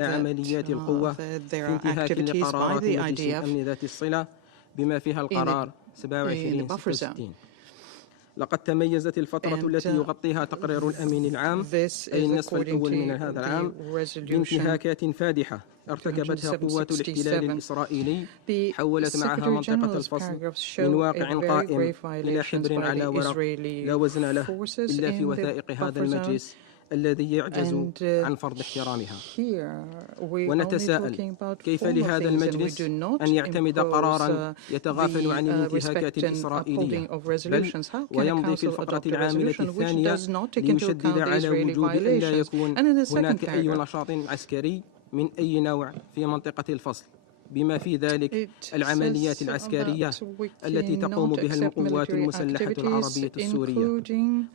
عمليات القوة في انتهاك لقرارات مجلس الأمن ذات الصلة بما فيها القرار 2766. لقد تميزت الفترة التي يغطيها تقرير الأمين العام أي النصف الأول من هذا العام بانتهاكات فادحة ارتكبتها قوات الاحتلال الإسرائيلي حولت معها منطقة الفصل من واقع قائم إلى حبر على ورق لا وزن له إلا في وثائق هذا المجلس الذي يعجز عن فرض احترامها. ونتساءل كيف لهذا المجلس أن يعتمد قراراً يتغافل عن الانتهاكات الإسرائيلية بل ويمضي في الفقرة العاملة الثانية ليشدد على وجوب أن لا يكون هناك أي نشاط عسكري من أي نوع في منطقة الفصل بما في ذلك العمليات العسكرية التي تقوم بها القوات المسلحة العربية السورية.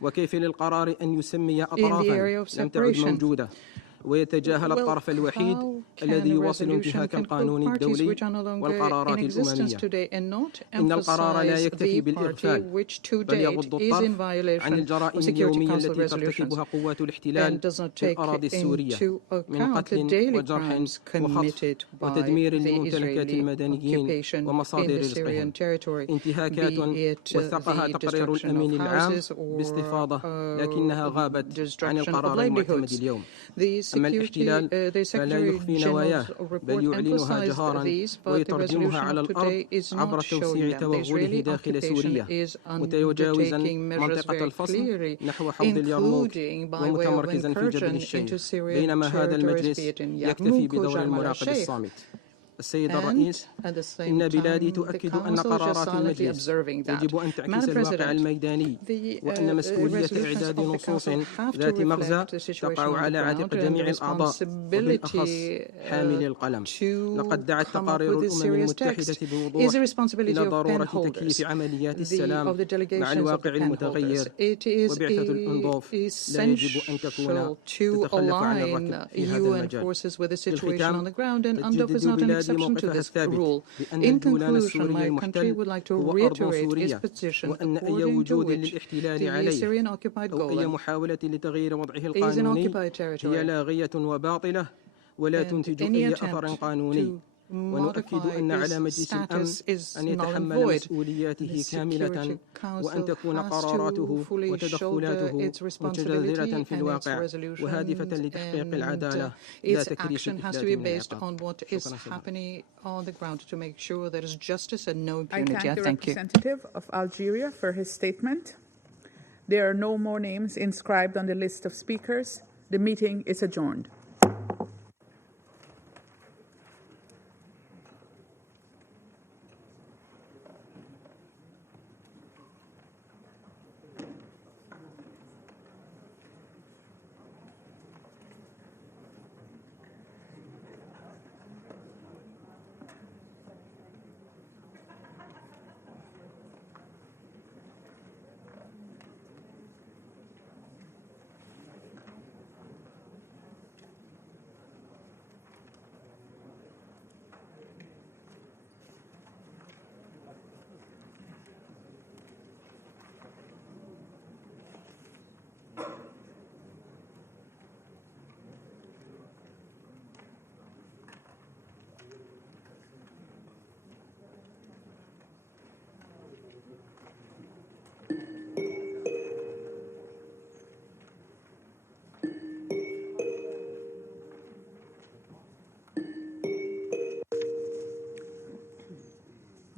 وكيف للقرار أن يسمي أطرافا لم تعد موجودة ويتجاهل الطرف الوحيد الذي يواصل انتهاك القانون الدولي والقرارات الأممية. إن القرار لا يكتفي بالإغفال بل يغض الطرف عن الجرائم اليومية التي ترتكبها قوات الاحتلال في الأراضي السورية من قتل وجرح وخطف وتدمير للممتلكات المدنيين ومصادر رزقهم، انتهاكات وثقها تقرير الأمين العام باستفاضة لكنها غابت عن القرار المعتمد اليوم. أما الاحتلال فلا يخفي نواياه بل يعلنها جهارا ويترجمها على الأرض عبر توسيع توغله داخل سوريا متجاوزا منطقة الفصل نحو حوض اليرموك ومتمركزا في جبل الشيخ، بينما هذا المجلس يكتفي بدور المراقب الصامت. السيد الرئيس، إن بلادي تؤكد أن قرارات المجلس يجب أن تعكس الواقع الميداني وأن مسؤولية إعداد نصوص ذات مغزى تقع على عاتق جميع الأعضاء وبالأخص حامل القلم. لقد دعت تقارير الأمم المتحدة بوضوح إلى ضرورة تكييف عمليات السلام مع الواقع المتغير، وبعثة الأنظوف لا يجب أن تكون تتخلف عن الركب في هذا المجال. في الختام، تجدد بلادي موقفها الثابت بأن الجولان السوري المحتل هو أرض سورية، وأن أي وجود للاحتلال عليه أو أي محاولة لتغيير وضعه القانوني هي لاغية وباطلة ولا تنتج أي أثر قانوني. ونؤكد أن على مجلس الأمن أن يتحمل مسؤولياته كاملة وأن تكون قراراته وتدخلاته متجذرة في الواقع وهادفة لتحقيق العدالة لا تكريس الإفلات من العقاب. I thank the representative of Algeria for his statement. There are no more names inscribed on the list of speakers. The meeting is adjourned.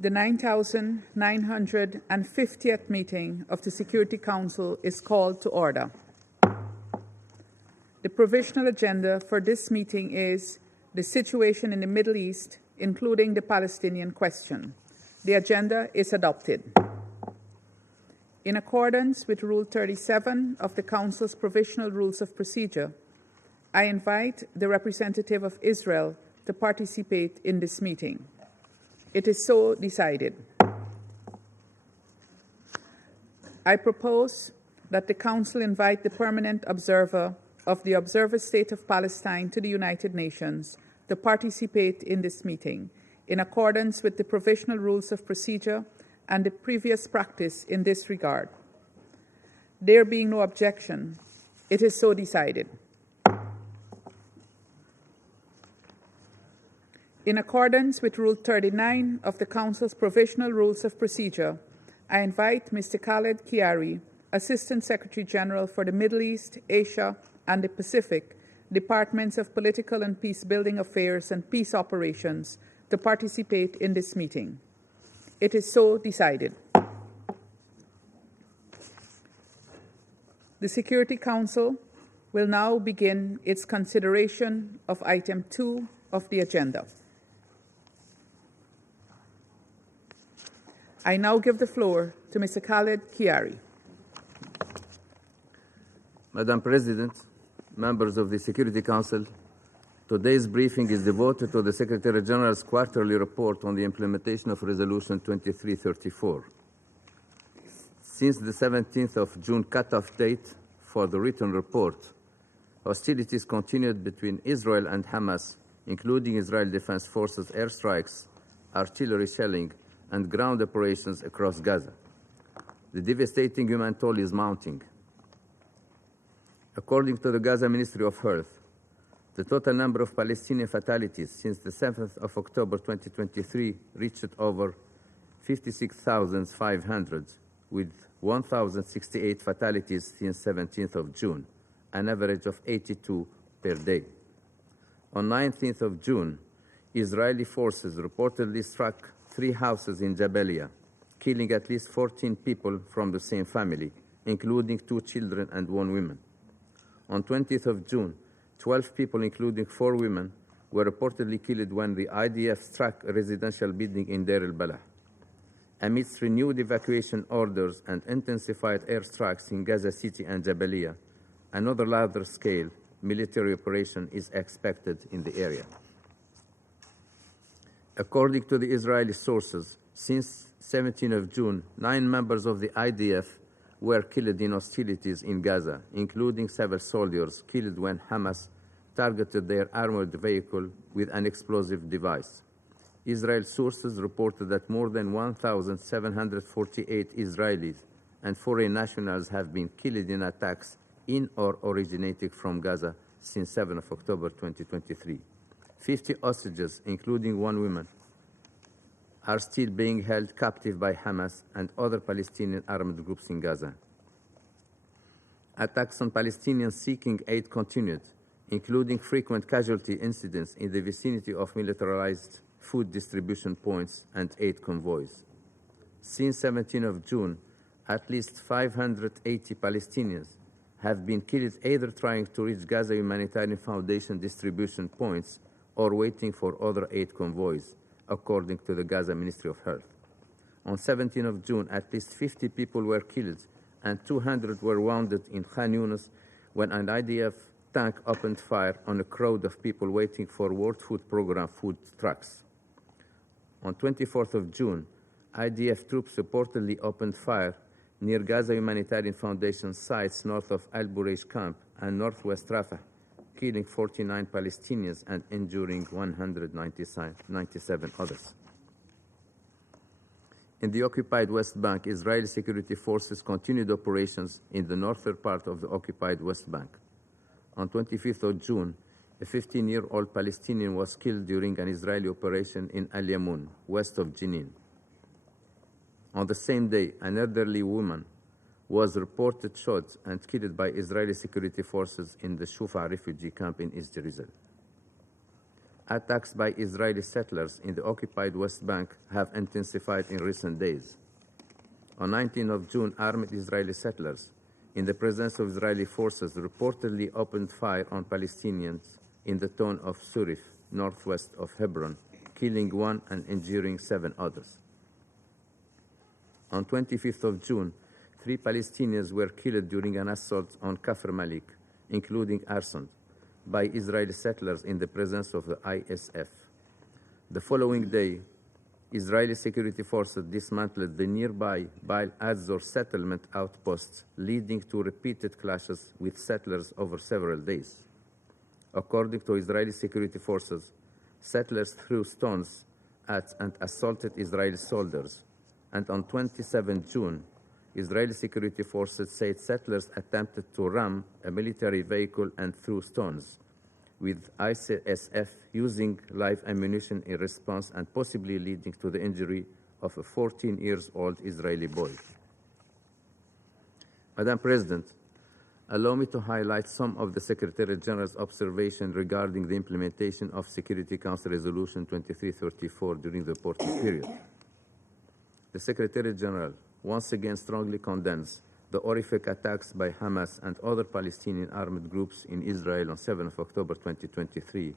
The 9,950th meeting of the Security Council is called to order. The provisional agenda for this meeting is the situation in the Middle East, including the Palestinian question. The agenda is adopted. In accordance with Rule 37 of the Council's Provisional Rules of Procedure, I invite the representative of Israel to participate in this meeting. It is so decided. I propose that the Council invite the permanent observer of the Observer State of Palestine to the United Nations to participate in this meeting, in accordance with the Provisional Rules of Procedure and the previous practice in this regard. There being no objection, it is so decided. In accordance with Rule 39 of the Council's Provisional Rules of Procedure, I invite Mr. Khaled Kiari, Assistant Secretary General for the Middle East, Asia, and the Pacific, Departments of Political and Peace-Building Affairs and Peace Operations, to participate in this meeting. It is so decided. The Security Council will now begin its consideration of item 2 of the agenda. I now give the floor to Mr. Khaled Kiari. Madam President, members of the Security Council, today's briefing is devoted to the Secretary General's quarterly report on the implementation of Resolution 2334. Since the 17th of June cutoff date for the written report, hostilities continued between Israel and Hamas, including Israel Defense Forces airstrikes, artillery shelling, and ground operations across Gaza. The devastating human toll is mounting. According to the Gaza Ministry of Health, the total number of Palestinian fatalities since the 7th of October 2023 reached over 56,500, with 1,068 fatalities since 17th of June, an average of 82 per day. On 19th of June, Israeli forces reportedly struck 3 houses in Jabalia, killing at least 14 people from the same family, including 2 children and 1 woman. On 20th of June, 12 people, including 4 women, were reportedly killed when the IDF struck a residential building in Deir al-Balah. Amidst renewed evacuation orders and intensified airstrikes in Gaza City and Jabalia, another larger-scale military operation is expected in the area. According to the Israeli sources, since 17th of June, 9 members of the IDF were killed in hostilities in Gaza, including several soldiers killed when Hamas targeted their armored vehicle with an explosive device. Israel sources reported that more than 1,748 Israelis and foreign nationals have been killed in attacks in or originating from Gaza since 7th of October 2023. 50 hostages, including 1 woman, are still being held captive by Hamas and other Palestinian armed groups in Gaza. Attacks on Palestinians seeking aid continued, including frequent casualty incidents in the vicinity of militarized food distribution points and aid convoys. Since 17th of June, at least 580 Palestinians have been killed either trying to reach Gaza Humanitarian Foundation distribution points or waiting for other aid convoys, according to the Gaza Ministry of Health. On 17th of June, at least 50 people were killed and 200 were wounded in Khan Yunis when an IDF tank opened fire on a crowd of people waiting for World Food Program food trucks. On 24th of June, IDF troops reportedly opened fire near Gaza Humanitarian Foundation sites north of Al Bureij camp and northwest Rafah, killing 49 Palestinians and injuring 197 others. In the occupied West Bank, Israeli security forces continued operations in the northern part of the occupied West Bank. On 25th of June, a 15-year-old Palestinian was killed during an Israeli operation in Al Yamoun, west of Jenin. On the same day, an elderly woman was reported shot and killed by Israeli security forces in the Shufa refugee camp in East Jerusalem. Attacks by Israeli settlers in the occupied West Bank have intensified in recent days. On 19th of June, armed Israeli settlers, in the presence of Israeli forces, reportedly opened fire on Palestinians in the town of Surif, northwest of Hebron, killing 1 and injuring 7 others. On 25th of June, 3 Palestinians were killed during an assault on Kafr Malik, including arson, by Israeli settlers in the presence of the ISF. The following day, Israeli security forces dismantled the nearby Baal Adzor settlement outposts, leading to repeated clashes with settlers over several days. According to Israeli security forces, settlers threw stones at and assaulted Israeli soldiers, and on 27 June, Israeli security forces said settlers attempted to ram a military vehicle and threw stones. with ICSF using live ammunition in response and possibly leading to the injury of a 14-year-old Israeli boy. Madam President, allow me to highlight some of the Secretary General's observations regarding the implementation of Security Council Resolution 2334 during the reporting period. The Secretary General once again strongly condemns the horrific attacks by Hamas and other Palestinian armed groups in Israel on 7 October 2023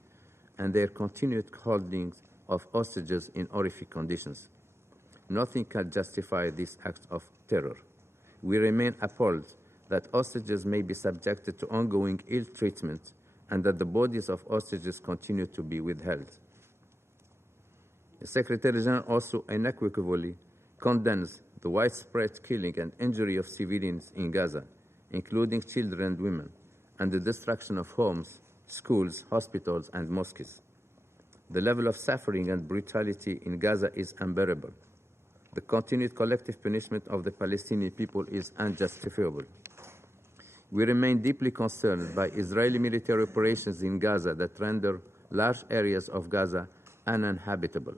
and their continued holding of hostages in horrific conditions. Nothing can justify these acts of terror. We remain appalled that hostages may be subjected to ongoing ill treatment and that the bodies of hostages continue to be withheld. The Secretary General also unequivocally condemns the widespread killing and injury of civilians in Gaza, including children and women, and the destruction of homes, schools, hospitals, and mosques. The level of suffering and brutality in Gaza is unbearable. The continued collective punishment of the Palestinian people is unjustifiable. We remain deeply concerned by Israeli military operations in Gaza that render large areas of Gaza uninhabitable.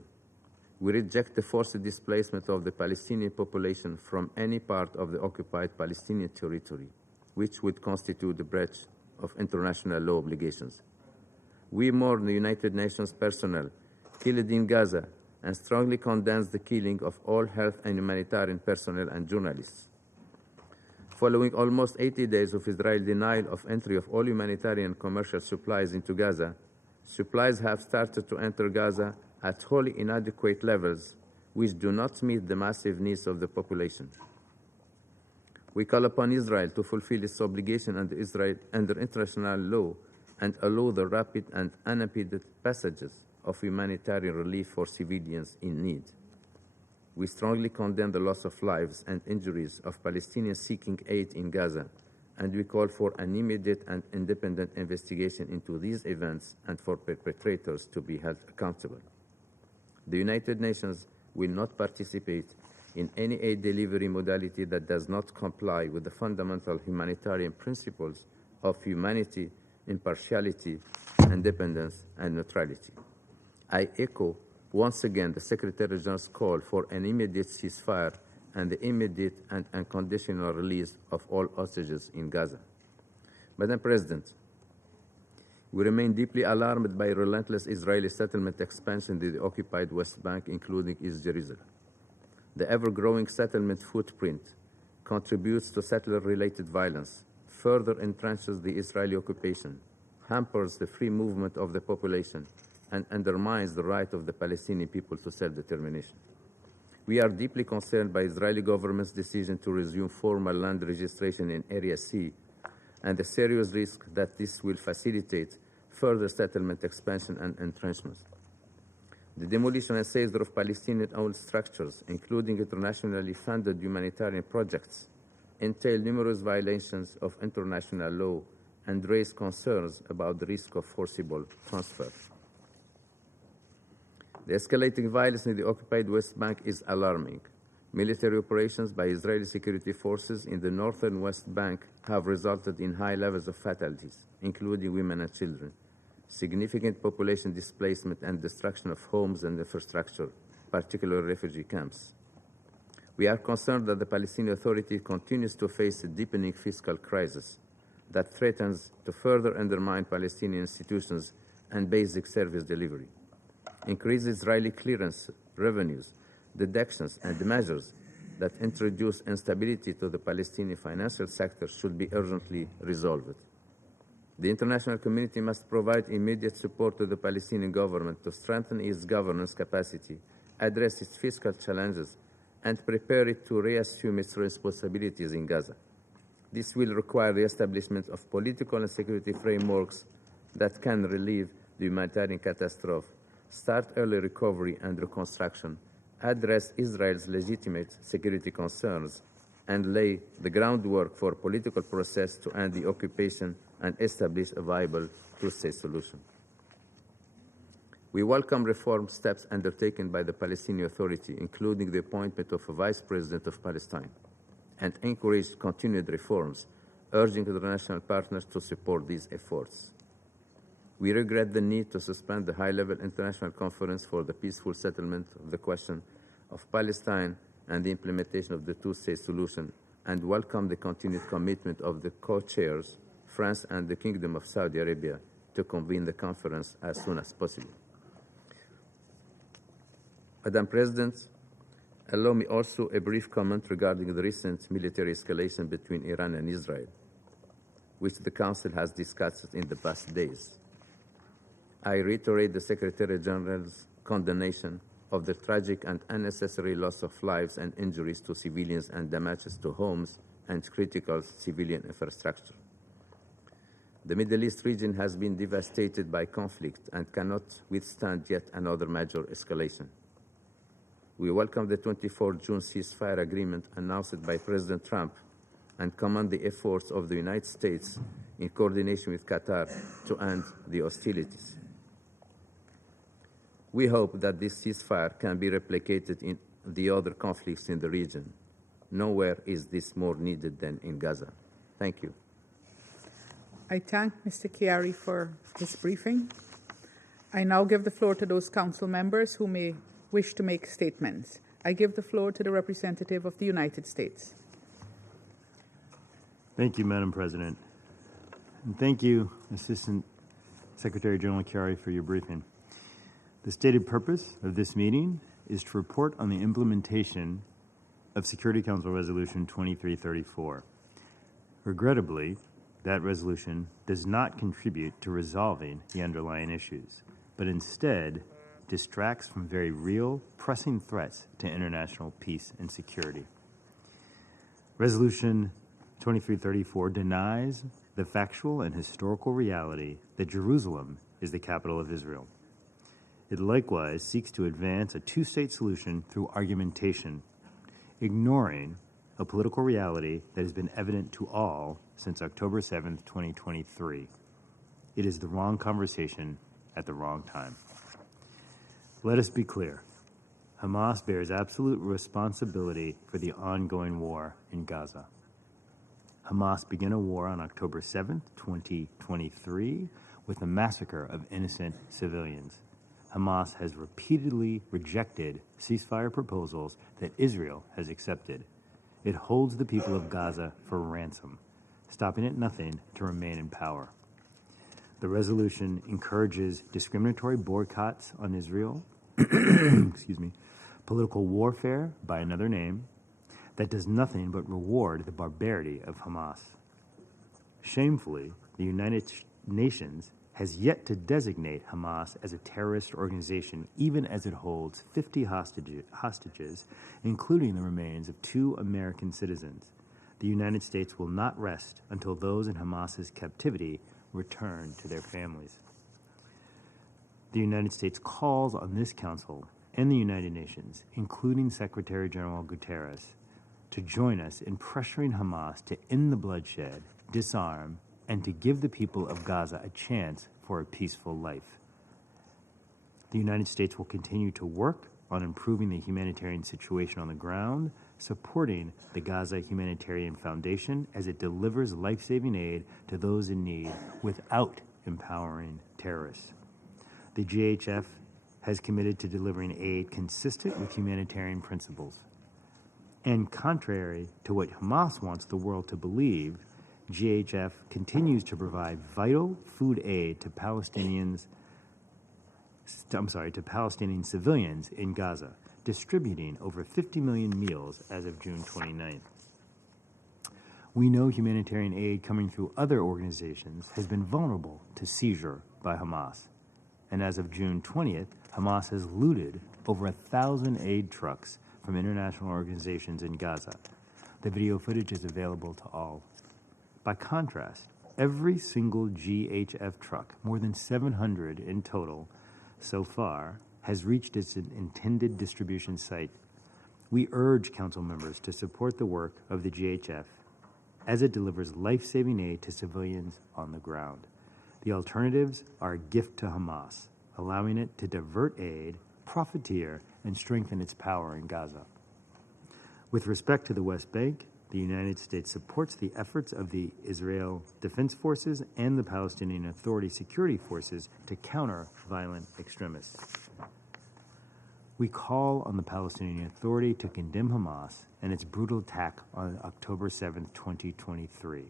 We reject the forced displacement of the Palestinian population from any part of the occupied Palestinian territory, which would constitute a breach of international law obligations. We mourn the United Nations personnel killed in Gaza and strongly condemn the killing of all health and humanitarian personnel and journalists. Following almost 80 days of Israeli denial of entry of all humanitarian and commercial supplies into Gaza, supplies have started to enter Gaza at wholly inadequate levels, which do not meet the massive needs of the population. We call upon Israel to fulfill its obligation under international law and allow the rapid and unimpeded passages of humanitarian relief for civilians in need. We strongly condemn the loss of lives and injuries of Palestinians seeking aid in Gaza, and we call for an immediate and independent investigation into these events and for perpetrators to be held accountable. The United Nations will not participate in any aid delivery modality that does not comply with the fundamental humanitarian principles of humanity, impartiality, independence, and neutrality. I echo once again the Secretary General's call for an immediate ceasefire and the immediate and unconditional release of all hostages in Gaza. Madam President, we remain deeply alarmed by relentless Israeli settlement expansion in the occupied West Bank, including East Jerusalem. The ever-growing settlement footprint contributes to settler-related violence, further entrenches the Israeli occupation, hampers the free movement of the population, and undermines the right of the Palestinian people to self-determination. We are deeply concerned by Israeli government's decision to resume formal land registration in Area C and the serious risk that this will facilitate further settlement expansion and entrenchment. The demolition and seizure of Palestinian-owned structures, including internationally funded humanitarian projects, entail numerous violations of international law and raise concerns about the risk of forcible transfer. The escalating violence in the occupied West Bank is alarming. Military operations by Israeli security forces in the northern West Bank have resulted in high levels of fatalities, including women and children, significant population displacement and destruction of homes and infrastructure, particularly refugee camps. We are concerned that the Palestinian Authority continues to face a deepening fiscal crisis that threatens to further undermine Palestinian institutions and basic service delivery. Increased Israeli clearance revenues, deductions, and measures that introduce instability to the Palestinian financial sector should be urgently resolved. The international community must provide immediate support to the Palestinian government to strengthen its governance capacity, address its fiscal challenges, and prepare it to reassume its responsibilities in Gaza. This will require the establishment of political and security frameworks that can relieve the humanitarian catastrophe, start early recovery and reconstruction, address Israel's legitimate security concerns, and lay the groundwork for a political process to end the occupation and establish a viable two-state solution. We welcome reform steps undertaken by the Palestinian Authority, including the appointment of a Vice President of Palestine, and encourage continued reforms, urging international partners to support these efforts. We regret the need to suspend the high-level international conference for the peaceful settlement of the question of Palestine and the implementation of the two-state solution, and welcome the continued commitment of the co-chairs, France and the Kingdom of Saudi Arabia, to convene the conference as soon as possible. Madam President, allow me also a brief comment regarding the recent military escalation between Iran and Israel, which the Council has discussed in the past days. I reiterate the Secretary General's condemnation of the tragic and unnecessary loss of lives and injuries to civilians and damages to homes and critical civilian infrastructure. The Middle East region has been devastated by conflict and cannot withstand yet another major escalation. We welcome the 24 June ceasefire agreement announced by President Trump and commend the efforts of the United States in coordination with Qatar to end the hostilities. We hope that this ceasefire can be replicated in the other conflicts in the region. Nowhere is this more needed than in Gaza. Thank you. I thank Mr. Kiari for his briefing. I now give the floor to those council members who may wish to make statements. I give the floor to the representative of the United States. Thank you, Madam President. And thank you, Assistant Secretary General Kiari, for your briefing. The stated purpose of this meeting is to report on the implementation of Security Council Resolution 2334. Regrettably, that resolution does not contribute to resolving the underlying issues, but instead distracts from very real, pressing threats to international peace and security. Resolution 2334 denies the factual and historical reality that Jerusalem is the capital of Israel. It likewise seeks to advance a two-state solution through argumentation, ignoring a political reality that has been evident to all since October 7th, 2023. It is the wrong conversation at the wrong time. Let us be clear. Hamas bears absolute responsibility for the ongoing war in Gaza. Hamas began a war on October 7th, 2023, with a massacre of innocent civilians. Hamas has repeatedly rejected ceasefire proposals that Israel has accepted. It holds the people of Gaza for ransom, stopping at nothing to remain in power. The resolution encourages discriminatory boycotts on Israel, political warfare by another name, that does nothing but reward the barbarity of Hamas. Shamefully, the United Nations has yet to designate Hamas as a terrorist organization, even as it holds 50 hostages, including the remains of 2 American citizens. The United States will not rest until those in Hamas's captivity return to their families. The United States calls on this Council and the United Nations, including Secretary General Guterres, to join us in pressuring Hamas to end the bloodshed, disarm, and to give the people of Gaza a chance for a peaceful life. The United States will continue to work on improving the humanitarian situation on the ground, supporting the Gaza Humanitarian Foundation as it delivers life-saving aid to those in need without empowering terrorists. The GHF has committed to delivering aid consistent with humanitarian principles. And contrary to what Hamas wants the world to believe, GHF continues to provide vital food aid to Palestinian civilians in Gaza, distributing over 50 million meals as of June 29th. We know humanitarian aid coming through other organizations has been vulnerable to seizure by Hamas. And as of June 20th, Hamas has looted over 1,000 aid trucks from international organizations in Gaza. The video footage is available to all. By contrast, every single GHF truck, more than 700 in total so far, has reached its intended distribution site. We urge Council members to support the work of the GHF as it delivers life-saving aid to civilians on the ground. The alternatives are a gift to Hamas, allowing it to divert aid, profiteer, and strengthen its power in Gaza. With respect to the West Bank, the the United States supports the efforts of the Israel Defense Forces and the Palestinian Authority security forces to counter violent extremists. We call on the Palestinian Authority to condemn Hamas and its brutal attack on October 7, 2023,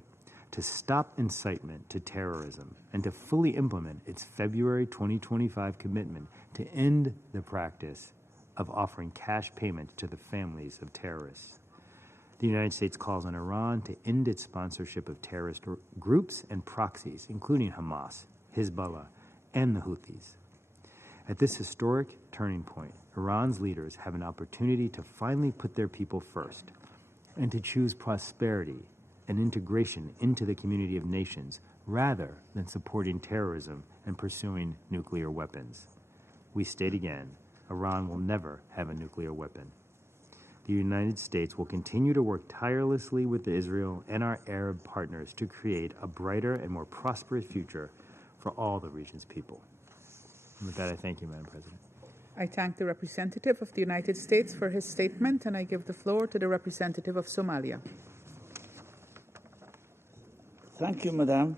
to stop incitement to terrorism, and to fully implement its February 2025 commitment to end the practice of offering cash payments to the families of terrorists. The United States calls on Iran to end its sponsorship of terrorist groups and proxies, including Hamas, Hezbollah, and the Houthis. At this historic turning point, Iran's leaders have an opportunity to finally put their people first and to choose prosperity and integration into the community of nations rather than supporting terrorism and pursuing nuclear weapons. We state again, Iran will never have a nuclear weapon. The United States will continue to work tirelessly with Israel and our Arab partners to create a brighter and more prosperous future for all the region's people. And with that, I thank you, Madam President. I thank the representative of the United States for his statement, and I give the floor to the representative of Somalia. Thank you, Madam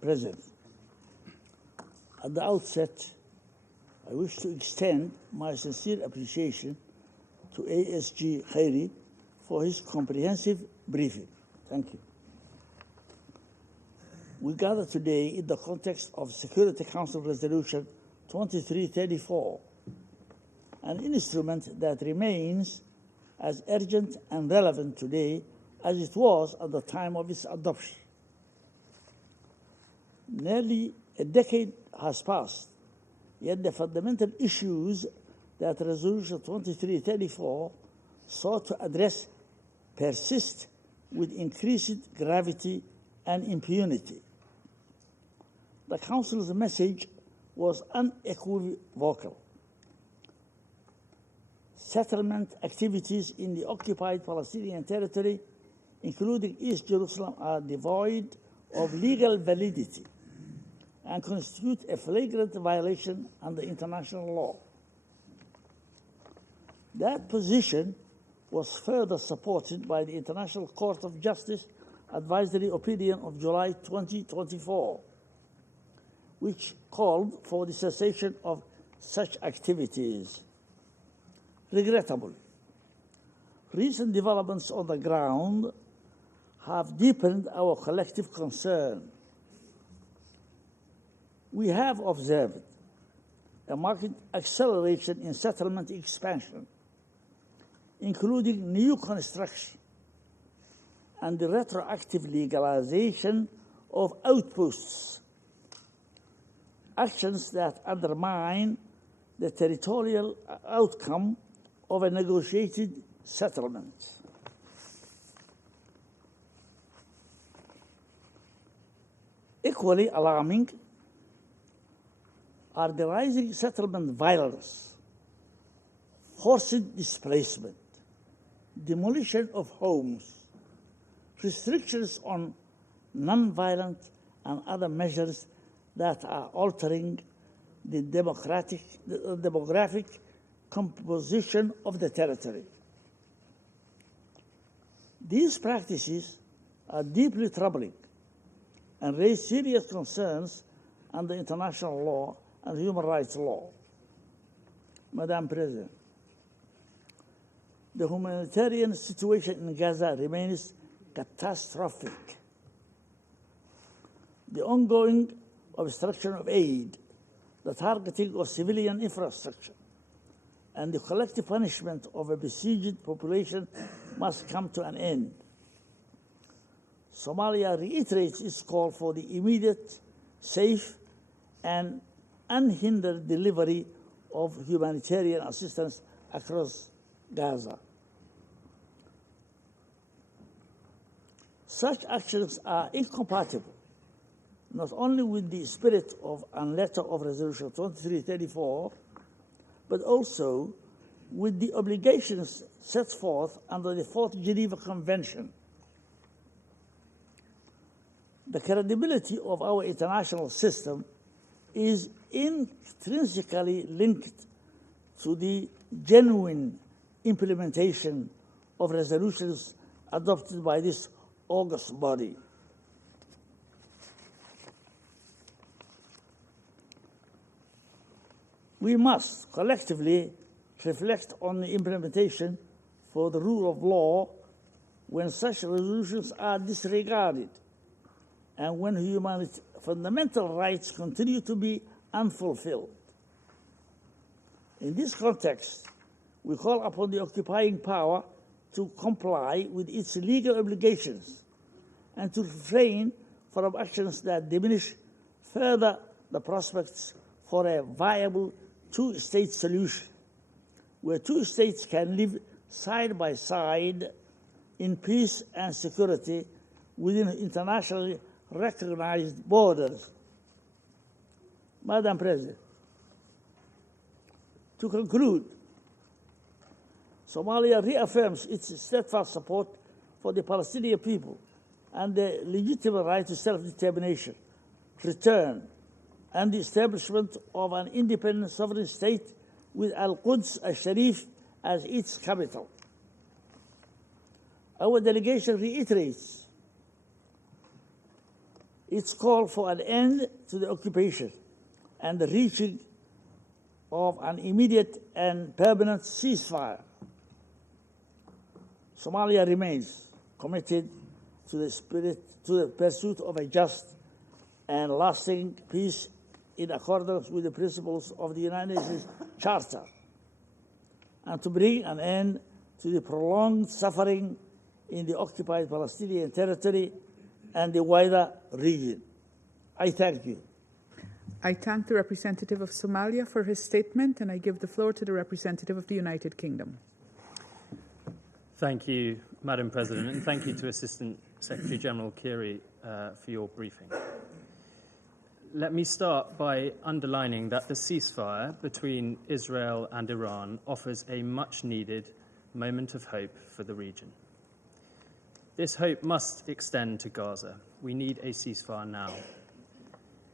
President. At the outset, I wish to extend my sincere appreciation to ASG Kiari for his comprehensive briefing. Thank you. We gather today in the context of Security Council Resolution 2334, an instrument that remains as urgent and relevant today as it was at the time of its adoption. Nearly a decade has passed, yet the fundamental issues that Resolution 2334 sought to address persist with increased gravity and impunity. The Council's message was unequivocal. Settlement activities in the occupied Palestinian territory, including East Jerusalem, are devoid of legal validity and constitute a flagrant violation under international law. That position was further supported by the International Court of Justice advisory opinion of July 2024, which called for the cessation of such activities. Regrettably, recent developments on the ground have deepened our collective concern. We have observed a marked acceleration in settlement expansion, including new construction and the retroactive legalization of outposts, actions that undermine the territorial outcome of a negotiated settlement. Equally alarming are the rising settlement violence, forced displacement, demolition of homes, restrictions on nonviolent and other measures that are altering the demographic composition of the territory. These practices are deeply troubling and raise serious concerns under international law and human rights law. Madam President, the humanitarian situation in Gaza remains catastrophic. The ongoing obstruction of aid, the targeting of civilian infrastructure, and the collective punishment of a besieged population must come to an end. Somalia reiterates its call for the immediate, safe, and unhindered delivery of humanitarian assistance across Gaza. Such actions are incompatible not only with the spirit of and letter of Resolution 2334, but also with the obligations set forth under the Fourth Geneva Convention. The credibility of our international system is intrinsically linked to the genuine implementation of resolutions adopted by this august body. We must collectively reflect on the implementation for the rule of law when such resolutions are disregarded and when fundamental rights continue to be unfulfilled. In this context, we call upon the occupying power to comply with its legal obligations and to refrain from actions that diminish further the prospects for a viable two-state solution, where two states can live side by side in peace and security within internationally recognized borders. Madam President, to conclude, Somalia reaffirms its steadfast support for the Palestinian people and the legitimate right to self-determination, return, and the establishment of an independent sovereign state with Al-Quds al-Sharif as its capital. Our delegation reiterates its call for an end to the occupation and the reaching of an immediate and permanent ceasefire. Somalia remains committed to the pursuit of a just and lasting peace in accordance with the principles of the United Nations Charter, and to bring an end to the prolonged suffering in the occupied Palestinian territory and the wider region. I thank you. I thank the representative of Somalia for his statement, and I give the floor to the representative of the United Kingdom. Thank you, Madam President, and thank you to Assistant Secretary General Kiari for your briefing. Let me start by underlining that the ceasefire between Israel and Iran offers a much-needed moment of hope for the region. This hope must extend to Gaza. We need a ceasefire now.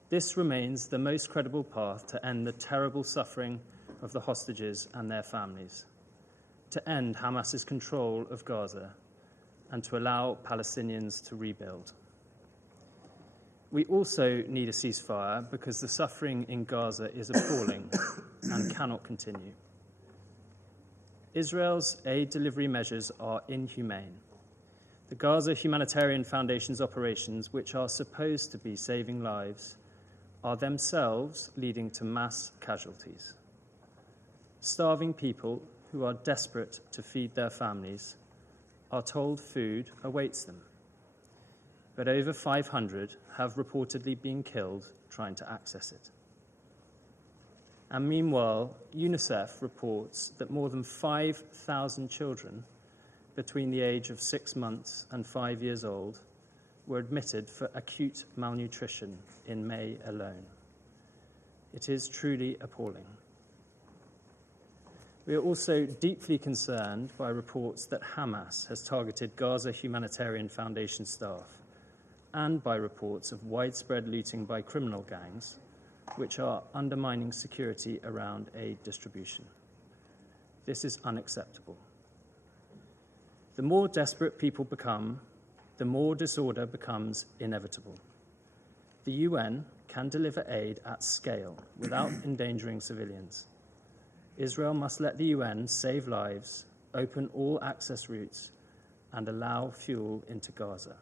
This remains the most credible path to end the terrible suffering of the hostages and their families, to end Hamas's control of Gaza, and to allow Palestinians to rebuild. We also need a ceasefire because the suffering in Gaza is appalling and cannot continue. Israel's aid delivery measures are inhumane. The Gaza Humanitarian Foundation's operations, which are supposed to be saving lives, are themselves leading to mass casualties. Starving people who are desperate to feed their families are told food awaits them. But over 500 have reportedly been killed trying to access it. And meanwhile, UNICEF reports that more than 5,000 children between the age of 6 months and 5 years old were admitted for acute malnutrition in May alone. It is truly appalling. We are also deeply concerned by reports that Hamas has targeted Gaza Humanitarian Foundation staff, and by reports of widespread looting by criminal gangs, which are undermining security around aid distribution. This is unacceptable. The more desperate people become, the more disorder becomes inevitable. The UN can deliver aid at scale without endangering civilians. Israel must let the UN save lives, open all access routes, and allow fuel into Gaza.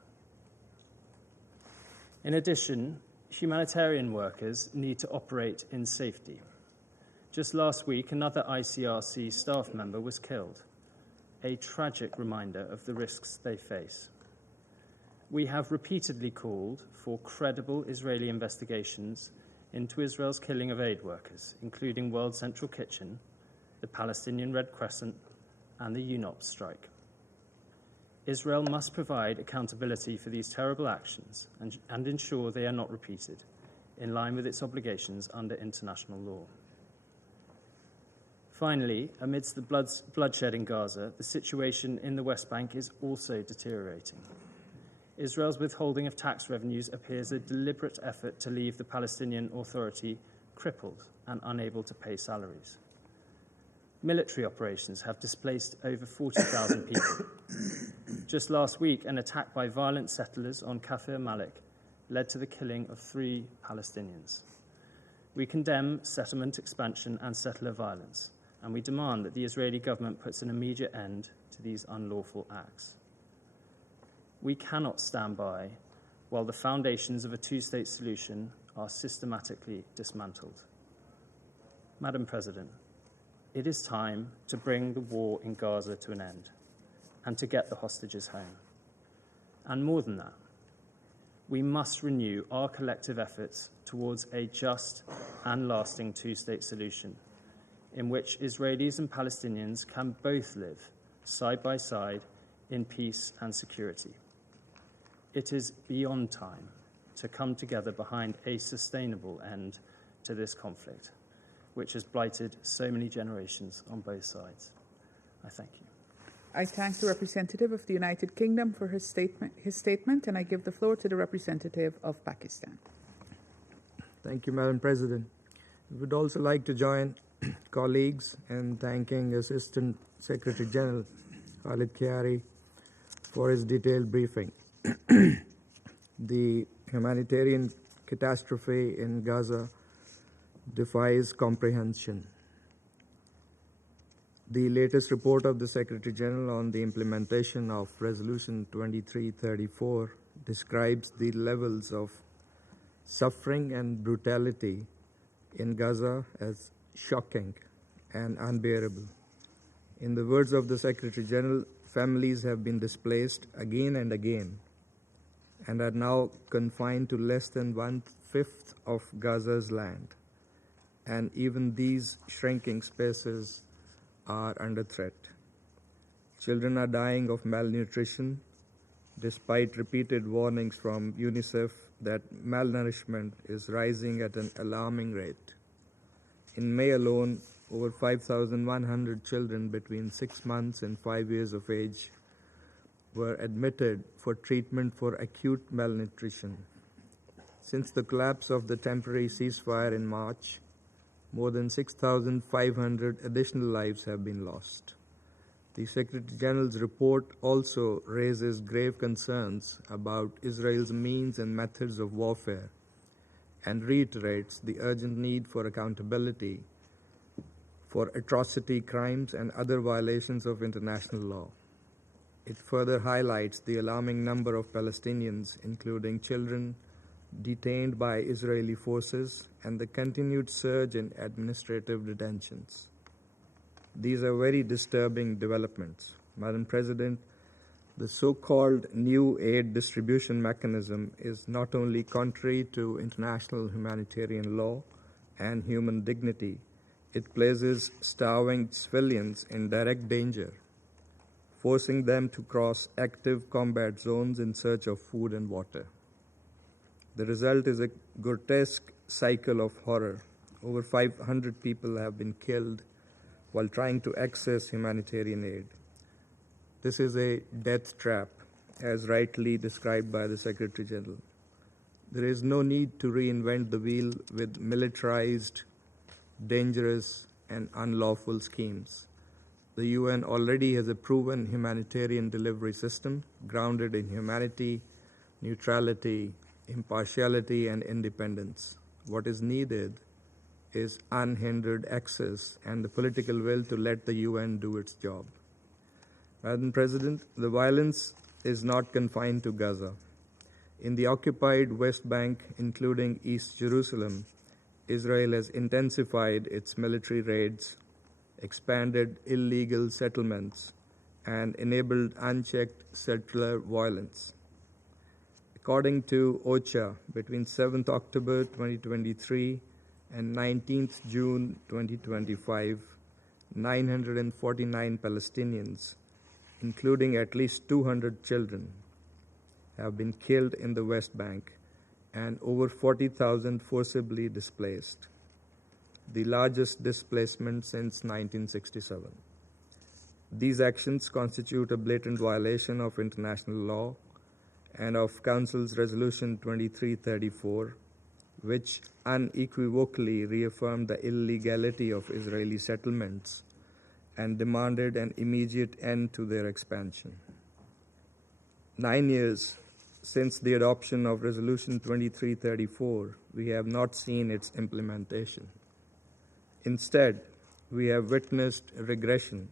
In addition, humanitarian workers need to operate in safety. Just last week, another ICRC staff member was killed, a tragic reminder of the risks they face. We have repeatedly called for credible Israeli investigations into Israel's killing of aid workers, including World Central Kitchen, the Palestinian Red Crescent, and the UNOPS strike. Israel must provide accountability for these terrible actions and ensure they are not repeated, in line with its obligations under international law. Finally, amidst the bloodshed in Gaza, the situation in the West Bank is also deteriorating. Israel's withholding of tax revenues appears a deliberate effort to leave the Palestinian Authority crippled and unable to pay salaries. Military operations have displaced over 40,000 people. Just last week, an attack by violent settlers on Kafir Malik led to the killing of 3 Palestinians. We condemn settlement expansion and settler violence, and we demand that the Israeli government puts an immediate end to these unlawful acts. We cannot stand by while the foundations of a two-state solution are systematically dismantled. Madam President, it is time to bring the war in Gaza to an end and to get the hostages home. And more than that, we must renew our collective efforts towards a just and lasting two-state solution in which Israelis and Palestinians can both live side by side in peace and security. It is beyond time to come together behind a sustainable end to this conflict, which has blighted so many generations on both sides. I thank you. I thank the representative of the United Kingdom for his statement, and I give the floor to the representative of Pakistan. Thank you, Madam President. We would also like to join colleagues in thanking Assistant Secretary General Khaled Kiari for his detailed briefing. The humanitarian catastrophe in Gaza defies comprehension. The latest report of the Secretary General on the implementation of Resolution 2334 describes the levels of suffering and brutality in Gaza as shocking and unbearable. In the words of the Secretary General, families have been displaced again and again and are now confined to less than 1/5 of Gaza's land. And even these shrinking spaces are under threat. Children are dying of malnutrition, despite repeated warnings from UNICEF that malnourishment is rising at an alarming rate. In May alone, over 5,100 children between 6 months and 5 years of age were admitted for treatment for acute malnutrition. Since the collapse of the temporary ceasefire in March, more than 6,500 additional lives have been lost. The Secretary General's report also raises grave concerns about Israel's means and methods of warfare and reiterates the urgent need for accountability for atrocity crimes and other violations of international law. It further highlights the alarming number of Palestinians, including children, detained by Israeli forces and the continued surge in administrative detentions. These are very disturbing developments. Madam President, the so-called new aid distribution mechanism is not only contrary to international humanitarian law and human dignity, it places starving civilians in direct danger, forcing them to cross active combat zones in search of food and water. The result is a grotesque cycle of horror. Over 500 people have been killed while trying to access humanitarian aid. This is a death trap, as rightly described by the Secretary General. There is no need to reinvent the wheel with militarized, dangerous, and unlawful schemes. The UN already has a proven humanitarian delivery system grounded in humanity, neutrality, impartiality, and independence. What is needed is unhindered access and the political will to let the UN do its job. Madam President, the violence is not confined to Gaza. In the occupied West Bank, including East Jerusalem, Israel has intensified its military raids, expanded illegal settlements, and enabled unchecked settler violence. According to OCHA, between 7th October 2023 and 19th June 2025, 949 Palestinians, including at least 200 children, have been killed in the West Bank and over 40,000 forcibly displaced, the largest displacement since 1967. These actions constitute a blatant violation of international law and of Council's Resolution 2334, which unequivocally reaffirmed the illegality of Israeli settlements and demanded an immediate end to their expansion. 9 years since the adoption of Resolution 2334, we have not seen its implementation. Instead, we have witnessed regression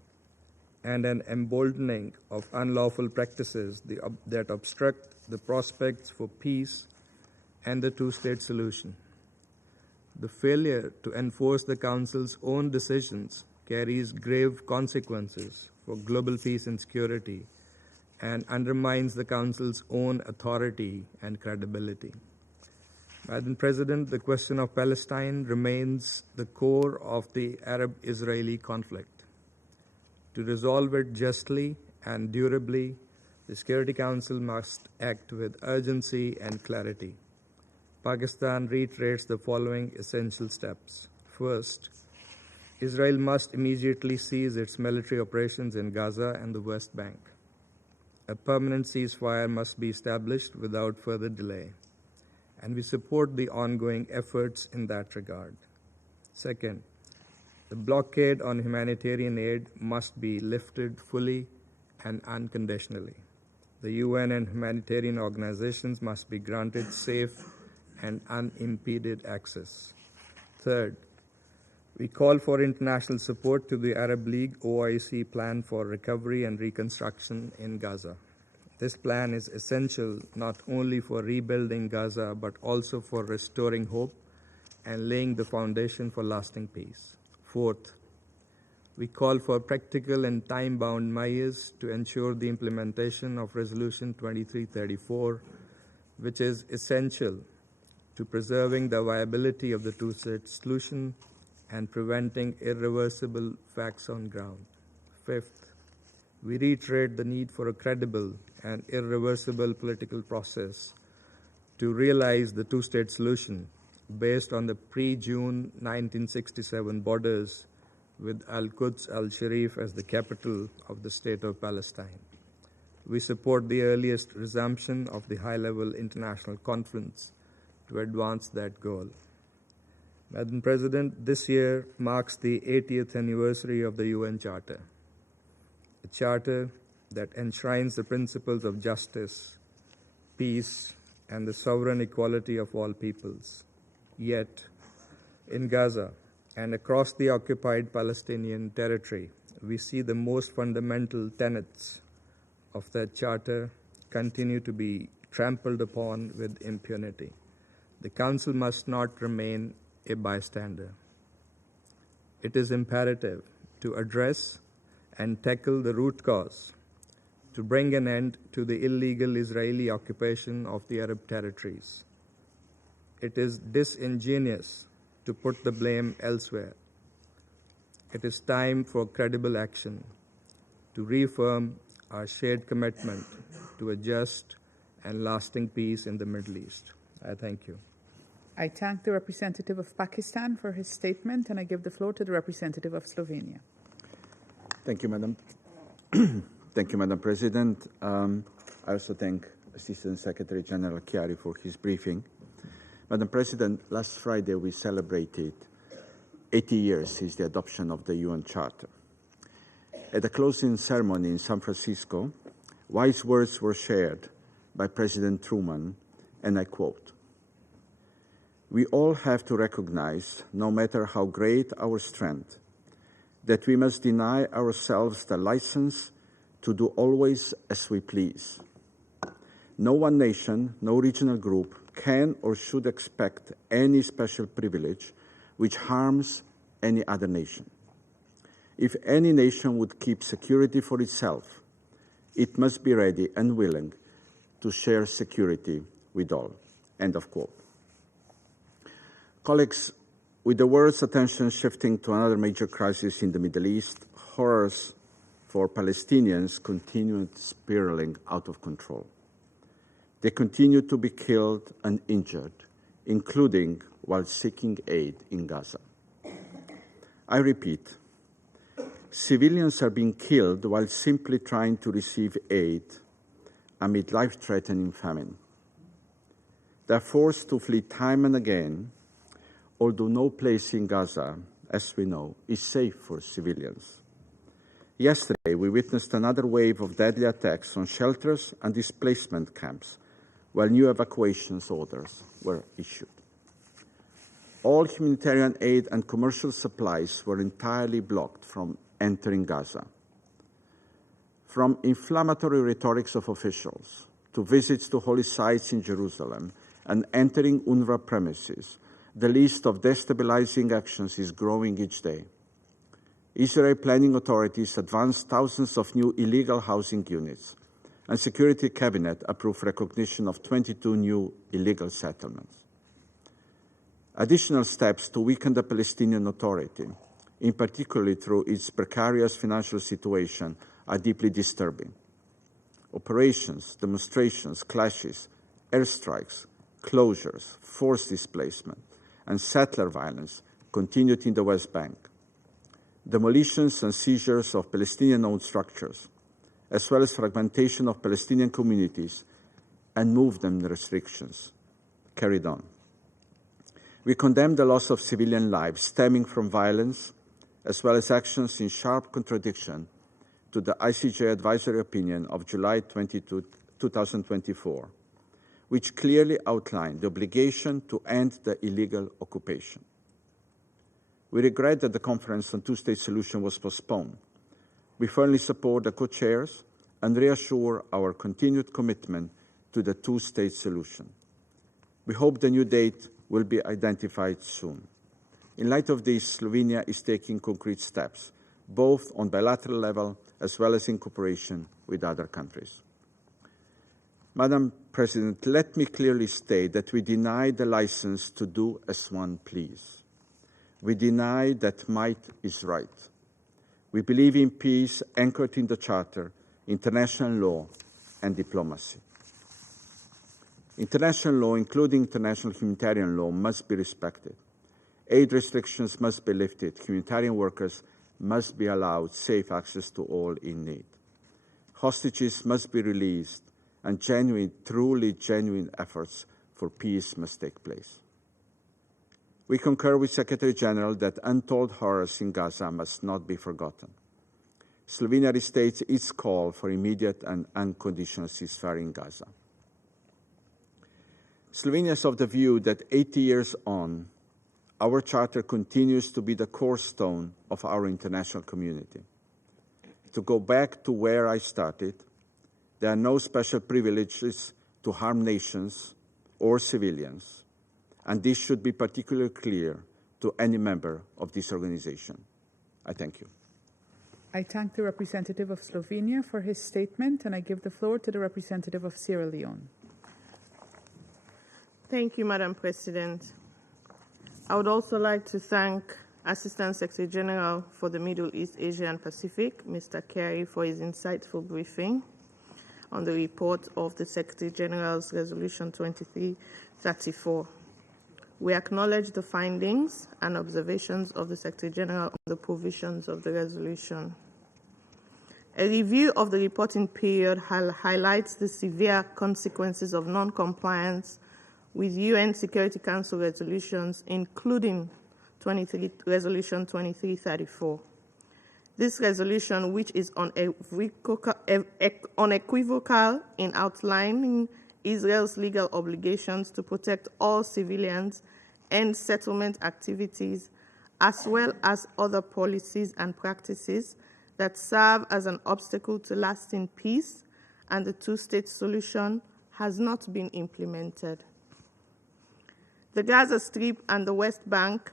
and an emboldening of unlawful practices that obstruct the prospects for peace and the two-state solution. The failure to enforce the Council's own decisions carries grave consequences for global peace and security and undermines the Council's own authority and credibility. Madam President, the question of Palestine remains the core of the Arab-Israeli conflict. To resolve it justly and durably, the Security Council must act with urgency and clarity. Pakistan reiterates the following essential steps. First, Israel must immediately cease its military operations in Gaza and the West Bank. A permanent ceasefire must be established without further delay, and we support the ongoing efforts in that regard. Second, the blockade on humanitarian aid must be lifted fully and unconditionally. The UN and humanitarian organizations must be granted safe and unimpeded access. Third, we call for international support to the Arab League OIC plan for recovery and reconstruction in Gaza. This plan is essential not only for rebuilding Gaza, but also for restoring hope and laying the foundation for lasting peace. Fourth, we call for practical and time-bound measures to ensure the implementation of Resolution 2334, which is essential to preserving the viability of the two-state solution and preventing irreversible facts on ground. Fifth, we reiterate the need for a credible and irreversible political process to realize the two-state solution based on the pre-June 1967 borders with Al-Quds al-Sharif as the capital of the State of Palestine. We support the earliest resumption of the high-level international conference to advance that goal. Madam President, this year marks the 80th anniversary of the UN Charter, a charter that enshrines the principles of justice, peace, and the sovereign equality of all peoples. Yet, in Gaza and across the occupied Palestinian territory, we see the most fundamental tenets of that charter continue to be trampled upon with impunity. The Council must not remain a bystander. It is imperative to address and tackle the root cause, to bring an end to the illegal Israeli occupation of the Arab territories. It is disingenuous to put the blame elsewhere. It is time for credible action to reaffirm our shared commitment to a just and lasting peace in the Middle East. I thank you. I thank the representative of Pakistan for his statement, and I give the floor to the representative of Slovenia. Thank you, Madam. Thank you, Madam President. I also thank Assistant Secretary General Kiari for his briefing. Madam President, last Friday we celebrated 80 years since the adoption of the UN Charter. At the closing ceremony in San Francisco, wise words were shared by President Truman, and I quote, "We all have to recognize, no matter how great our strength, that we must deny ourselves the license to do always as we please. No one nation, no regional group can or should expect any special privilege which harms any other nation. If any nation would keep security for itself, it must be ready and willing to share security with all." End of quote. Colleagues, with the world's attention shifting to another major crisis in the Middle East, horrors for Palestinians continued spiraling out of control. They continue to be killed and injured, including while seeking aid in Gaza. I repeat, civilians are being killed while simply trying to receive aid amid life-threatening famine. They are forced to flee time and again, although no place in Gaza, as we know, is safe for civilians. Yesterday, we witnessed another wave of deadly attacks on shelters and displacement camps, while new evacuation orders were issued. All humanitarian aid and commercial supplies were entirely blocked from entering Gaza. From inflammatory rhetorics of officials to visits to holy sites in Jerusalem and entering UNRWA premises, the list of destabilizing actions is growing each day. Israel planning authorities advanced thousands of new illegal housing units, and Security Cabinet approved recognition of 22 new illegal settlements. Additional steps to weaken the Palestinian Authority, in particular through its precarious financial situation, are deeply disturbing. Operations, demonstrations, clashes, airstrikes, closures, forced displacement, and settler violence continued in the West Bank. Demolitions and seizures of Palestinian-owned structures, as well as fragmentation of Palestinian communities and movement restrictions, carried on. We condemn the loss of civilian lives stemming from violence, as well as actions in sharp contradiction to the ICJ advisory opinion of July 22, 2024, which clearly outlined the obligation to end the illegal occupation. We regret that the conference on two-state solution was postponed. We firmly support the co-chairs and reassure our continued commitment to the two-state solution. We hope the new date will be identified soon. In light of this, Slovenia is taking concrete steps, both on bilateral level as well as in cooperation with other countries. Madam President, let me clearly state that we deny the license to do as one please. We deny that might is right. We believe in peace anchored in the Charter, international law, and diplomacy. International law, including international humanitarian law, must be respected. Aid restrictions must be lifted. Humanitarian workers must be allowed safe access to all in need. Hostages must be released, and truly genuine efforts for peace must take place. We concur with Secretary General that untold horrors in Gaza must not be forgotten. Slovenia restates its call for immediate and unconditional ceasefire in Gaza. Slovenia is of the view that 80 years on, our Charter continues to be the cornerstone of our international community. To go back to where I started, there are no special privileges to harm nations or civilians, and this should be particularly clear to any member of this organization. I thank you. I thank the representative of Slovenia for his statement, and I give the floor to the representative of Sierra Leone. Thank you, Madam President. I would also like to thank Assistant Secretary General for the Middle East, Asia and Pacific, Mr. Kiari, for his insightful briefing on the report of the Secretary General's Resolution 2334. We acknowledge the findings and observations of the Secretary General on the provisions of the resolution. A review of the reporting period highlights the severe consequences of non-compliance with UN Security Council resolutions, including Resolution 2334. This resolution, which is unequivocal in outlining Israel's legal obligations to protect all civilians and settlement activities, as well as other policies and practices that serve as an obstacle to lasting peace and the two-state solution, has not been implemented. The Gaza Strip and the West Bank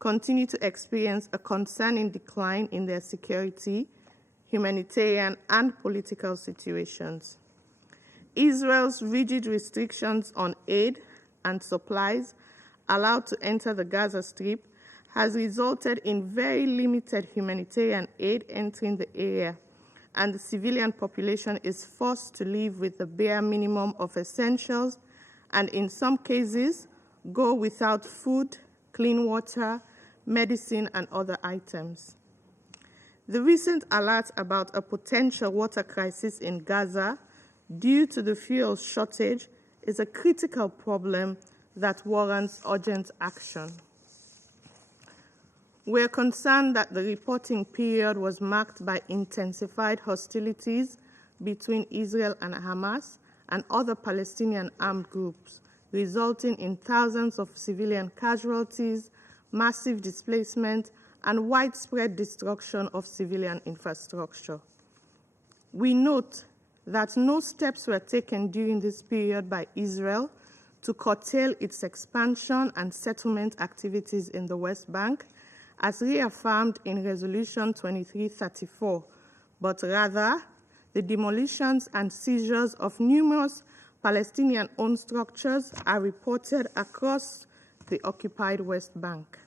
continue to experience a concerning decline in their security, humanitarian, and political situations. Israel's rigid restrictions on aid and supplies allowed to enter the Gaza Strip has resulted in very limited humanitarian aid entering the area, and the civilian population is forced to live with the bare minimum of essentials, and in some cases, go without food, clean water, medicine, and other items. The recent alert about a potential water crisis in Gaza due to the fuel shortage is a critical problem that warrants urgent action. We're concerned that the reporting period was marked by intensified hostilities between Israel and Hamas and other Palestinian armed groups, resulting in thousands of civilian casualties, massive displacement, and widespread destruction of civilian infrastructure. We note that no steps were taken during this period by Israel to curtail its expansion and settlement activities in the West Bank, as reaffirmed in Resolution 2334, but rather the demolitions and seizures of numerous Palestinian-owned structures are reported across the occupied West Bank.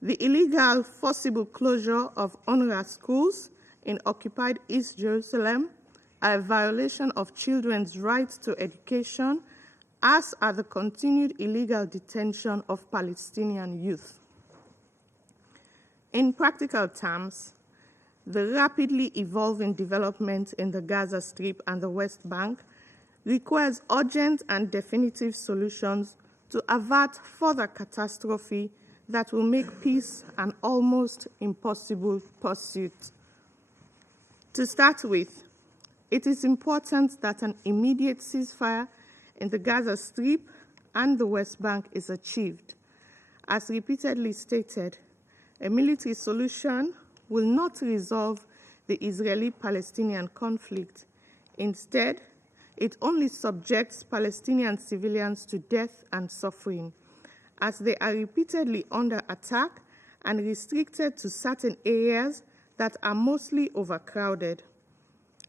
The illegal forcible closure of UNRWA schools in occupied East Jerusalem are a violation of children's rights to education, as are the continued illegal detention of Palestinian youth. In practical terms, the rapidly evolving development in the Gaza Strip and the West Bank requires urgent and definitive solutions to avert further catastrophe that will make peace an almost impossible pursuit. To start with, it is important that an immediate ceasefire in the Gaza Strip and the West Bank is achieved. As repeatedly stated, a military solution will not resolve the Israeli-Palestinian conflict. Instead, it only subjects Palestinian civilians to death and suffering, as they are repeatedly under attack and restricted to certain areas that are mostly overcrowded.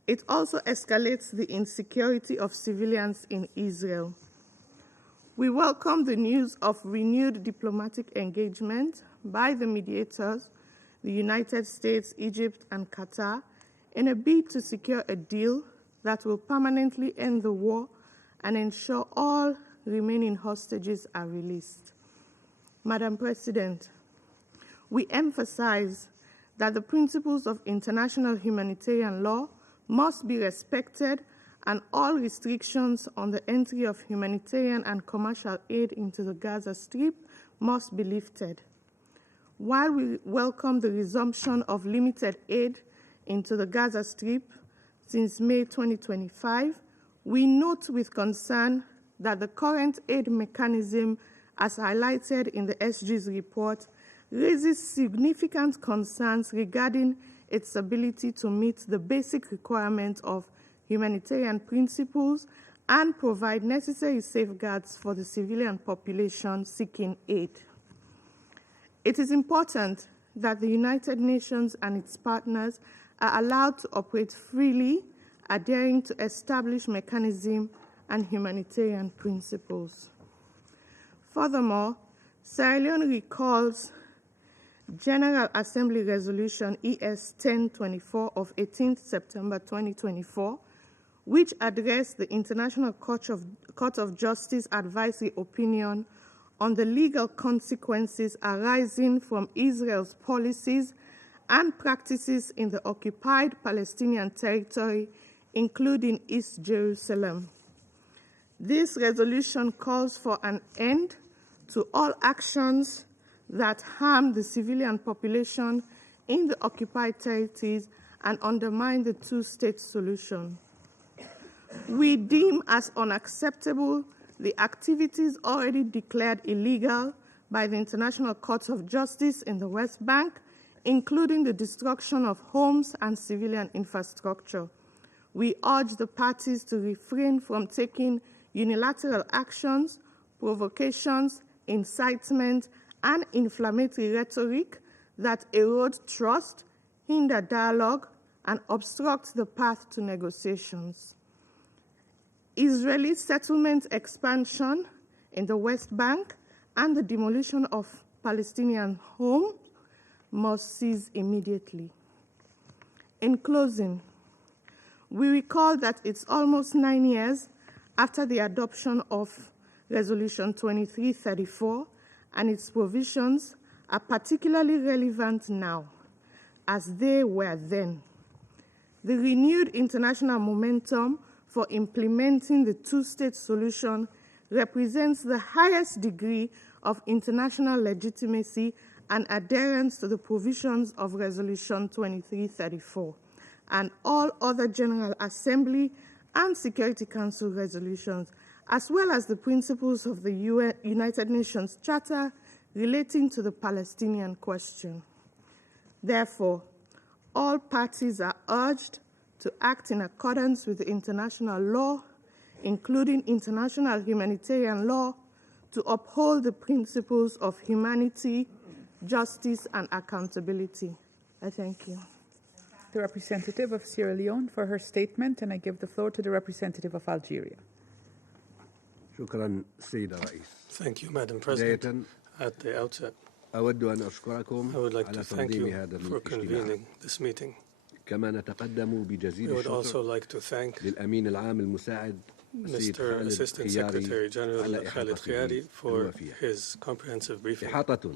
It also escalates the insecurity of civilians in Israel. We welcome the news of renewed diplomatic engagement by the mediators, the United States, Egypt, and Qatar, in a bid to secure a deal that will permanently end the war and ensure all remaining hostages are released. Madam President, we emphasize that the principles of international humanitarian law must be respected and all restrictions on the entry of humanitarian and commercial aid into the Gaza Strip must be lifted. While we welcome the resumption of limited aid into the Gaza Strip since May 2025, we note with concern that the current aid mechanism, as highlighted in the SG's report, raises significant concerns regarding its ability to meet the basic requirements of humanitarian principles and provide necessary safeguards for the civilian population seeking aid. It is important that the United Nations and its partners are allowed to operate freely, adhering to established mechanisms and humanitarian principles. Furthermore, Sierra Leone recalls General Assembly Resolution ES 1024 of 18th September 2024, which addressed the International Court of Justice advisory opinion on the legal consequences arising from Israel's policies and practices in the occupied Palestinian territory, including East Jerusalem. This resolution calls for an end to all actions that harm the civilian population in the occupied territories and undermine the two-state solution. We deem as unacceptable the activities already declared illegal by the International Court of Justice in the West Bank, including the destruction of homes and civilian infrastructure. We urge the parties to refrain from taking unilateral actions, provocations, incitement, and inflammatory rhetoric that erode trust, hinder dialogue, and obstruct the path to negotiations. Israeli settlement expansion in the West Bank and the demolition of Palestinian homes must cease immediately. In closing, we recall that it's almost 9 years after the adoption of Resolution 2334, and its provisions are particularly relevant now, as they were then. The renewed international momentum for implementing the two-state solution represents the highest degree of international legitimacy and adherence to the provisions of Resolution 2334 and all other General Assembly and Security Council resolutions, as well as the principles of the United Nations Charter relating to the Palestinian question. Therefore, all parties are urged to act in accordance with international law, including international humanitarian law, to uphold the principles of humanity, justice, and accountability. I thank you. The representative of Sierra Leone for her statement, and I give the floor to the representative of Algeria. شكرا سيد الرئيس. Thank you, Madam President. At the outset, أود أن أشكركم I would like على to thank تنظيم you هذا for الاجتماع. convening this meeting. كما نتقدم We بجزيل would also الشكر like to thank للأمين العام المساعد السيد Mr. خالد Assistant خياري Secretary General على Khaled إحاطته Kiari for الوافية. his comprehensive briefing. إحاطة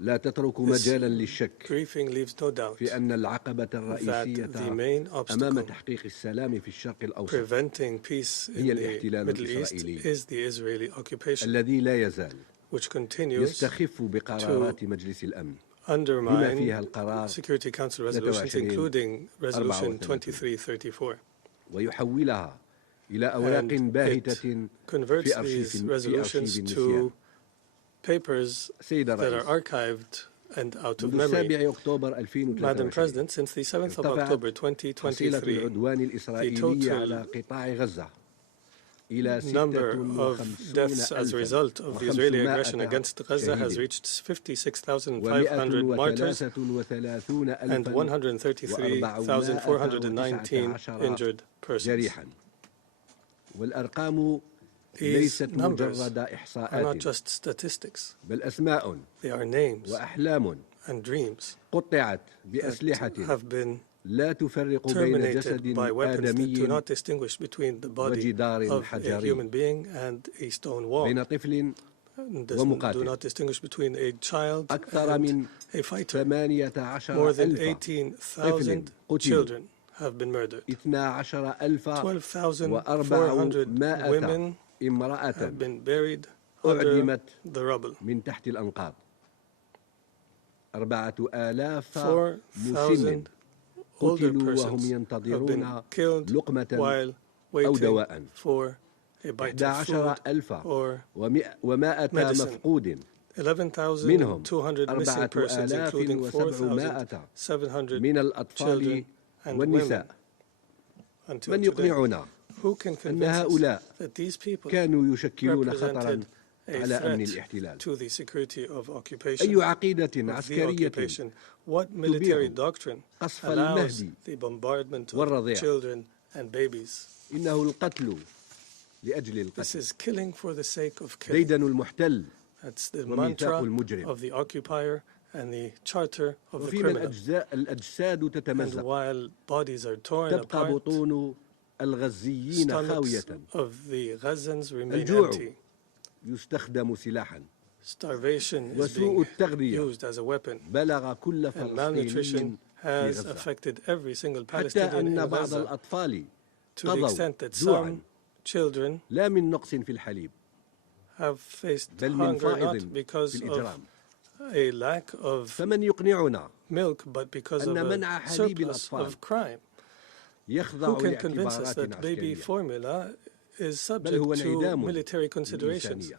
لا تترك This مجالا للشك briefing leaves no doubt في أن العقبة that الرئيسية the main أمام obstacle تحقيق السلام في الشرق الأوسط preventing peace in هي the الاحتلال Middle East الإسرائيلي is the Israeli occupation, الذي لا يزال which continues يستخف بقرارات مجلس الأمن بما undermine فيها القرار Security Council resolutions, including Resolution 2334, ويحولها إلى أوراق and باهتة it converts في these أرشيف resolutions النسيان. to papers سيد that الرئيس، are archived and out of منذ memory. 7 أكتوبر Madam 2023 President, since the 7th of October حصيلة 2023, العدوان the الإسرائيلي على total قطاع غزة إلى number of deaths as a result of the Israeli aggression against Gaza has reached 56,500 martyrs and 133,419 injured persons. والأرقام These ليست numbers مجرد are not إحصاءات just statistics. بل أسماء They are names وأحلام and dreams قطعت that بأسلحة have been لا تفرق بين جسد terminated by weapons that do آدمي not distingush between the body وجدار of a حجري human being and a stone wall. بين طفل Do ومقاتل not distingush between a child أكثر and من a fighter. 18,000 More than 18,000 قتلوا. children have been murdered. 12,400 12,400 women امرأة have been buried under أعدمت the rubble. من تحت الأنقاض. 4,000 مسن 4,000 older قتلوا وهم persons have ينتظرون been killed لقمة while أو waiting دواء. for a bite of food 11,000 or ومائة medicine. مفقود 11,200 missing persons, 4,700 including 4,700 من الأطفال children and والنساء. women. Until من today, يقنعنا who can أن convince us هؤلاء that these people كانوا يشكلون خطرا represented a على أمن threat الاحتلال؟ to the security of occupation? أي عقيدة of the عسكرية occupation? What military doctrine قصف allows المهدي the bombardment of والرضيع؟ children and babies? إنه القتل لأجل This القتل. is killing for the sake of killing. ديدن المحتل That's the وميثاق mantra المجرم. of the occupier and the charter of the وفيما criminal. الأجساد And تتمزق while bodies are torn تبقى apart, بطون الغزيين stomachs خاوية. of the Gazans remain الجوع empty. يستخدم سلاحا Starvation is وسوء being التغذية used as a weapon. بلغ كل And فلسطيني malnutrition في has غزة، affected every single حتى Palestinian أن in بعض Gaza, الأطفال to the قضوا extent that جوعا some children لا من نقص في الحليب have faced بل من hunger not فائض because في of الإجرام. a lack of فمن يقنعنا milk, but because of أن a منع حليب surplus الأطفال of crime. يخضع Who can convince us لاعتبارات that baby عسكرية formula is بل هو subject to انعدام military considerations? للإنسانية.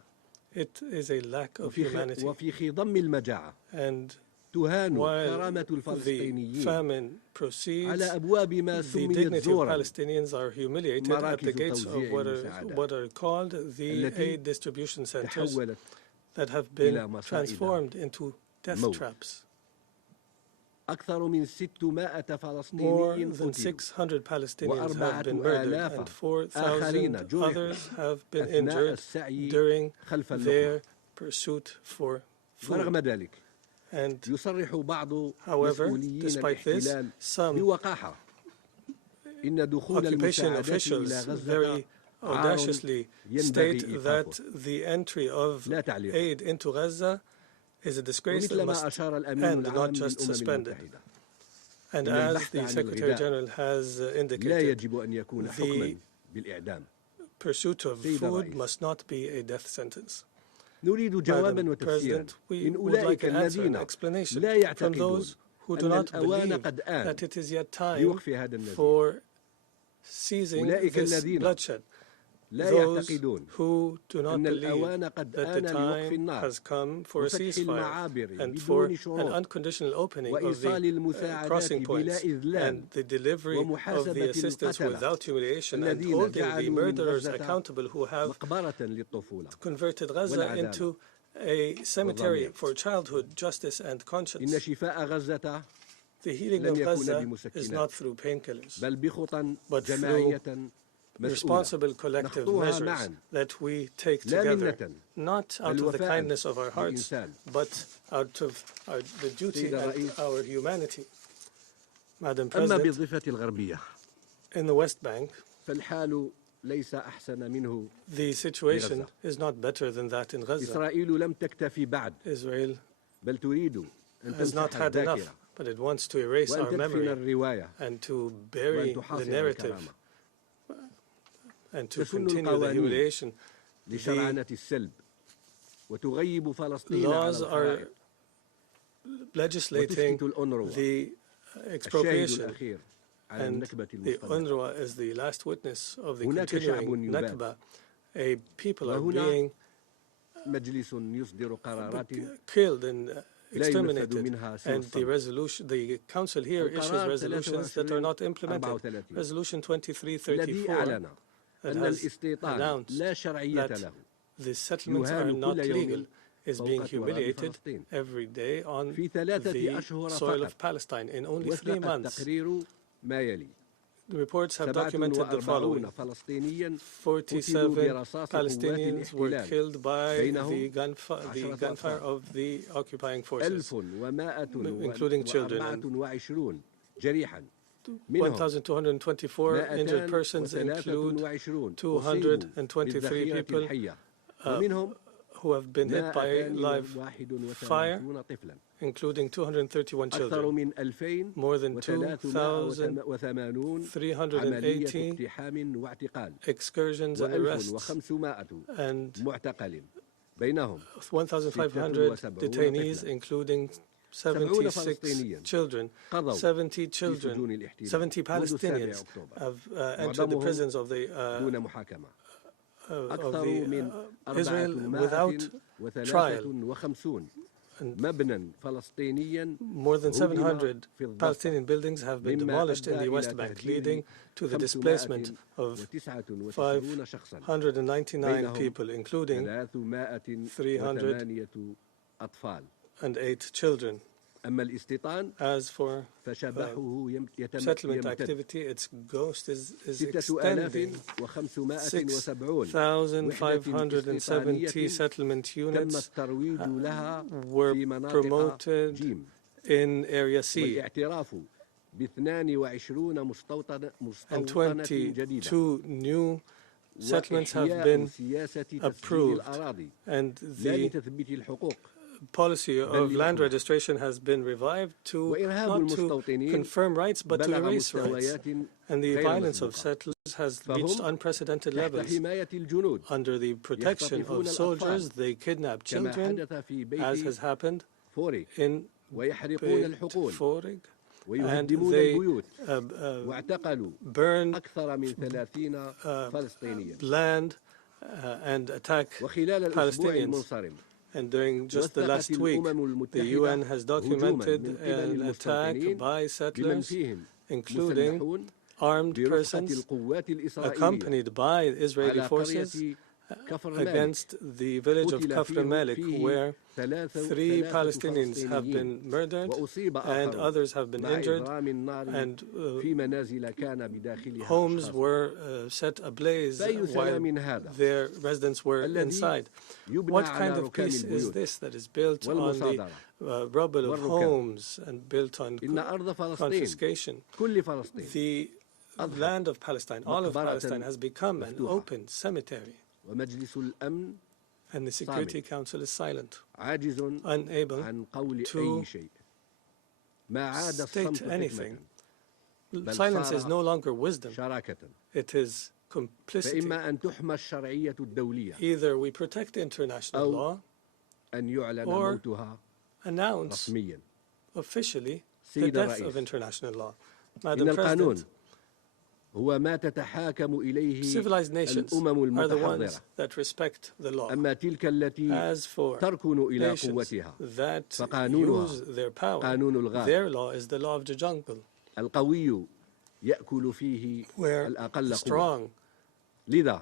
It is a lack of humanity. وفي خضم المجاعة And تهان while كرامة the الفلسطينيين famine proceeds, على أبواب ما the سميت dignity of زورا Palestinians are humiliated at the مراكز gates of توزيع what المساعدات are called the التي aid distribution centers تحولت that have إلى been مصائد transformed into death موت. traps. أكثر من 600 More فلسطيني than قتلوا 600 Palestinians have been و4,000 murdered and 4,000 آخرين جرحوا others have been أثناء injured السعي during خلف their اللقمة. pursuit for ورغم food. ذلك And يصرح بعض however, مسؤولين despite this, الاحتلال some بوقاحة إن دخول occupation المساعدات officials إلى غزة very عار audaciously ينبغي state that إيقافه. the entry of لا تعليق. aid into Gaza is a disgrace that ومثل ما must أشار الأمين end, العام not just للأمم suspended. المتحدة And إن as البحث the عن Secretary الغذاء General has لا indicated, يجب أن يكون حكما بالإعدام. pursuit of سيد food الرئيس. must not be a death sentence. نريد جوابا Madam وتفسيرا President, we من would أولئك like an answer and الذين explanation لا from يعتقدون those who do أن not الأوان believe قد آن that it is yet time لوقف هذا النزيف. for ceasing أولئك this الذين bloodshed. لا Those يعتقدون who do not أن believe الأوان قد that the آن لوقف time النار has come for a وفتح ceasefire المعابر and for بدون an شروط unconditional opening of وإيصال the المساعدات crossing بلا points إذلال and the delivery of ومحاسبة the assistance القتلة without humiliation and الذين holding the جعلوا من murderers غزة accountable who have مقبرة للطفولة converted Gaza والعدالة into a cemetery والضمير. for childhood, justice, and إن conscience. شفاء غزة The healing لن of يكون Gaza is بمسكنات not through painkillers, بل بخطى but through جماعية مسؤولة responsible collective نخطوها measures معا that we take لا together, منة not out بل of the وفاء kindness of our hearts, للإنسان. but out of the duty سيد and الرئيس our humanity. Madam أما President, بالضفة الغربية in the West Bank, فالحال ليس أحسن منه. the situation is not better than that in Gaza. إسرائيل لم تكتفي بعد Israel بل تريد أن has not تمسح had enough, الذاكرة but it wants to erase وأن our تدفن memory الرواية and to وأن bury the تحاصر narrative الكرامة and to تسن continue the القوانين humiliation. The لشرعنة السلب وتغيب فلسطين على laws are الخرائط legislating وتسكت الأونروا the الشاهد expropriation, الأخير على and النكبة the المستمرة. UNRWA is the last witness of the هناك شعب continuing يباد. Nakba. A people are وهنا being مجلس يصدر قرارات killed and لا ينفذ exterminated, منها and سوى the council here issues القرار resolutions that are not implemented. 34 Resolution الذي 2334 أعلن that أن has الاستيطان announced لا شرعية that له the settlements are يهان not كل يوم legal is being فوق تراب humiliated فلسطين. every day on في 3 the أشهر soil فقط of Palestine. In only 3 وثق months, التقرير ما يلي the reports have documented the 47 following. فلسطينيا 47 قتلوا برصاص قوات Palestinians were الاحتلال killed by بينهم the gunfire of the occupying forces, 1124 including children, and جريحا منهم 1,224 injured persons include 223 people ومنهم who have been hit by live fire, 181 طفلا including 231 أكثر children. من 2,000 More than 2,380 عملية 2,380 اقتحام واعتقال excursions and arrests, و1,500 and معتقل بينهم 1,500 detainees, including 76 children. 70 children, 70 Palestinians have entered the prisons of the دون محاكمة of Israel without trial. 453 مبنى فلسطينيا More than 700 Palestinian buildings have been demolished in the West Bank, leading to the displacement of 599 people, including 308 children. أما الاستيطان As for فشبحه settlement يمتد activity, its ghost is 6,570 extending. 6,570 settlement تم units الترويج لها were في مناطق promoted جيم in Area C, والاعتراف ب 22 مستوطنة and جديدة 22 new settlements have وإحياء been سياسة تسجيل approved, الأراضي and لا the لتثبيت الحقوق policy of land registration has been revived to وإرهاب not to المستوطنين confirm rights but to بلغ erase rights. مستويات And the غير violence of مسبوقة. settlers has فهم reached unprecedented تحت levels. حماية الجنود Under the protection يختطفون of soldiers, الأطفال they kidnap كما children, حدث في as has بيت happened فوري in ويحرقون Beit الحقول Forig, and ويهدمون they البيوت واعتقلوا burn أكثر من 30 فلسطينيا land and attack وخلال الأسبوع Palestinians. المنصرم And during just the last وثقت week, الأمم the المتحدة UN has documented هجوما من قبل an attack المستوطنين by بمن settlers, فيهم including مسلحون armed برفقة persons القوات الإسرائيلية accompanied by Israeli على forces قرية كفر مالك against the village of قتل Kafr Malik, فيه where 3 ثلاثة Palestinians have been murdered وأصيب and آخرون others have been مع injured, إبرام النار and في منازل كان بداخلها homes أشخاص. were set ablaze فأي while سلام هذا their residents were الذي inside. يبنى What على kind of ركام peace is البيوت this that is built on the والمصادرة rubble of والركام. homes and built on إن أرض فلسطين confiscation? كل فلسطين The land of Palestine, all of Palestine, has become an مفتوحة. open cemetery, ومجلس الأمن and the Security Council is silent, عاجز unable عن قول to أي شيء ما عاد الصمت state anything. حكمة Silence صار is no longer wisdom, شراكة it is complicity. فإما أن تحمى الشرعية الدولية Either we protect international أو law or موتها announce رسميا. officially the سيد death الرئيس، of international law. إن Madam القانون President, هو ما تتحاكم إليه civilized nations الأمم are the المتحضرة. ones that respect the law. أما تلك التي As for تركن إلى nations قوتها that فقانونها use their power, قانون الغاب. their law is the law of the jungle, القوي يأكل فيه where الأقل the قوة. strong لذا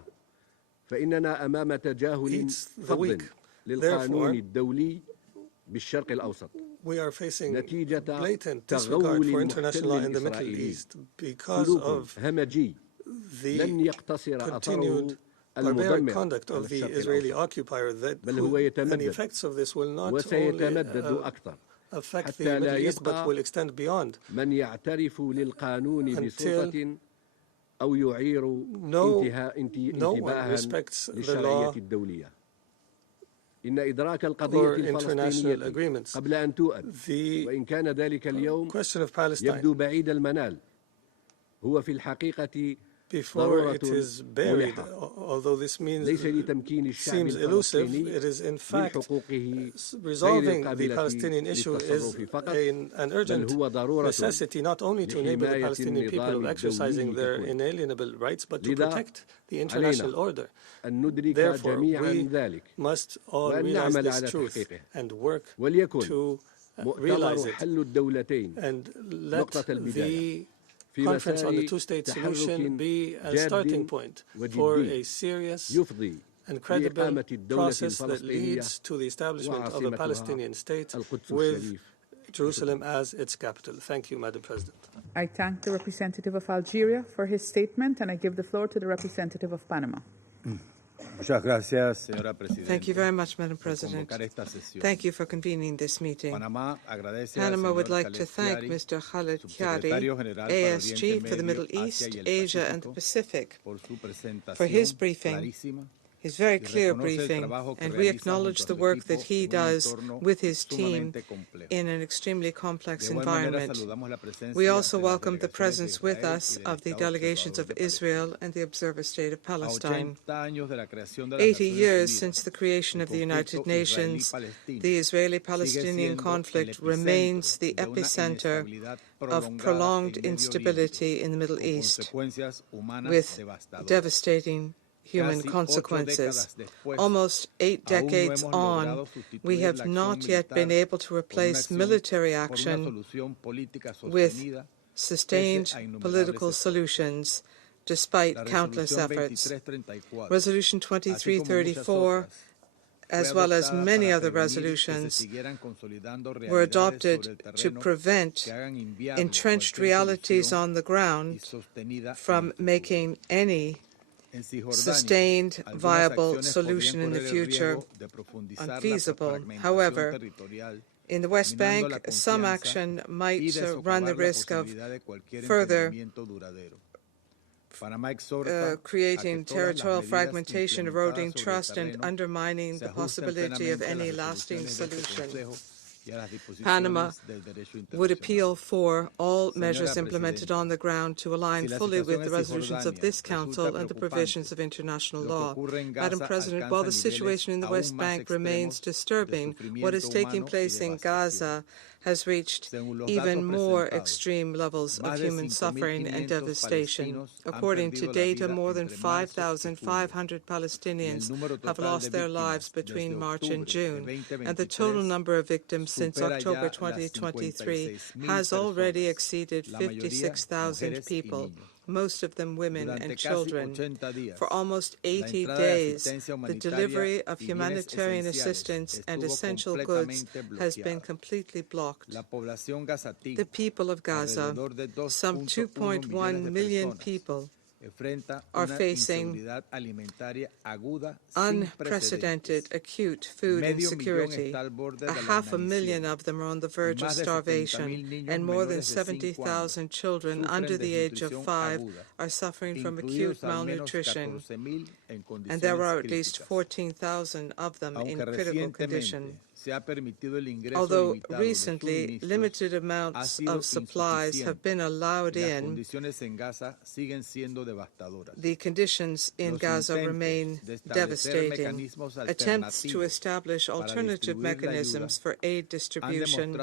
فإننا أمام تجاهل eats the فظ weak. للقانون Therefore, الدولي بالشرق الأوسط we are facing نتيجة blatant تغول disregard for international law in the Middle الإسرائيلي. East because سلوك of همجي لن the يقتصر أثره continued barbaric المدمر conduct على of the الشرق Israeli الأوسط، occupier بل هو and the يتمدد effects of this will not only وسيتمدد أكثر affect حتى the لا Middle East but يبقى will extend beyond من يعترف للقانون until بسلطة أو يعير no one انتباها respects the للشرعية law الدولية. إن إدراك or القضية international الفلسطينية agreements. قبل أن تؤد The وإن كان ذلك اليوم question of Palestine, يبدو بعيد المنال هو في الحقيقة before ضرورة it is buried, ملحة. although this means ليس لتمكين الشعب seems elusive, الفلسطيني it is in من fact حقوقه resolving غير the القابلة Palestinian issue is للتصرف فقط an بل urgent هو ضرورة necessity not only to enable the لحماية Palestinian people of النظام exercising their الدولي ككل. inalienable rights, but to لذا protect the international علينا order. أن ندرك Therefore, جميعا we ذلك must all وأن realize نعمل this على truth تحقيقه. and work وليكن to realize مؤتمر it, حل الدولتين and let نقطة البداية the في conference on the مسار two-state تحرك solution be a جاد starting point for وجدي a serious يفضي and credible لإقامة الدولة process that الفلسطينية leads to the establishment of a وعاصمتها Palestinian state القدس with الشريف. Jerusalem as its capital. Thank you, Madam President. I thank the representative of Algeria for his statement, and I give the floor to the representative of Panama. Thank you very much, Madam President. Thank you for convening this meeting. Panama would like to thank Mr. Khaled Kiari, ASG for the Middle East, Asia, and the Pacific, for his briefing, his very clear briefing, and we acknowledge the work that he does with his team in an extremely complex environment. We also welcome the presence with us of the delegations of Israel and the Observer State of Palestine. 80 years since the creation of the United Nations, the Israeli-Palestinian conflict remains the epicenter of prolonged instability in the Middle East, with devastating human consequences. Almost 8 decades on, we have not yet been able to replace military action with sustained political solutions, despite countless efforts. Resolution 2334, as well as many other resolutions, were adopted to prevent entrenched realities on the ground from making any sustained, viable solution in the future unfeasible. However, in the West Bank, some action might run the risk of further creating territorial fragmentation, eroding trust, and undermining the possibility of any lasting solution. Panama would appeal for all measures implemented on the ground to align fully with the resolutions of this Council and the provisions of international law. Madam President, while the situation in the West Bank remains disturbing, what is taking place in Gaza has reached even more extreme levels of human suffering and devastation. According to data, more than 5,500 Palestinians have lost their lives between March and June, and the total number of victims since October 2023 has already exceeded 56,000 people, most of them women and children. For almost 80 days, the delivery of humanitarian assistance and essential goods has been completely blocked. The people of Gaza, some 2.1 million people, are facing unprecedented acute food insecurity. 500,000 of them are on the verge of starvation, and more than 70,000 children under the age of 5 are suffering from acute malnutrition, and there are at least 14,000 of them in critical condition. although recently limited amounts of supplies have been allowed in, the conditions in Gaza remain devastating. Attempts to establish alternative mechanisms for aid distribution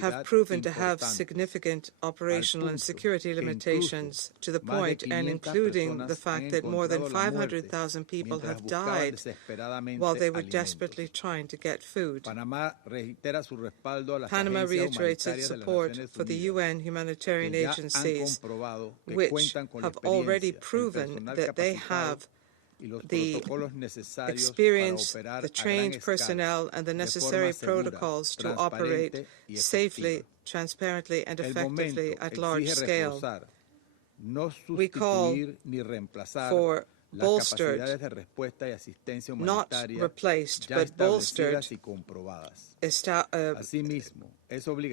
have proven to have significant operational and security limitations, to the point and including the fact that more than 500,000 people have died while they were desperately trying to get food. Panama reiterates its support for the UN humanitarian agencies, which have already proven that they have the experience, the trained personnel, and the necessary protocols to operate safely, transparently, and effectively at large scale. We call for bolstered, not replaced, but bolstered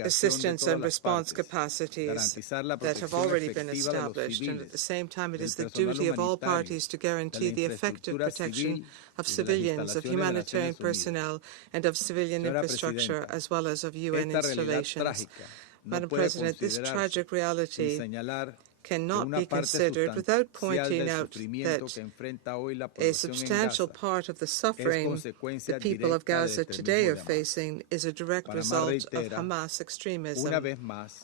assistance and response capacities that have already been established. And at the same time, it is the duty of all parties to guarantee the effective protection of civilians, of humanitarian personnel, and of civilian infrastructure, as well as of UN installations. Madam President, this tragic reality cannot be considered without pointing out that a substantial part of the suffering the people of Gaza today are facing is a direct result of Hamas extremism.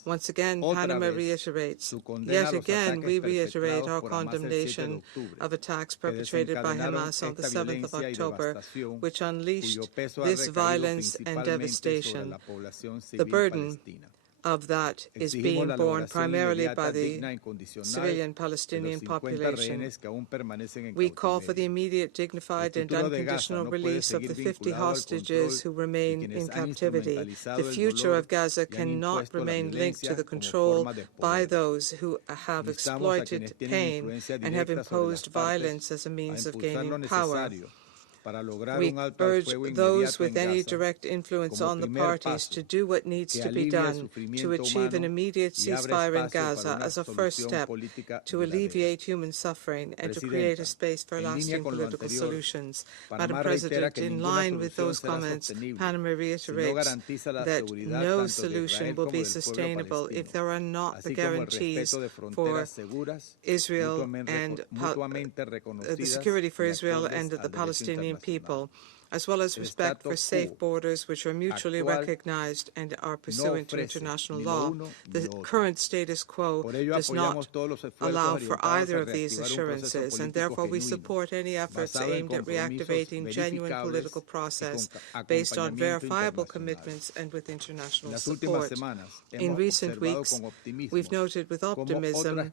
Once again, Panama reiterates, yet again, we reiterate our condemnation of attacks perpetrated by Hamas on the 7th of October, which unleashed this violence and devastation. The burden of that is being borne primarily by the civilian Palestinian population. We call for the immediate, dignified, and unconditional release of the 50 hostages who remain in captivity. The future of Gaza cannot remain linked to the control by those who have exploited pain and have imposed violence as a means of gaining power. We urge those with any direct influence on the parties to do what needs to be done to achieve an immediate ceasefire in Gaza as a first step to alleviate human suffering and to create a space for lasting political solutions. Madam President, in line with those comments, Panama reiterates that no solution will be sustainable if there are not the guarantees for Israel and the security for Israel and the Palestinian people, as well as respect for safe borders which are mutually recognized and are pursuant to international law. The current status quo does not allow for either of these assurances, and therefore we support any efforts aimed at reactivating genuine political process based on verifiable commitments and with international support. In recent weeks, we've noted with optimism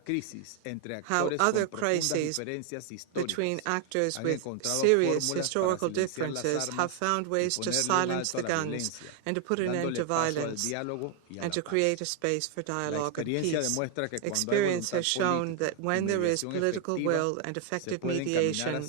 how other crises between actors with serious historical differences have found ways to silence the guns and to put an end to violence and to create a space for dialogue and peace. Experience has shown that when there is political will and effective mediation,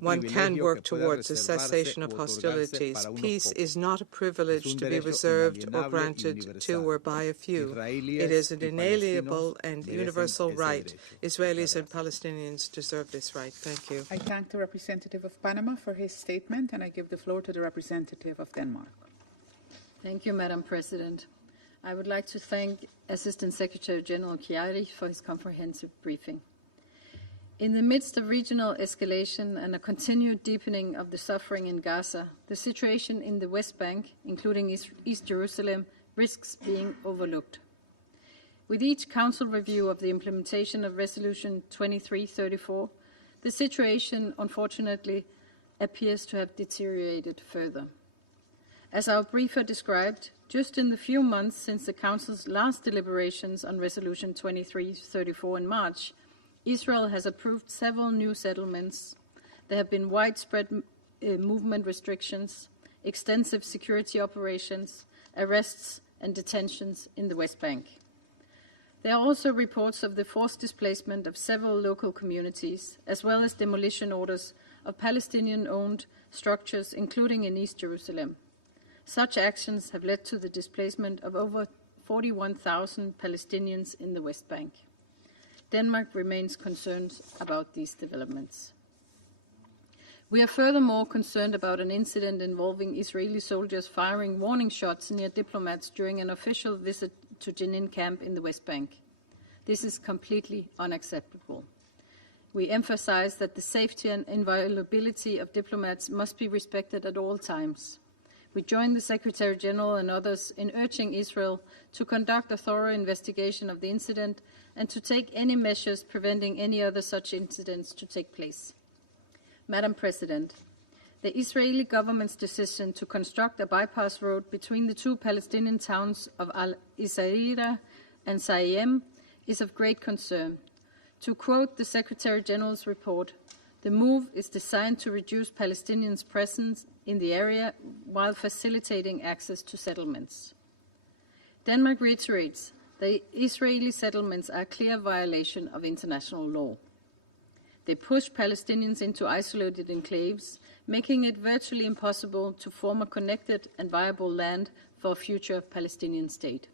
one can work towards a cessation of hostilities. Peace is not a privilege to be reserved or granted to or by a few. It is an inalienable and universal right. Israelis and Palestinians deserve this right. Thank you. I thank the representative of Panama for his statement, and I give the floor to the representative of Denmark. Thank you, Madam President. I would like to thank Assistant Secretary General Kiari for his comprehensive briefing. In the midst of regional escalation and a continued deepening of the suffering in Gaza, the situation in the West Bank, including East Jerusalem, risks being overlooked. With each Council review of the implementation of Resolution 2334, the situation, unfortunately, appears to have deteriorated further. As our briefer described, just in the few months since the Council's last deliberations on Resolution 2334 in March, Israel has approved several new settlements. There have been widespread movement restrictions, extensive security operations, arrests and detentions in the West Bank. There are also reports of the forced displacement of several local communities, as well as demolition orders of Palestinian-owned structures, including in East Jerusalem. Such actions have led to the displacement of over 41,000 Palestinians in the West Bank. Denmark remains concerned about these developments. We are furthermore concerned about an incident involving Israeli soldiers firing warning shots near diplomats during an official visit to Jenin camp in the West Bank. This is completely unacceptable. We emphasize that the safety and inviolability of diplomats must be respected at all times. We join the Secretary General and others in urging Israel to conduct a thorough investigation of the incident and to take any measures preventing any other such incidents to take place. Madam President, the Israeli government's decision to construct a bypass road between the two Palestinian towns of Al-Isaira and Sayyem is of great concern. To quote the Secretary General's report, the move is designed to reduce Palestinians' presence in the area while facilitating access to settlements. Denmark reiterates the Israeli settlements are a clear violation of international law. They push Palestinians into isolated enclaves, making it virtually impossible to form a connected and viable land for a future Palestinian state.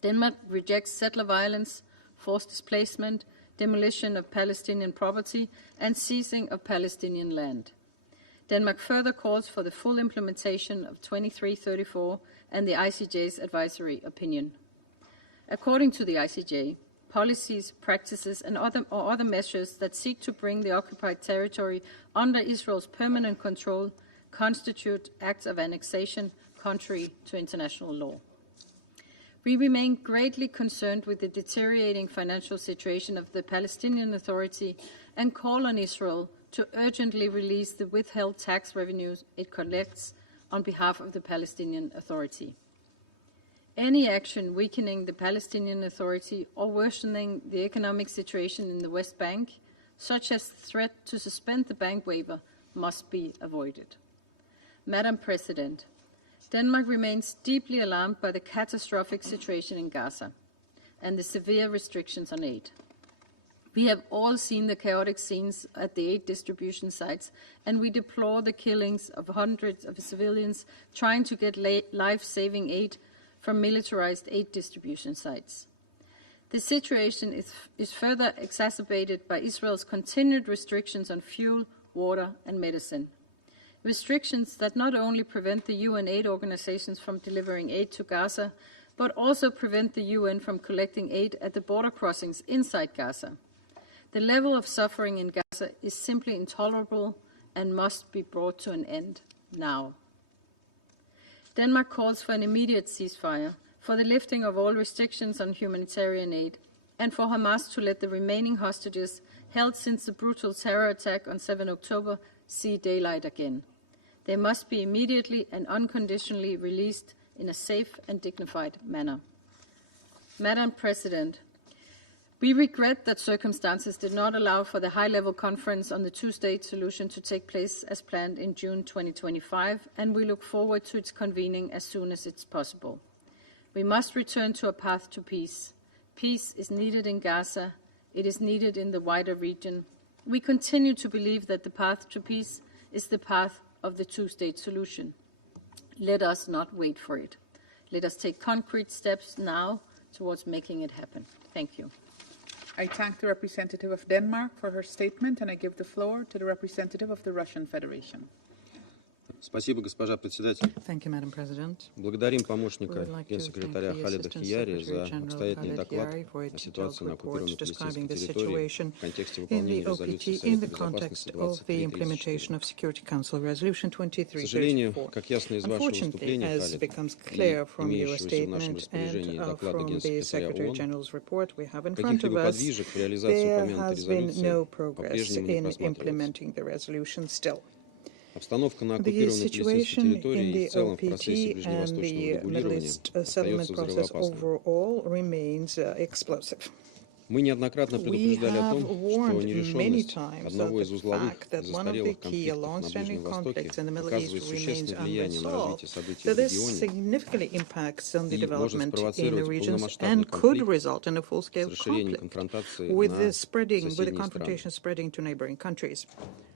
Denmark rejects settler violence, forced displacement, demolition of Palestinian property, and seizing of Palestinian land. Denmark further calls for the full implementation of 2334 and the ICJ's advisory opinion. According to the ICJ, policies, practices, and other measures that seek to bring the occupied territory under Israel's permanent control constitute acts of annexation contrary to international law. We remain greatly concerned with the deteriorating financial situation of the Palestinian Authority and call on Israel to urgently release the withheld tax revenues it collects on behalf of the Palestinian Authority. Any action weakening the Palestinian Authority or worsening the economic situation in the West Bank, such as the threat to suspend the bank waiver, must be avoided. Madam President, Denmark remains deeply alarmed by the catastrophic situation in Gaza and the severe restrictions on aid. We have all seen the chaotic scenes at the aid distribution sites, and we deplore the killings of hundreds of civilians trying to get life-saving aid from militarized aid distribution sites. The situation is further exacerbated by Israel's continued restrictions on fuel, water, and medicine. Restrictions that not only prevent the UN aid organizations from delivering aid to Gaza, but also prevent the UN from collecting aid at the border crossings inside Gaza. The level of suffering in Gaza is simply intolerable and must be brought to an end now. Denmark calls for an immediate ceasefire, for the lifting of all restrictions on humanitarian aid, and for Hamas to let the remaining hostages held since the brutal terror attack on 7 October see daylight again. They must be immediately and unconditionally released in a safe and dignified manner. Madam President, we regret that circumstances did not allow for the high-level conference on the two-state solution to take place as planned in June 2025, and we look forward to its convening as soon as it's possible. We must return to a path to peace. Peace is needed in Gaza. It is needed in the wider region. We continue to believe that the path to peace is the path of the two-state solution. Let us not wait for it. Let us take concrete steps now towards making it happen. Thank you. I thank the representative of Denmark for her statement, and I give the floor to the representative of the Russian Federation. Спасибо, госпожа председатель. Thank you, Madam President. Благодарим помощника генсекретаря Халеда Кияри за обстоятельный доклад о ситуации на оккупированной палестинской территории в контексте выполнения резолюции Совета Безопасности 2334. К сожалению, как ясно из вашего выступления, Халед, и имеющегося в нашем распоряжении доклада генсекретаря ООН, каких-либо подвижек в реализации упомянутой резолюции по-прежнему не просматривается. Обстановка на оккупированной палестинской территории и в целом в процессе ближневосточного регулирования остается взрывоопасной. Мы неоднократно предупреждали о том, что нерешенность одного из узловых застарелых конфликтов на Ближнем Востоке оказывает существенное влияние на развитие событий в регионе и может спровоцировать полномасштабный конфликт с расширением конфронтации на соседние страны.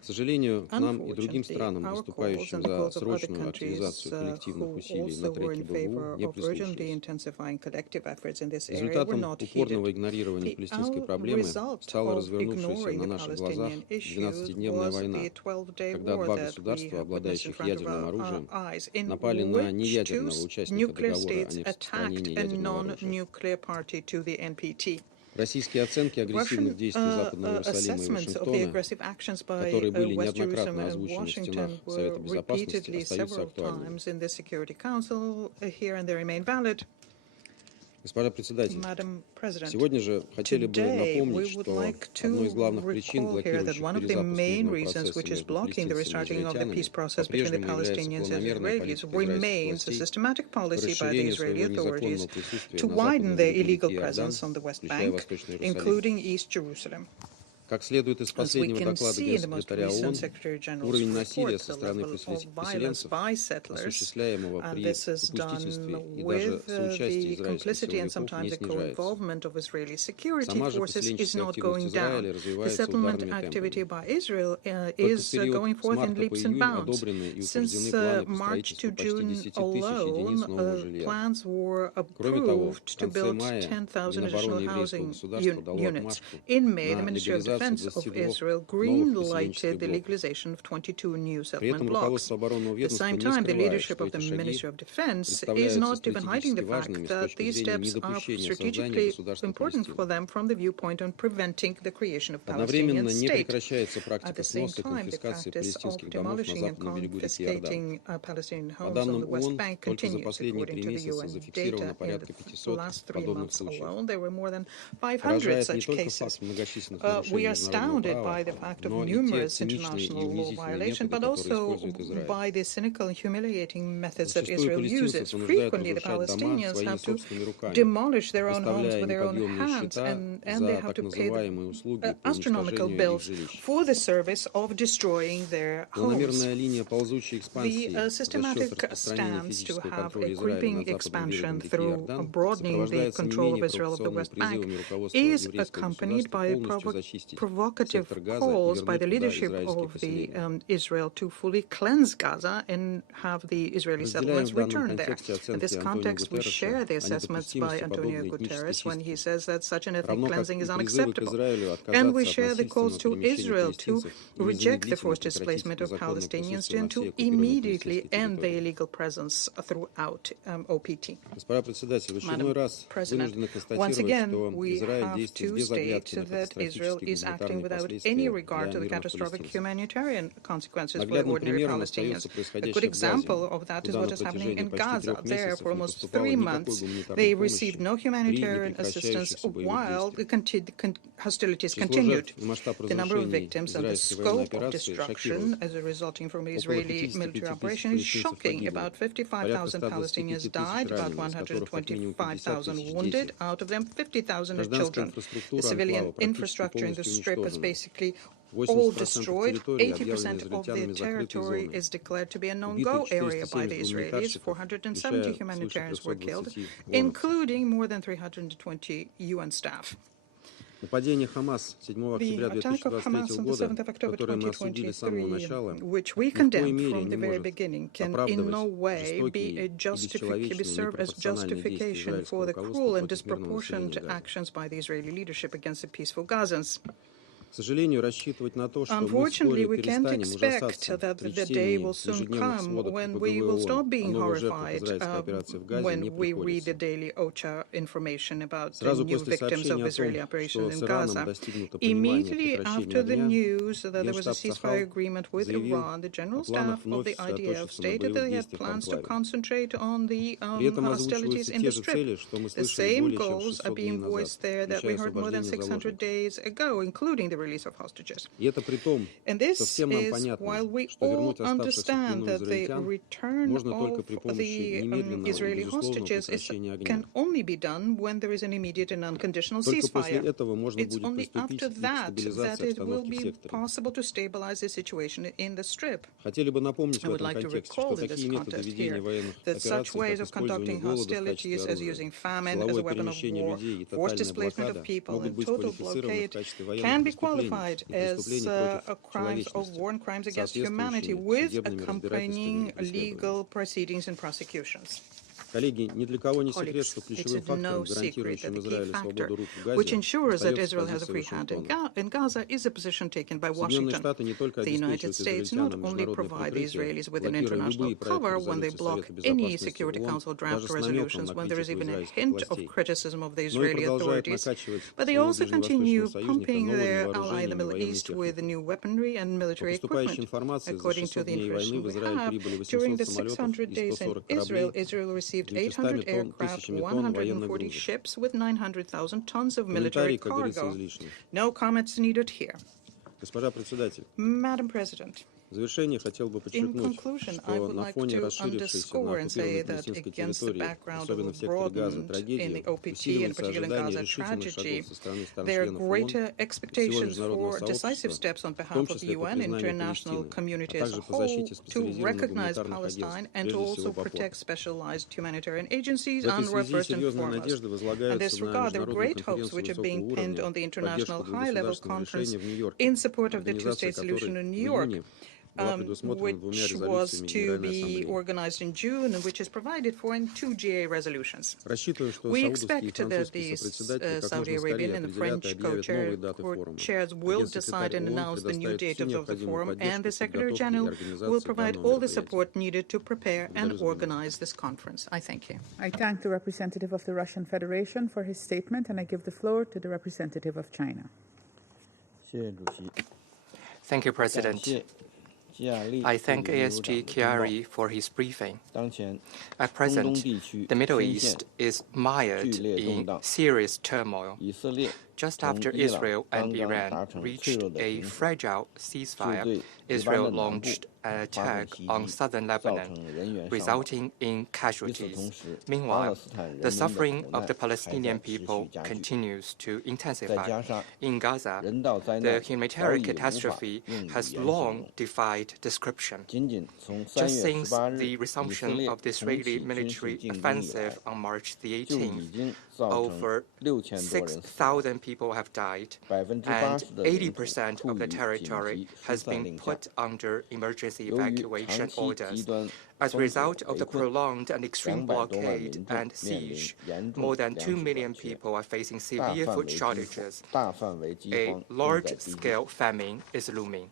К сожалению, к нам и другим странам, выступающим за срочную активизацию коллективных усилий на треке БВУ, не прислушивались. Результатом упорного игнорирования палестинской проблемы стала развернувшаяся на наших глазах 12-дневная война, когда два государства, обладающих ядерным оружием, напали на неядерного участника договора о нераспространении ядерного оружия. Российские оценки агрессивных действий Западного Иерусалима и Вашингтона, которые были неоднократно озвучены в стенах Совета Безопасности, остаются актуальными. Госпожа председатель, сегодня же хотели бы напомнить, что одной из главных причин, блокирующих перезапуск мирного процесса между палестинцами и израильтянами, по-прежнему является планомерная политика израильских властей по расширению своего незаконного присутствия на западном берегу реки Иордан, включая Восточный Иерусалим. Как следует из последнего доклада Генсекретаря ООН, уровень насилия со стороны переселенцев, осуществляемого при попустительстве и даже соучастии израильских силовиков, не снижается. Сама же поселенческая активность Израиля развивается ударными темпами. Только в период с марта по июнь одобрены и утверждены планы по строительству почти 10 тысяч единиц нового жилья. Кроме того, в конце мая Минобороны еврейского государства дало отмашку на легализацию of Israel green-lighted the legalization of 22 new settlement blocks. At the same time, the leadership of the Ministry of Defense is not even hiding the fact that these steps are strategically important for them from the viewpoint on preventing the creation of Palestinian state. At the same time, the practice of demolishing and confiscating Palestinian homes on the West Bank continues. According to the UN data, in the last 3 months alone, there were more than 500 such cases. We are astounded by the fact of numerous international law violations, but also by the cynical and humiliating methods that Israel uses. Frequently, the Palestinians have to demolish their own homes with their own hands, and they have to pay the astronomical bills for the service of destroying their homes. The systematic stance to have a creeping expansion through broadening the control of Israel of the West Bank is accompanied by provocative calls by the leadership of the Israel to fully cleanse Gaza and have the Israeli settlements returned there. In this context, we share the assessments by Antonio Guterres when he says that such an ethnic cleansing is unacceptable. And we share the calls to Israel to reject the forced displacement of Palestinians and to immediately end the illegal presence throughout OPT. Madam President, once again, we have to state that Israel is acting without any regard to the catastrophic humanitarian consequences for ordinary Palestinians. A good example of that is what is happening in Gaza. There, for almost 3 months, they received no humanitarian assistance while the hostilities continued. The number of victims and the scope of destruction as a resulting from the Israeli military operation is shocking. About 55,000 Palestinians died, about 125,000 wounded, out of them 50,000 are children. The civilian infrastructure in the Strip is basically all destroyed. 80% of the territory is declared to be a no-go area by the Israelis. 470 humanitarians were killed, including more than 320 UN staff. Нападение Хамас 7 октября 2023 года, которое мы осудили с самого начала, which we condemned from the very beginning, can in no way serve as justification for the cruel and disproportionate actions by the Israeli leadership against the peaceful Gazans. Unfortunately, we can't expect that the day will soon come when we will stop being horrified when we read the daily OCHA information about the new victims of Israeli operations in Gaza. Immediately after the news that there was a ceasefire agreement with Iran, the General Staff of the IDF stated that they had plans to concentrate on the hostilities in the Strip. The same goals are being voiced there that we heard more than 600 days ago, including the release of hostages. And this is while we all understand that the return of the Israeli hostages can only be done when there is an immediate and unconditional ceasefire. It's only after that that it will be possible to stabilize the situation in the Strip. I would like to recall in this context here that such ways of conducting hostilities as using famine as a weapon of war, forced displacement of people, and total blockade can be qualified as crimes of war and crimes against humanity with accompanying legal proceedings and prosecutions. Colleagues, it's no secret that the key factor which ensures that Israel has a free hand in Gaza is a position taken by Washington. The United States not only provide the Israelis with an international cover when they block any Security Council draft resolutions, when there is even a hint of criticism of the Israeli authorities, but they also continue pumping their ally in the Middle East with new weaponry and military equipment. According to the information we have, during the 600 days in Israel received 800 aircraft, 140 ships with 900,000 tons of military cargo. No comments needed here. Madam President, in conclusion, I would like to underscore and say that against the background of a broadened in the OPT and particularly in Gaza tragedy, there are greater expectations for decisive steps on behalf of the UN and international community as a whole to recognize Palestine and to also protect specialized humanitarian agencies, UNRWA first and foremost. In this regard, there are great hopes which are being pinned on the international high-level conference in support of the two-state solution in New York, which was to be organized in June and which is provided for in 2 GA resolutions. We expect that the Saudi Arabian and the French co-chairs will decide and announce the new date of the forum, and the Secretary General will provide all the support needed to prepare and organize this conference. I thank you. I thank the representative of the Russian Federation for his statement, and I give the floor to the representative of China. Thank you, President. I thank ASG Kiari for his briefing. At present, the Middle East is mired in serious turmoil. Just after Israel and Iran reached a fragile ceasefire, Israel launched an attack on southern Lebanon, resulting in casualties. Meanwhile, the suffering of the Palestinian people continues to intensify. In Gaza, the humanitarian catastrophe has long defied description. Just since the resumption of the Israeli military offensive on March the 18th, over 6,000 people have died, and 80% of the territory has been put under emergency evacuation orders. As a result of the prolonged and extreme blockade and siege, more than 2 million people are facing severe food shortages. A large-scale famine is looming.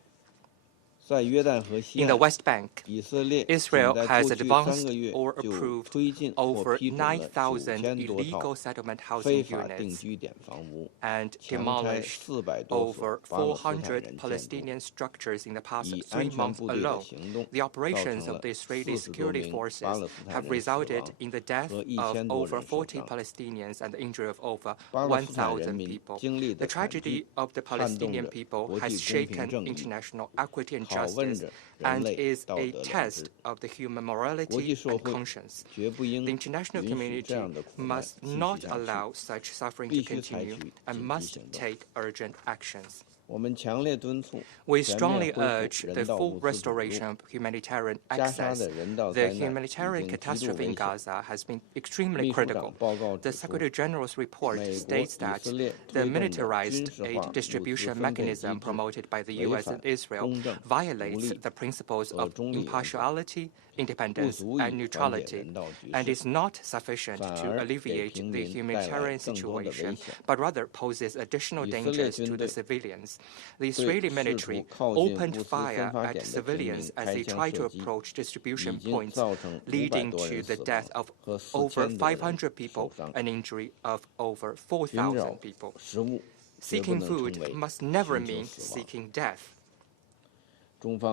In the West Bank, Israel has advanced or approved over 9,000 illegal settlement housing units and demolished over 400 Palestinian structures in the past 3 months alone. The operations of the Israeli security forces have resulted in the death of over 40 Palestinians and the injury of over 1,000 people. The tragedy of the Palestinian people has shaken international equity and justice and is a test of the human morality and conscience. The international community must not allow such suffering to continue and must take urgent actions. We strongly urge the full restoration of humanitarian access. The humanitarian catastrophe in Gaza has been extremely critical. The Secretary General's report states that the militarized aid distribution mechanism promoted by the U.S. and Israel violates the principles of impartiality, independence, and neutrality, and is not sufficient to alleviate the humanitarian situation, but rather poses additional dangers to the civilians. The Israeli military opened fire at civilians as they tried to approach distribution points, leading to the death of over 500 people and injury of over 4,000 people. Seeking food must never mean seeking death.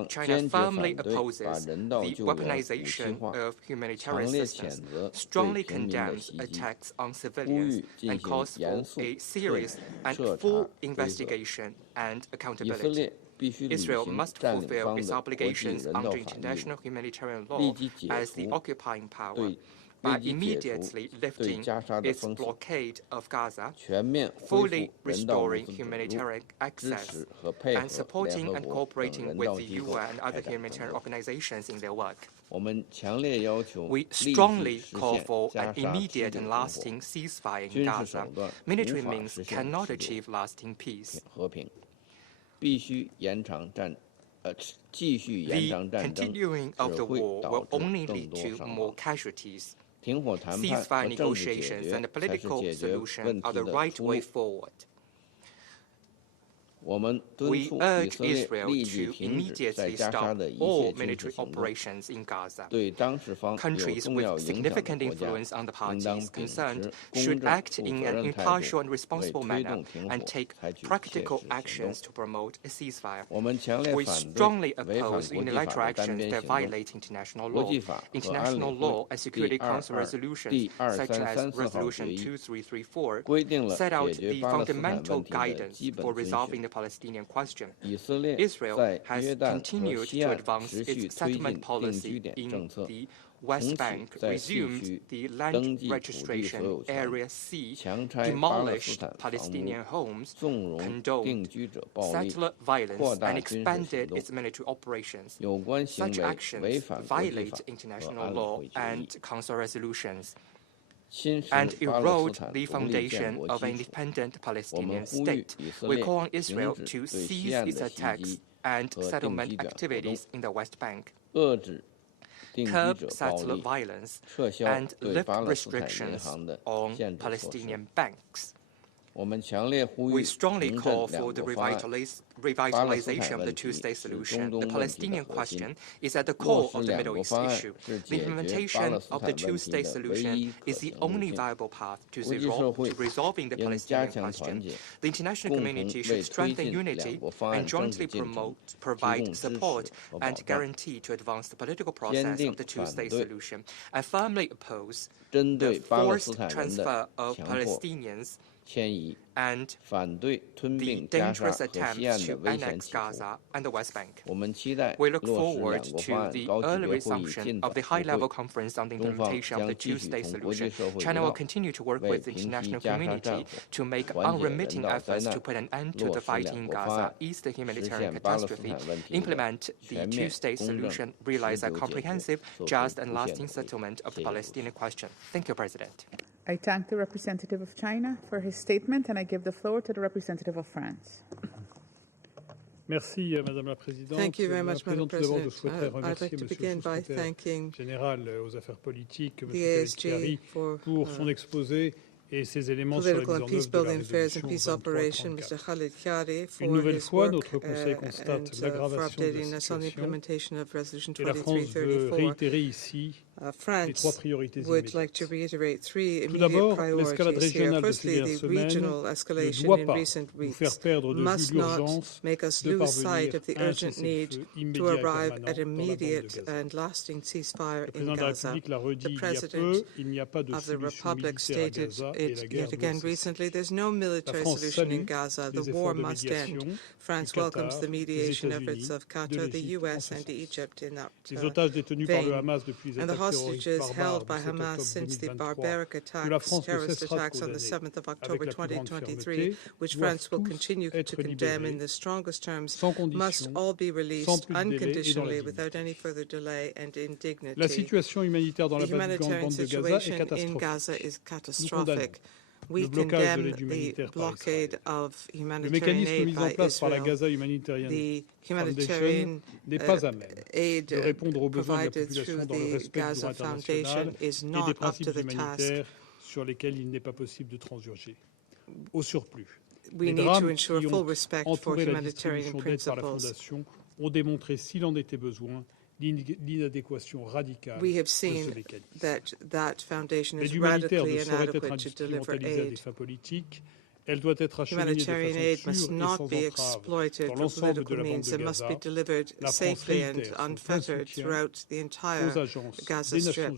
China firmly opposes the weaponization of humanitarian systems, strongly condemns attacks on civilians, and calls for a serious and full investigation and accountability. Israel must fulfill its obligations under international humanitarian law as the occupying power by immediately lifting its blockade of Gaza, fully restoring humanitarian access, and supporting and cooperating with the UN and other humanitarian organizations in their work. We strongly call for an immediate and lasting ceasefire in Gaza. Military means cannot achieve lasting peace. The continuing of the war will only lead to more casualties. ceasefire negotiations and a political solution are the right way forward. We urge Israel to immediately stop all military operations in Gaza. Countries with significant influence on the parties concerned should act in an impartial and responsible manner and take practical actions to promote a ceasefire. We strongly oppose unilateral actions that violate international law and Security Council resolutions, such as Resolution 2334, set out the fundamental guidance for resolving the Palestinian question. Israel has continued to advance its settlement policy in the West Bank, resumed the land registration Area C, demolished Palestinian homes, condoned settler violence, and expanded its military operations. Such actions violate international law and Council resolutions and erode the foundation of an independent Palestinian state. We call on Israel to cease its attacks and settlement activities in the West Bank, curb settler violence, and lift restrictions on Palestinian banks. We strongly call for the revitalization of the two-state solution. The Palestinian question is at the core of the Middle East issue. The implementation of the two-state solution is the only viable path to resolving the Palestinian question. The international community should strengthen unity and jointly provide support and guarantee to advance the political process of the two-state solution, and firmly oppose the forced transfer of Palestinians and the dangerous attempts to annex Gaza and the West Bank. We look forward to the early resumption of the high-level conference on the implementation of the two-state solution. China will continue to work with the international community to make unremitting efforts to put an end to the fighting in Gaza, ease the humanitarian catastrophe, implement the two-state solution, realize a comprehensive, just, and lasting settlement of the Palestinian question. Thank you, President. I thank the representative of China for his statement, and I give the floor to the representative of France. Merci, Madame la Présidente. Thank you very much, Madam President. I'd like to begin by thanking général aux affaires politiques, M. Kiari, pour son exposé et ses éléments sur la mise en œuvre de la résolution 2334. Une nouvelle fois, notre Conseil constate l'aggravation de la situation et la France veut réitérer ici France would like to reiterate three immediate priorities here. Firstly, the regional escalation in recent weeks must not make us lose sight of the urgent need to arrive at immediate and lasting ceasefire in Gaza. The President of the Republic stated it yet again recently. There's no military solution in Gaza. The war must end. France welcomes the mediation efforts of Qatar, the US, and Egypt in that vein. And the hostages held by Hamas since the barbaric terrorist attacks on the 7th of October 2023, which France will continue to condemn in the strongest terms, must all be released unconditionally without any further delay and in dignity. The humanitarian situation in Gaza is catastrophic. We condemn the blockade of humanitarian aid by Israel. The humanitarian aid provided through the Gaza Foundation is not up to the task. We need to ensure full respect for humanitarian principles. We have seen that that foundation is radically inadequate to deliver aid. Humanitarian aid must not be exploited for political means. It must be delivered safely and unfettered throughout the entire Gaza Strip.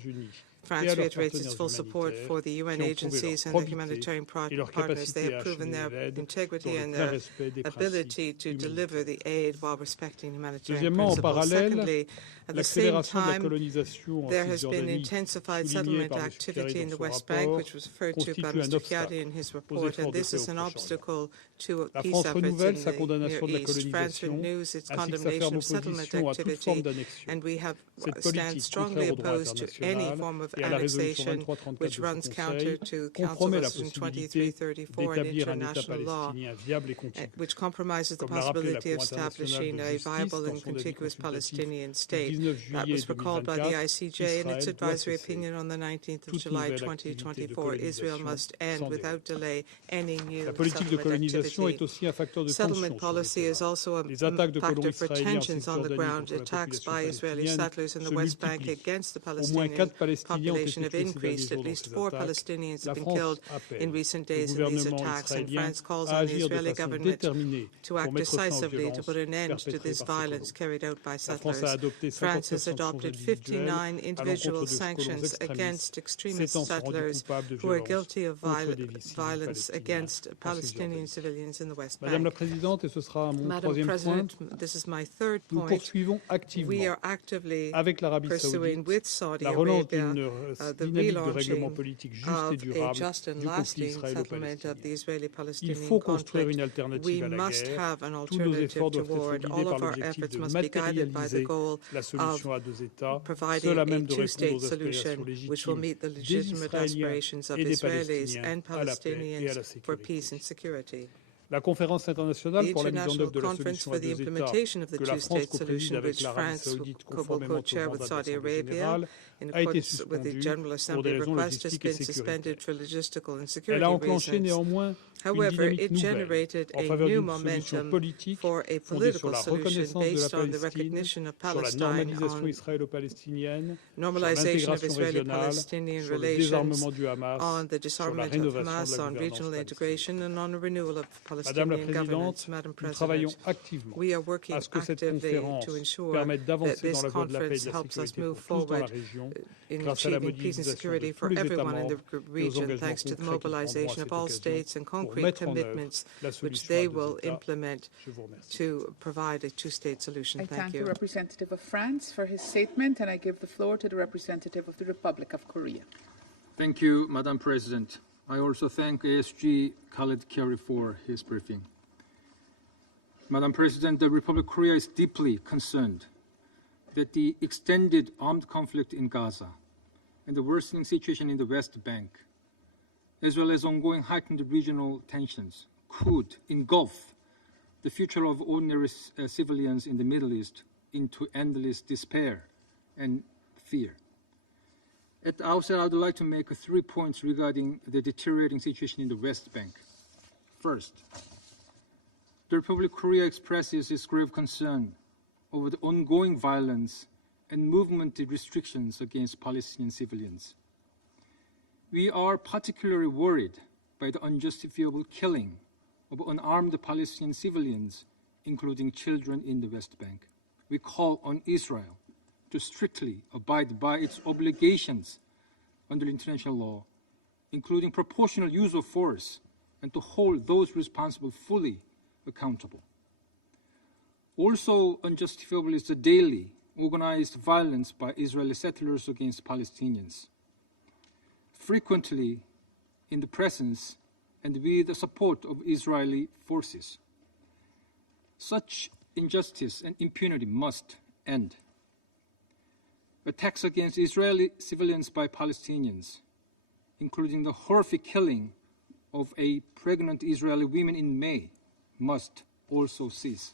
France reiterates its full support for the UN agencies and the humanitarian partners. They have proven their integrity and their ability to deliver the aid while respecting humanitarian principles. Secondly, at the same time, there has been intensified settlement activity in the West Bank, which was referred to by Mr. Kiari in his report, and this is an obstacle to peace efforts in the Near East. France renews its condemnation of settlement activity, and we stand strongly opposed to any form of annexation, which runs counter to Council Resolution 2334 and international law, which compromises the possibility of establishing a viable and contiguous Palestinian state. That was recalled by the ICJ in its advisory opinion on the 19th of July 2024. Israel must end without delay any new settlement activity. Settlement policy is also a factor for tensions on the ground. Attacks by Israeli settlers in the West Bank against the Palestinian population have increased. At least 4 Palestinians have been killed in recent days in these attacks, and France calls on the Israeli government to act decisively to put an end to this violence carried out by settlers. France has adopted 59 individual sanctions against extremist settlers who are guilty of violence against Palestinian civilians in the West Bank. Madam President, this is my third point. We are actively pursuing with Saudi Arabia the relaunching of a just and lasting settlement of the Israeli-Palestinian conflict. We must have an alternative toward. All of our efforts must be guided by the goal of providing a two-state solution which will meet the legitimate aspirations of Israelis and Palestinians for peace and security. The International Conference for the Implementation of the Two-State Solution, which France will co-chair with Saudi Arabia, in accordance with the General Assembly request, has been suspended for logistical and security reasons. However, it generated a new momentum for a political solution based on the recognition of Palestine, on normalization of Israeli-Palestinian relations, on the disarmament of Hamas, on regional integration, and on a renewal of Palestinian governance. Madam President, we are working actively to ensure that this conference helps us move forward in achieving peace and security for everyone in the region, thanks to the mobilization of all states and concrete commitments which they will implement to provide a two-state solution. I thank the representative of France for his statement, and I give the floor to the representative of the Republic of Korea. Thank you, Madam President. I also thank ASG Khaled Kiari for his briefing. Madam President, the Republic of Korea is deeply concerned that the extended armed conflict in Gaza and the worsening situation in the West Bank, as well as ongoing heightened regional tensions, could engulf the future of ordinary civilians in the Middle East into endless despair and fear. At the outset, I would like to make 3 points regarding the deteriorating situation in the West Bank. First, the Republic of Korea expresses its grave concern over the ongoing violence and movement restrictions against Palestinian civilians. We are particularly worried by the unjustifiable killing of unarmed Palestinian civilians, including children in the West Bank. We call on Israel to strictly abide by its obligations under international law, including proportional use of force, and to hold those responsible fully accountable. Also unjustifiable is the daily organized violence by Israeli settlers against Palestinians, frequently in the presence and with the support of Israeli forces. Such injustice and impunity must end. Attacks against Israeli civilians by Palestinians, including the horrific killing of a pregnant Israeli woman in May, must also cease.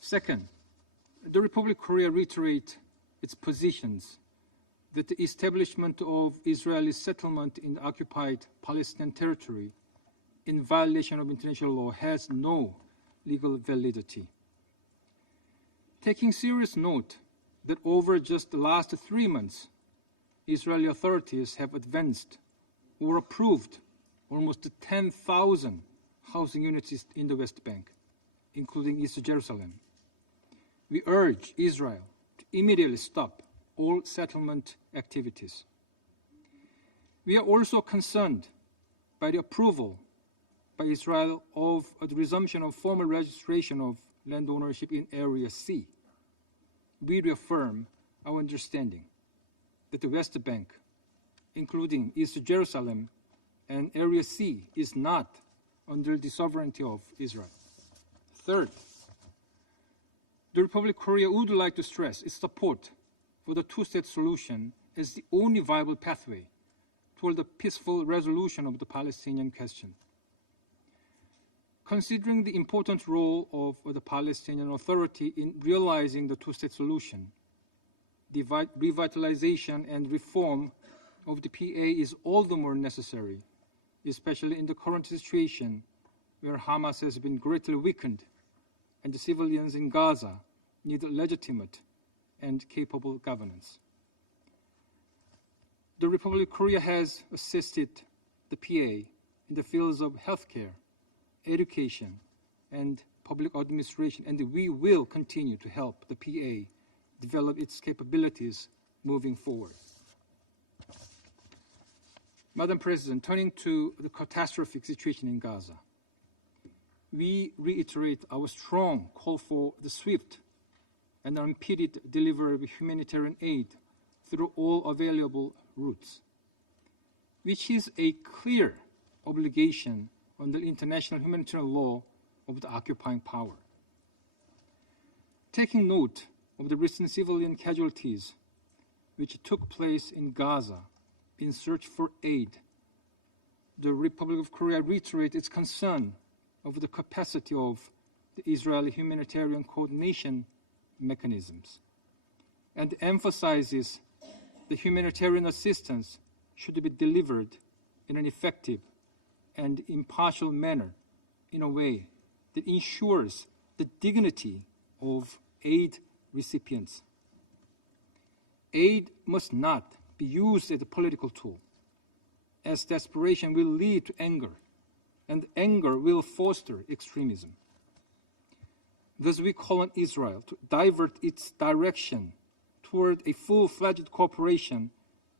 Second, the Republic of Korea reiterates its positions that the establishment of Israeli settlement in occupied Palestinian territory in violation of international law has no legal validity. Taking serious note that over just the last 3 months, Israeli authorities have advanced or approved almost 10,000 housing units in the West Bank, including East Jerusalem. We urge Israel to immediately stop all settlement activities. We are also concerned by the approval by Israel of the resumption of formal registration of land ownership in Area C. We reaffirm our understanding that the West Bank, including East Jerusalem and Area C, is not under the sovereignty of Israel. Third, the Republic of Korea would like to stress its support for the two-state solution as the only viable pathway toward the peaceful resolution of the Palestinian question. Considering the important role of the Palestinian Authority in realizing the two-state solution, the revitalization and reform of the PA is all the more necessary, especially in the current situation where Hamas has been greatly weakened and the civilians in Gaza need legitimate and capable governance. The Republic of Korea has assisted the PA in the fields of healthcare, education, and public administration, and we will continue to help the PA develop its capabilities moving forward. Madam President, turning to the catastrophic situation in Gaza, we reiterate our strong call for the swift and unimpeded delivery of humanitarian aid through all available routes, which is a clear obligation under international humanitarian law of the occupying power. Taking note of the recent civilian casualties which took place in Gaza in search for aid, the Republic of Korea reiterates its concern over the capacity of the Israeli humanitarian coordination mechanisms and emphasizes the humanitarian assistance should be delivered in an effective and impartial manner in a way that ensures the dignity of aid recipients. Aid must not be used as a political tool, as desperation will lead to anger, and anger will foster extremism. Thus, we call on Israel to divert its direction toward a full-fledged cooperation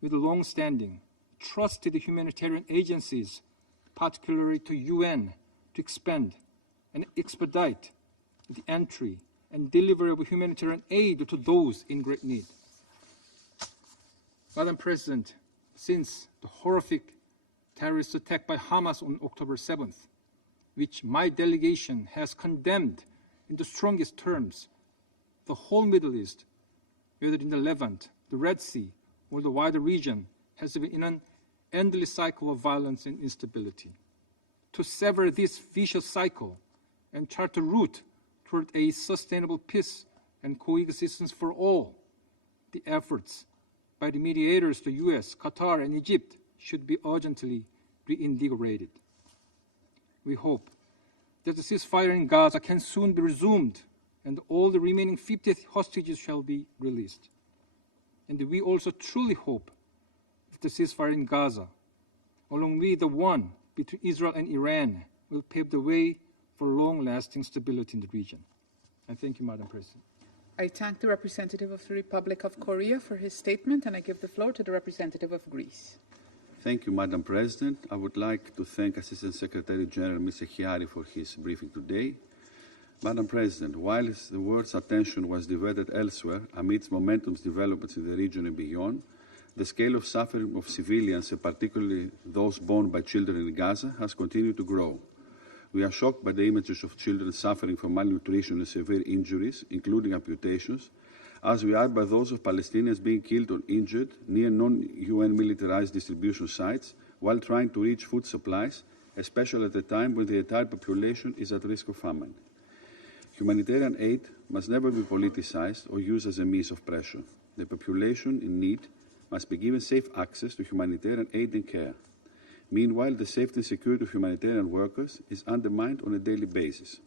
with long-standing, trusted humanitarian agencies, particularly to UN, to expand and expedite the entry and delivery of humanitarian aid to those in great need. Madam President, since the horrific terrorist attack by Hamas on October 7th, which my delegation has condemned in the strongest terms, the whole Middle East, whether in the Levant, the Red Sea, or the wider region, has been in an endless cycle of violence and instability. To sever this vicious cycle and chart a route toward a sustainable peace and coexistence for all, the efforts by the mediators, the US, Qatar, and Egypt, should be urgently reinvigorated. We hope that the ceasefire in Gaza can soon be resumed and all the remaining 50 hostages shall be released. And we also truly hope that the ceasefire in Gaza, along with the one between Israel and Iran, will pave the way for long-lasting stability in the region. I thank you, Madam President. I thank the representative of the Republic of Korea for his statement, and I give the floor to the representative of Greece. Thank you, Madam President. I would like to thank Assistant Secretary General Mr. Kiari for his briefing today. Madam President, whilst the world's attention was diverted elsewhere amidst momentous developments in the region and beyond, the scale of suffering of civilians, and particularly those borne by children in Gaza, has continued to grow. We are shocked by the images of children suffering from malnutrition and severe injuries, including amputations, as we are by those of Palestinians being killed or injured near non-UN militarized distribution sites while trying to reach food supplies, especially at a time when the entire population is at risk of famine. Humanitarian aid must never be politicized or used as a means of pressure. The population in need must be given safe access to humanitarian aid and care. Meanwhile, the safety and security of humanitarian workers is undermined on a daily basis.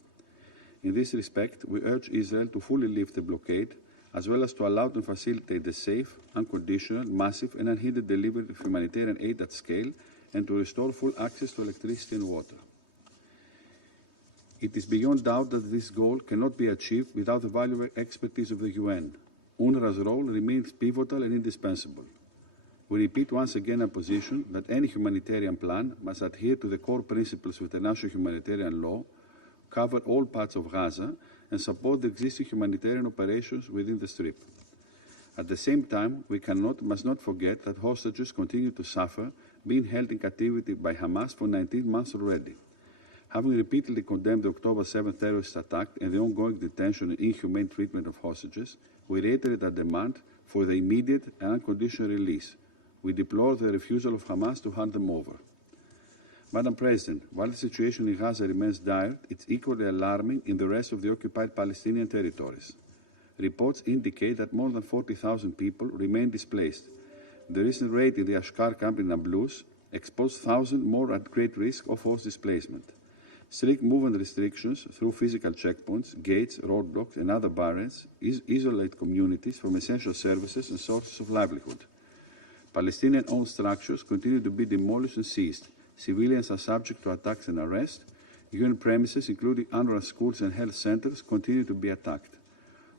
In this respect, we urge Israel to fully lift the blockade, as well as to allow and facilitate the safe, unconditional, massive and unhindered delivery of humanitarian aid at scale, and to restore full access to electricity and water. It is beyond doubt that this goal cannot be achieved without the valuable expertise of the UN. UNRWA's role remains pivotal and indispensable. We repeat once again our position that any humanitarian plan must adhere to the core principles of international humanitarian law, cover all parts of Gaza, and support the existing humanitarian operations within the Strip. At the same time, we must not forget that hostages continue to suffer, being held in captivity by Hamas for 19 months already. Having repeatedly condemned the October 7th terrorist attack and the ongoing detention and inhumane treatment of hostages, we reiterate our demand for the immediate and unconditional release. We deplore the refusal of Hamas to hand them over. Madam President, while the situation in Gaza remains dire, it's equally alarming in the rest of the occupied Palestinian territories. Reports indicate that more than 40,000 people remain displaced. The recent raid in the Ashkar camp in Nablus exposed thousands more at great risk of forced displacement. Strict movement restrictions through physical checkpoints, gates, roadblocks, and other barriers isolate communities from essential services and sources of livelihood. Palestinian-owned structures continue to be demolished and seized. Civilians are subject to attacks and arrest. UN premises, including UNRWA schools and health centers, continue to be attacked.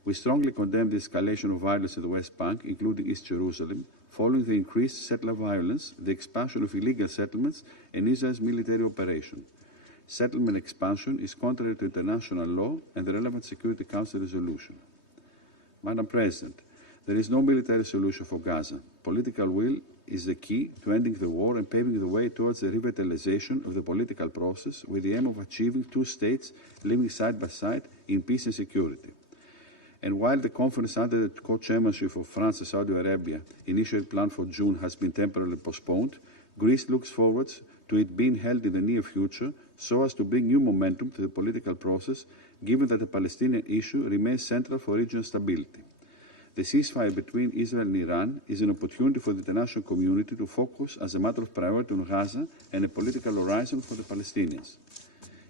We strongly condemn the escalation of violence in the West Bank, including East Jerusalem, following the increased settler violence, the expansion of illegal settlements, and Israel's military operation. Settlement expansion is contrary to international law and the relevant Security Council resolution. Madam President, there is no military solution for Gaza. Political will is the key to ending the war and paving the way towards the revitalization of the political process with the aim of achieving two states living side by side in peace and security. And while the conference under the co-chairmanship of France and Saudi Arabia, initially planned for June, has been temporarily postponed, Greece looks forward to it being held in the near future so as to bring new momentum to the political process, given that the Palestinian issue remains central for regional stability. The ceasefire between Israel and Iran is an opportunity for the international community to focus as a matter of priority on Gaza and a political horizon for the Palestinians.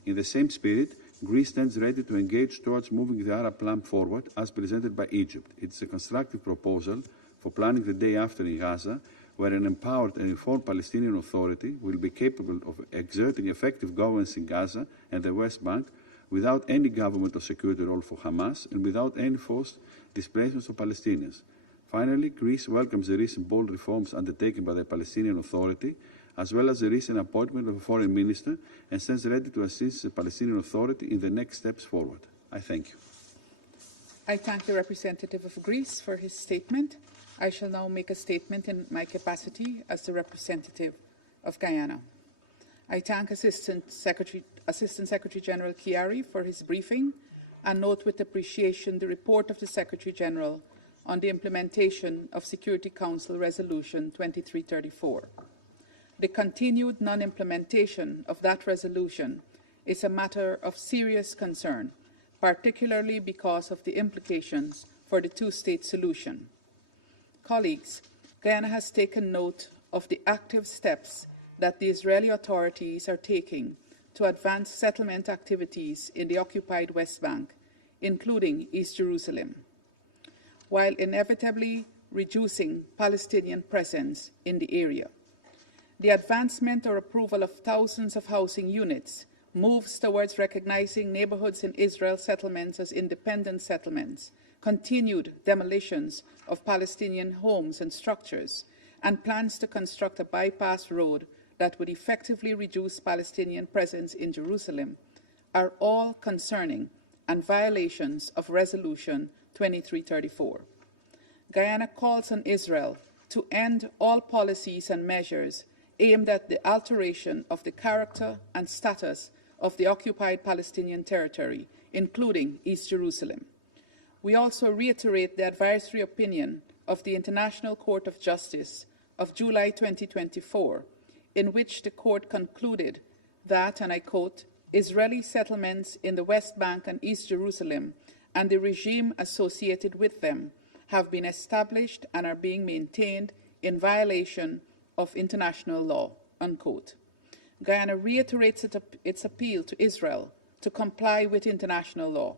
In the same spirit, Greece stands ready to engage towards moving the Arab plan forward as presented by Egypt. It is a constructive proposal for planning the day after in Gaza, where an empowered and informed Palestinian Authority will be capable of exerting effective governance in Gaza and the West Bank without any government or security role for Hamas and without any forced displacements of Palestinians. Finally, Greece welcomes the recent bold reforms undertaken by the Palestinian Authority, as well as the recent appointment of a foreign minister, and stands ready to assist the Palestinian Authority in the next steps forward. I thank you. I thank the representative of Greece for his statement. I shall now make a statement in my capacity as the representative of Guyana. I thank Assistant Secretary General Kiari for his briefing and note with appreciation the report of the Secretary General on the implementation of Security Council Resolution 2334. The continued non-implementation of that resolution is a matter of serious concern, particularly because of the implications for the two-state solution. Colleagues, Guyana has taken note of the active steps that the Israeli authorities are taking to advance settlement activities in the occupied West Bank, including East Jerusalem, while inevitably reducing Palestinian presence in the area. The advancement or approval of thousands of housing units moves towards recognizing neighborhoods in Israel settlements as independent settlements, continued demolitions of Palestinian homes and structures, and plans to construct a bypass road that would effectively reduce Palestinian presence in Jerusalem are all concerning and violations of Resolution 2334. Guyana calls on Israel to end all policies and measures aimed at the alteration of the character and status of the occupied Palestinian territory, including East Jerusalem. We also reiterate the advisory opinion of the International Court of Justice of July 2024, in which the court concluded that, and I quote, Israeli settlements in the West Bank and East Jerusalem and the regime associated with them have been established and are being maintained in violation of international law, unquote. Guyana reiterates its appeal to Israel to comply with international law.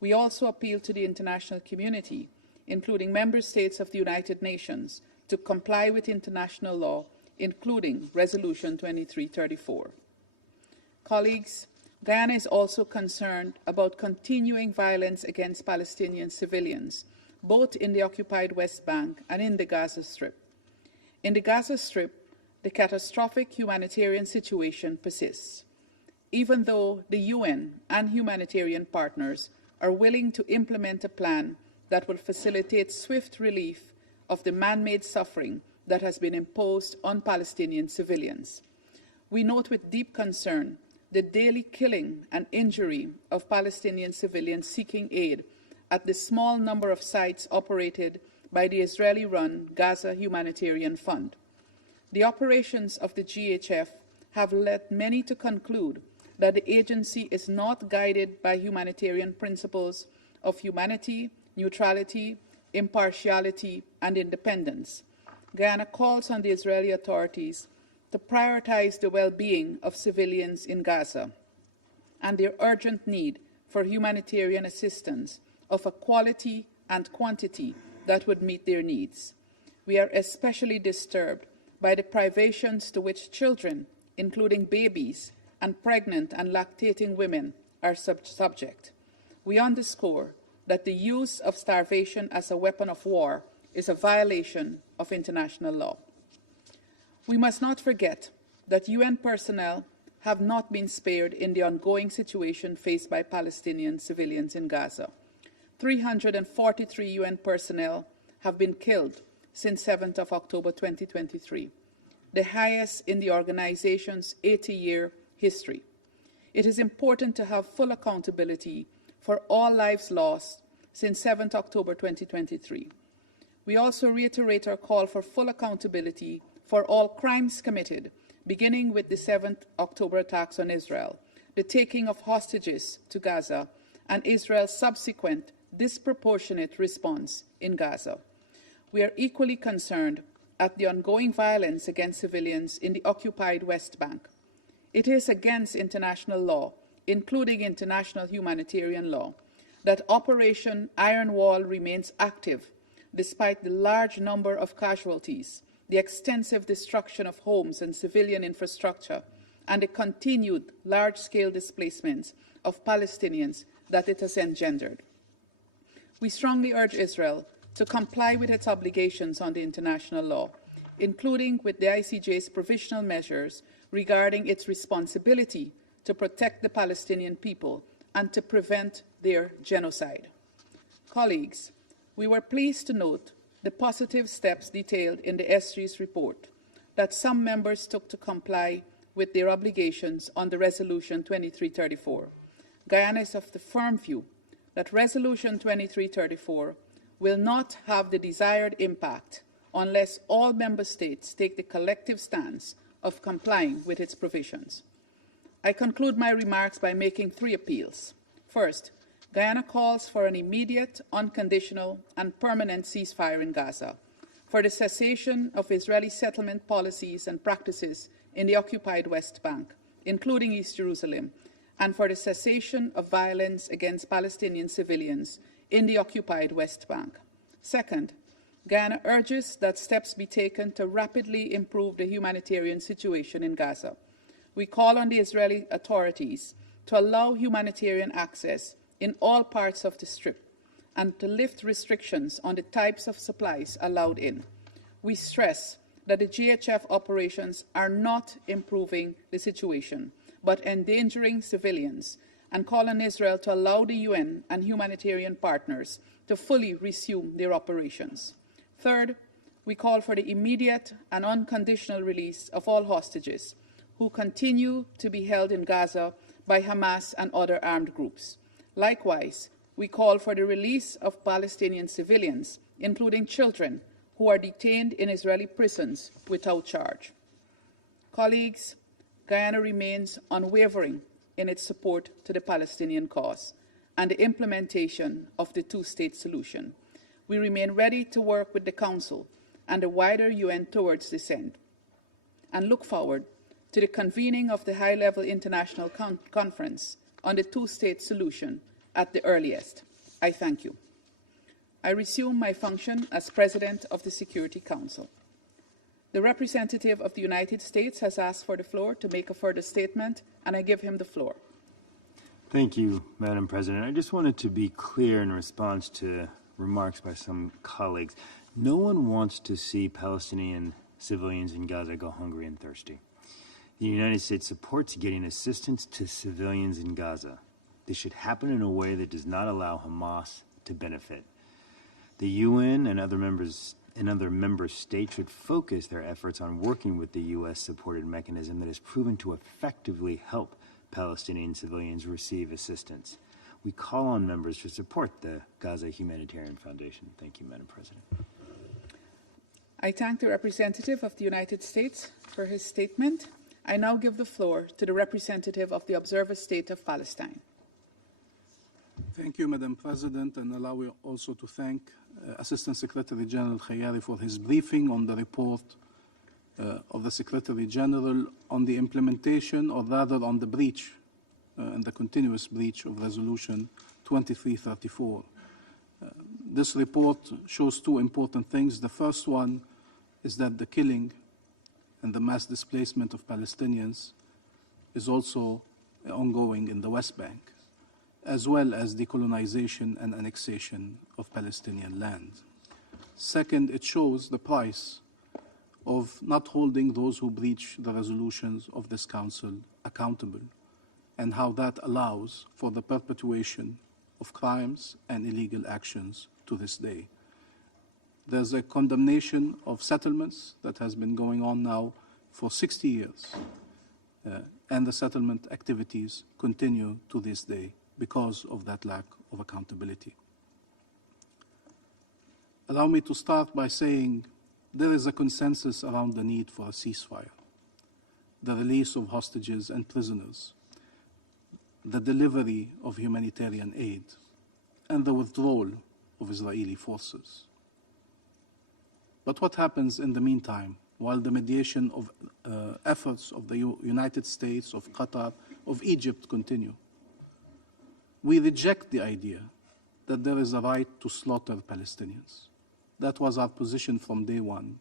We also appeal to the international community, including member states of the United Nations, to comply with international law, including Resolution 2334. Colleagues, Guyana is also concerned about continuing violence against Palestinian civilians, both in the occupied West Bank and in the Gaza Strip. In the Gaza Strip, the catastrophic humanitarian situation persists. Even though the UN and humanitarian partners are willing to implement a plan that will facilitate swift relief of the man-made suffering that has been imposed on Palestinian civilians. We note with deep concern the daily killing and injury of Palestinian civilians seeking aid at the small number of sites operated by the Israeli-run Gaza Humanitarian Fund. The operations of the GHF have led many to conclude that the agency is not guided by humanitarian principles of humanity, neutrality, impartiality, and independence. Guyana calls on the Israeli authorities to prioritize the well-being of civilians in Gaza and their urgent need for humanitarian assistance of a quality and quantity that would meet their needs. We are especially disturbed by the privations to which children, including babies and pregnant and lactating women, are subject. We underscore that the use of starvation as a weapon of war is a violation of international law. We must not forget that UN personnel have not been spared in the ongoing situation faced by Palestinian civilians in Gaza. 343 UN personnel have been killed since 7th of October 2023, the highest in the organization's 80-year history. It is important to have full accountability for all lives lost since 7th October 2023. We also reiterate our call for full accountability for all crimes committed, beginning with the 7th October attacks on Israel, the taking of hostages to Gaza, and Israel's subsequent disproportionate response in Gaza. We are equally concerned at the ongoing violence against civilians in the occupied West Bank. It is against international law, including international humanitarian law, that Operation Iron Wall remains active despite the large number of casualties, the extensive destruction of homes and civilian infrastructure, and the continued large-scale displacements of Palestinians that it has engendered. We strongly urge Israel to comply with its obligations under international law, including with the ICJ's provisional measures regarding its responsibility to protect the Palestinian people and to prevent their genocide. Colleagues, we were pleased to note the positive steps detailed in the SG's report that some members took to comply with their obligations under Resolution 2334. Guyana is of the firm view that Resolution 2334 will not have the desired impact unless all member states take the collective stance of complying with its provisions. I conclude my remarks by making three appeals. First, Guyana calls for an immediate, unconditional, and permanent ceasefire in Gaza, for the cessation of Israeli settlement policies and practices in the occupied West Bank, including East Jerusalem, and for the cessation of violence against Palestinian civilians in the occupied West Bank. Second, Guyana urges that steps be taken to rapidly improve the humanitarian situation in Gaza. We call on the Israeli authorities to allow humanitarian access in all parts of the Strip and to lift restrictions on the types of supplies allowed in. We stress that the GHF operations are not improving the situation, but endangering civilians, and call on Israel to allow the UN and humanitarian partners to fully resume their operations. Third, we call for the immediate and unconditional release of all hostages who continue to be held in Gaza by Hamas and other armed groups. Likewise, we call for the release of Palestinian civilians, including children, who are detained in Israeli prisons without charge. Colleagues, Guyana remains unwavering in its support to the Palestinian cause and the implementation of the two-state solution. We remain ready to work with the Council and the wider UN towards this end, and look forward to the convening of the high-level international conference on the two-state solution at the earliest. I thank you. I resume my function as President of the Security Council. The representative of the United States has asked for the floor to make a further statement, and I give him the floor. Thank you, Madam President. I just wanted to be clear in response to remarks by some colleagues. No one wants to see Palestinian civilians in Gaza go hungry and thirsty. The United States supports getting assistance to civilians in Gaza. This should happen in a way that does not allow Hamas to benefit. The UN and other member states should focus their efforts on working with the U.S.-supported mechanism that has proven to effectively help Palestinian civilians receive assistance. We call on members to support the Gaza Humanitarian Foundation. Thank you, Madam President. I thank the representative of the United States for his statement. I now give the floor to the representative of the observer state of Palestine. Thank you, Madam President, and allow me also to thank Assistant Secretary General Kiari for his briefing on the report of the Secretary General on the implementation, or rather on the breach and the continuous breach of Resolution 2334. This report shows two important things. The first one is that the killing and the mass displacement of Palestinians is also ongoing in the West Bank, as well as decolonization and annexation of Palestinian land. Second, it shows the price of not holding those who breach the resolutions of this Council accountable, and how that allows for the perpetuation of crimes and illegal actions to this day. There's a condemnation of settlements that has been going on now for 60 years, and the settlement activities continue to this day because of that lack of accountability. Allow me to start by saying there is a consensus around the need for a ceasefire, the release of hostages and prisoners, the delivery of humanitarian aid, and the withdrawal of Israeli forces. But what happens in the meantime, while the mediation of efforts of the United States, of Qatar, of Egypt continue? We reject the idea that there is a right to slaughter Palestinians. That was our position from day one.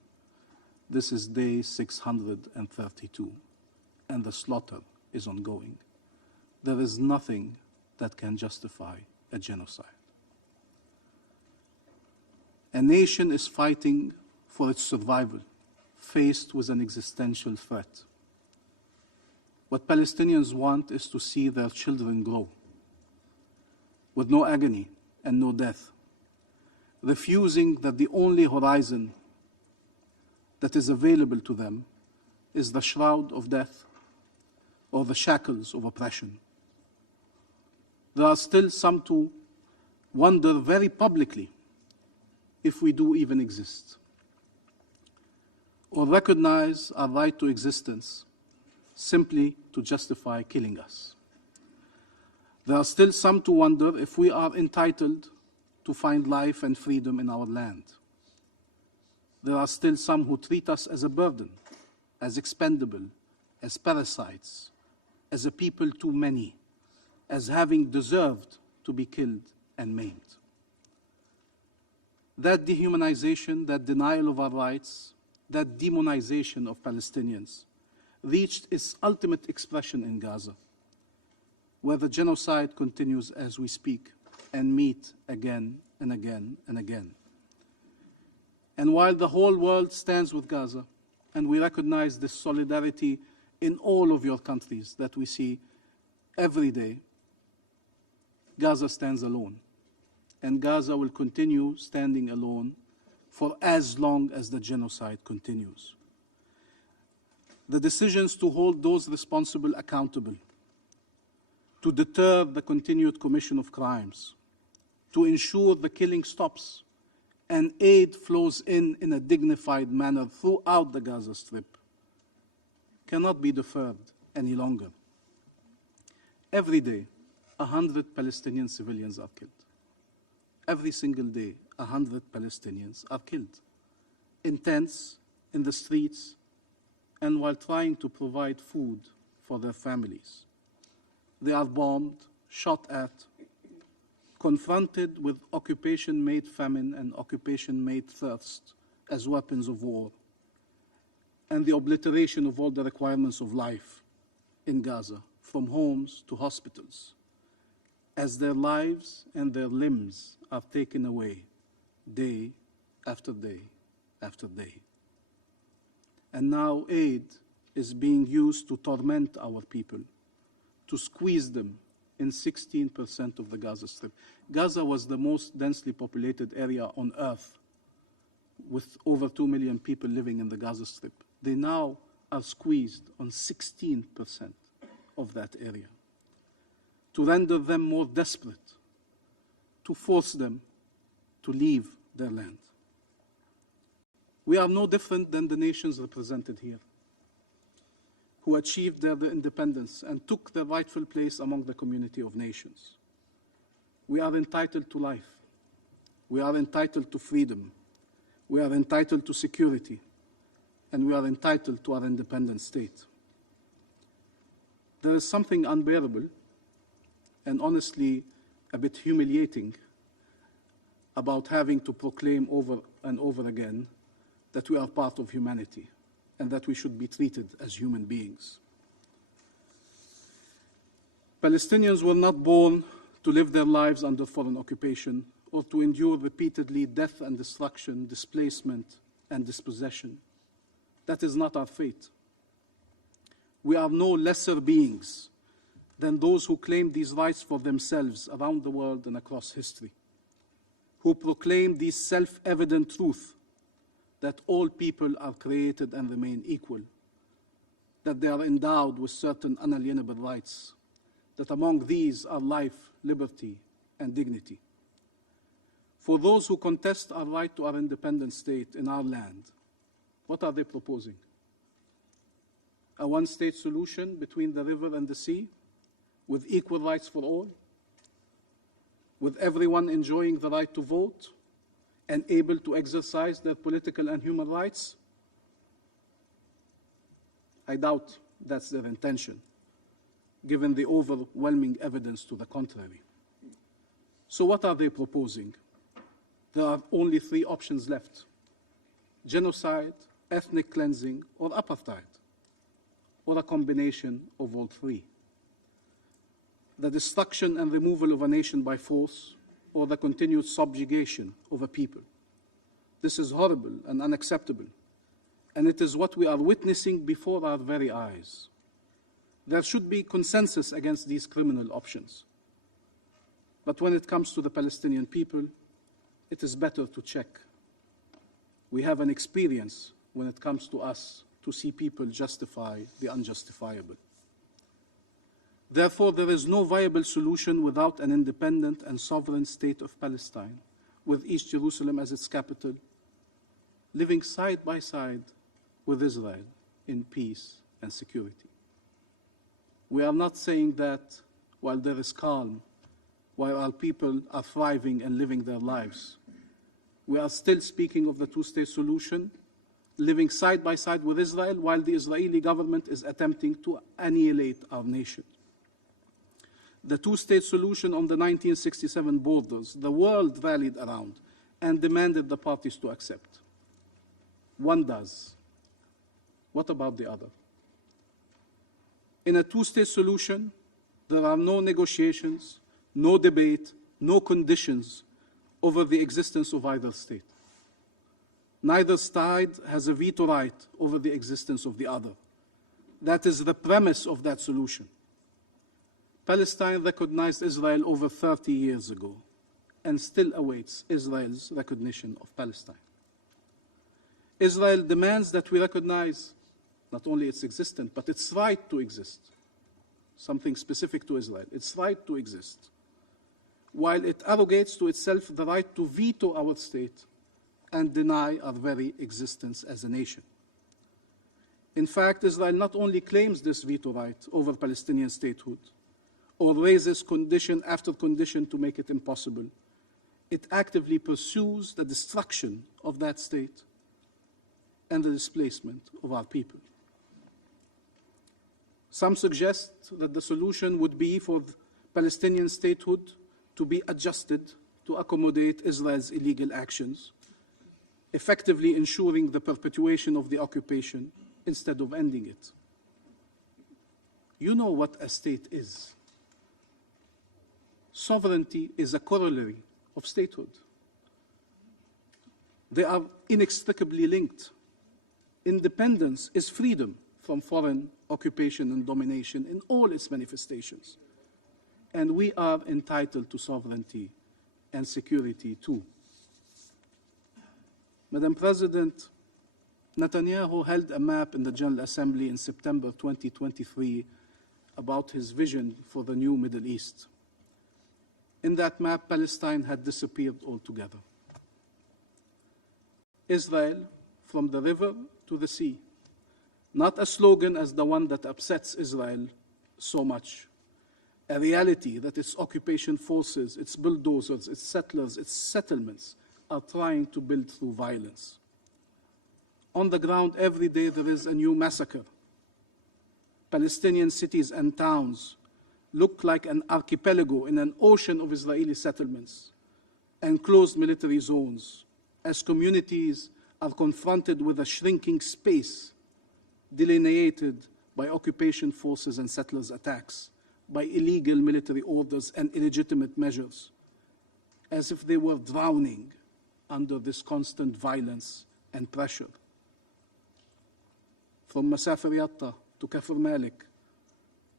This is day 632, and the slaughter is ongoing. There is nothing that can justify a genocide. A nation is fighting for its survival, faced with an existential threat. What Palestinians want is to see their children grow with no agony and no death, refusing that the only horizon that is available to them is the shroud of death or the shackles of oppression. There are still some who wonder very publicly if we do even exist, or recognize our right to existence simply to justify killing us. There are still some to wonder if we are entitled to find life and freedom in our land. There are still some who treat us as a burden, as expendable, as parasites, as a people too many, as having deserved to be killed and maimed. That dehumanization, that denial of our rights, that demonization of Palestinians reached its ultimate expression in Gaza, where the genocide continues as we speak and meet again and again and again. And while the whole world stands with Gaza, and we recognize this solidarity in all of your countries that we see every day, Gaza stands alone. And Gaza will continue standing alone for as long as the genocide continues. The decisions to hold those responsible accountable, to deter the continued commission of crimes, to ensure the killing stops and aid flows in a dignified manner throughout the Gaza Strip, cannot be deferred any longer. Every day, 100 Palestinian civilians are killed. Every single day, 100 Palestinians are killed in tents, in the streets, and while trying to provide food for their families. They are bombed, shot at, confronted with occupation-made famine and occupation-made thirst as weapons of war, and the obliteration of all the requirements of life in Gaza, from homes to hospitals, as their lives and their limbs are taken away day after day after day. And now aid is being used to torment our people, to squeeze them in 16% of the Gaza Strip. Gaza was the most densely populated area on earth, with over 2 million people living in the Gaza Strip. They now are squeezed on 16% of that area, to render them more desperate, to force them to leave their land. We are no different than the nations represented here, who achieved their independence and took their rightful place among the community of nations. We are entitled to life. We are entitled to freedom. We are entitled to security. And we are entitled to our independent state. There is something unbearable and honestly a bit humiliating about having to proclaim over and over again that we are part of humanity and that we should be treated as human beings. Palestinians were not born to live their lives under foreign occupation or to endure repeatedly death and destruction, displacement and dispossession. That is not our fate. We are no lesser beings than those who claim these rights for themselves around the world and across history, who proclaim this self-evident truth that all people are created and remain equal, that they are endowed with certain unalienable rights, that among these are life, liberty, and dignity. For those who contest our right to our independent state in our land, what are they proposing? A one-state solution between the river and the sea, with equal rights for all, with everyone enjoying the right to vote and able to exercise their political and human rights? I doubt that's their intention, given the overwhelming evidence to the contrary. So what are they proposing? There are only three options left: genocide, ethnic cleansing, or apartheid, or a combination of all three. The destruction and removal of a nation by force, or the continued subjugation of a people. This is horrible and unacceptable, and it is what we are witnessing before our very eyes. There should be consensus against these criminal options. But when it comes to the Palestinian people, it is better to check. We have an experience when it comes to us to see people justify the unjustifiable. Therefore, there is no viable solution without an independent and sovereign state of Palestine, with East Jerusalem as its capital, living side by side with Israel in peace and security. We are not saying that while there is calm, while our people are thriving and living their lives, we are still speaking of the two-state solution, living side by side with Israel, while the Israeli government is attempting to annihilate our nation. The two-state solution on the 1967 borders, the world rallied around and demanded the parties to accept. One does. What about the other? In a two-state solution, there are no negotiations, no debate, no conditions over the existence of either state. Neither side has a veto right over the existence of the other. That is the premise of that solution. Palestine recognized Israel over 30 years ago and still awaits Israel's recognition of Palestine. Israel demands that we recognize not only its existence, but its right to exist. Something specific to Israel, its right to exist. While it arrogates to itself the right to veto our state and deny our very existence as a nation. In fact, Israel not only claims this veto right over Palestinian statehood, or raises condition after condition to make it impossible, it actively pursues the destruction of that state and the displacement of our people. Some suggest that the solution would be for Palestinian statehood to be adjusted to accommodate Israel's illegal actions, effectively ensuring the perpetuation of the occupation instead of ending it. You know what a state is. Sovereignty is a corollary of statehood. They are inextricably linked. Independence is freedom from foreign occupation and domination in all its manifestations. And we are entitled to sovereignty and security too. Madam President, Netanyahu held a map in the General Assembly in September 2023 about his vision for the new Middle East. In that map, Palestine had disappeared altogether. Israel, from the river to the sea. Not a slogan as the one that upsets Israel so much. A reality that its occupation forces, its bulldozers, its settlers, its settlements are trying to build through violence. On the ground, every day there is a new massacre. Palestinian cities and towns look like an archipelago in an ocean of Israeli settlements, enclosed military zones, as communities are confronted with a shrinking space delineated by occupation forces and settlers' attacks, by illegal military orders and illegitimate measures, as if they were drowning under this constant violence and pressure. From Masafir Yatta to Kafr Malik,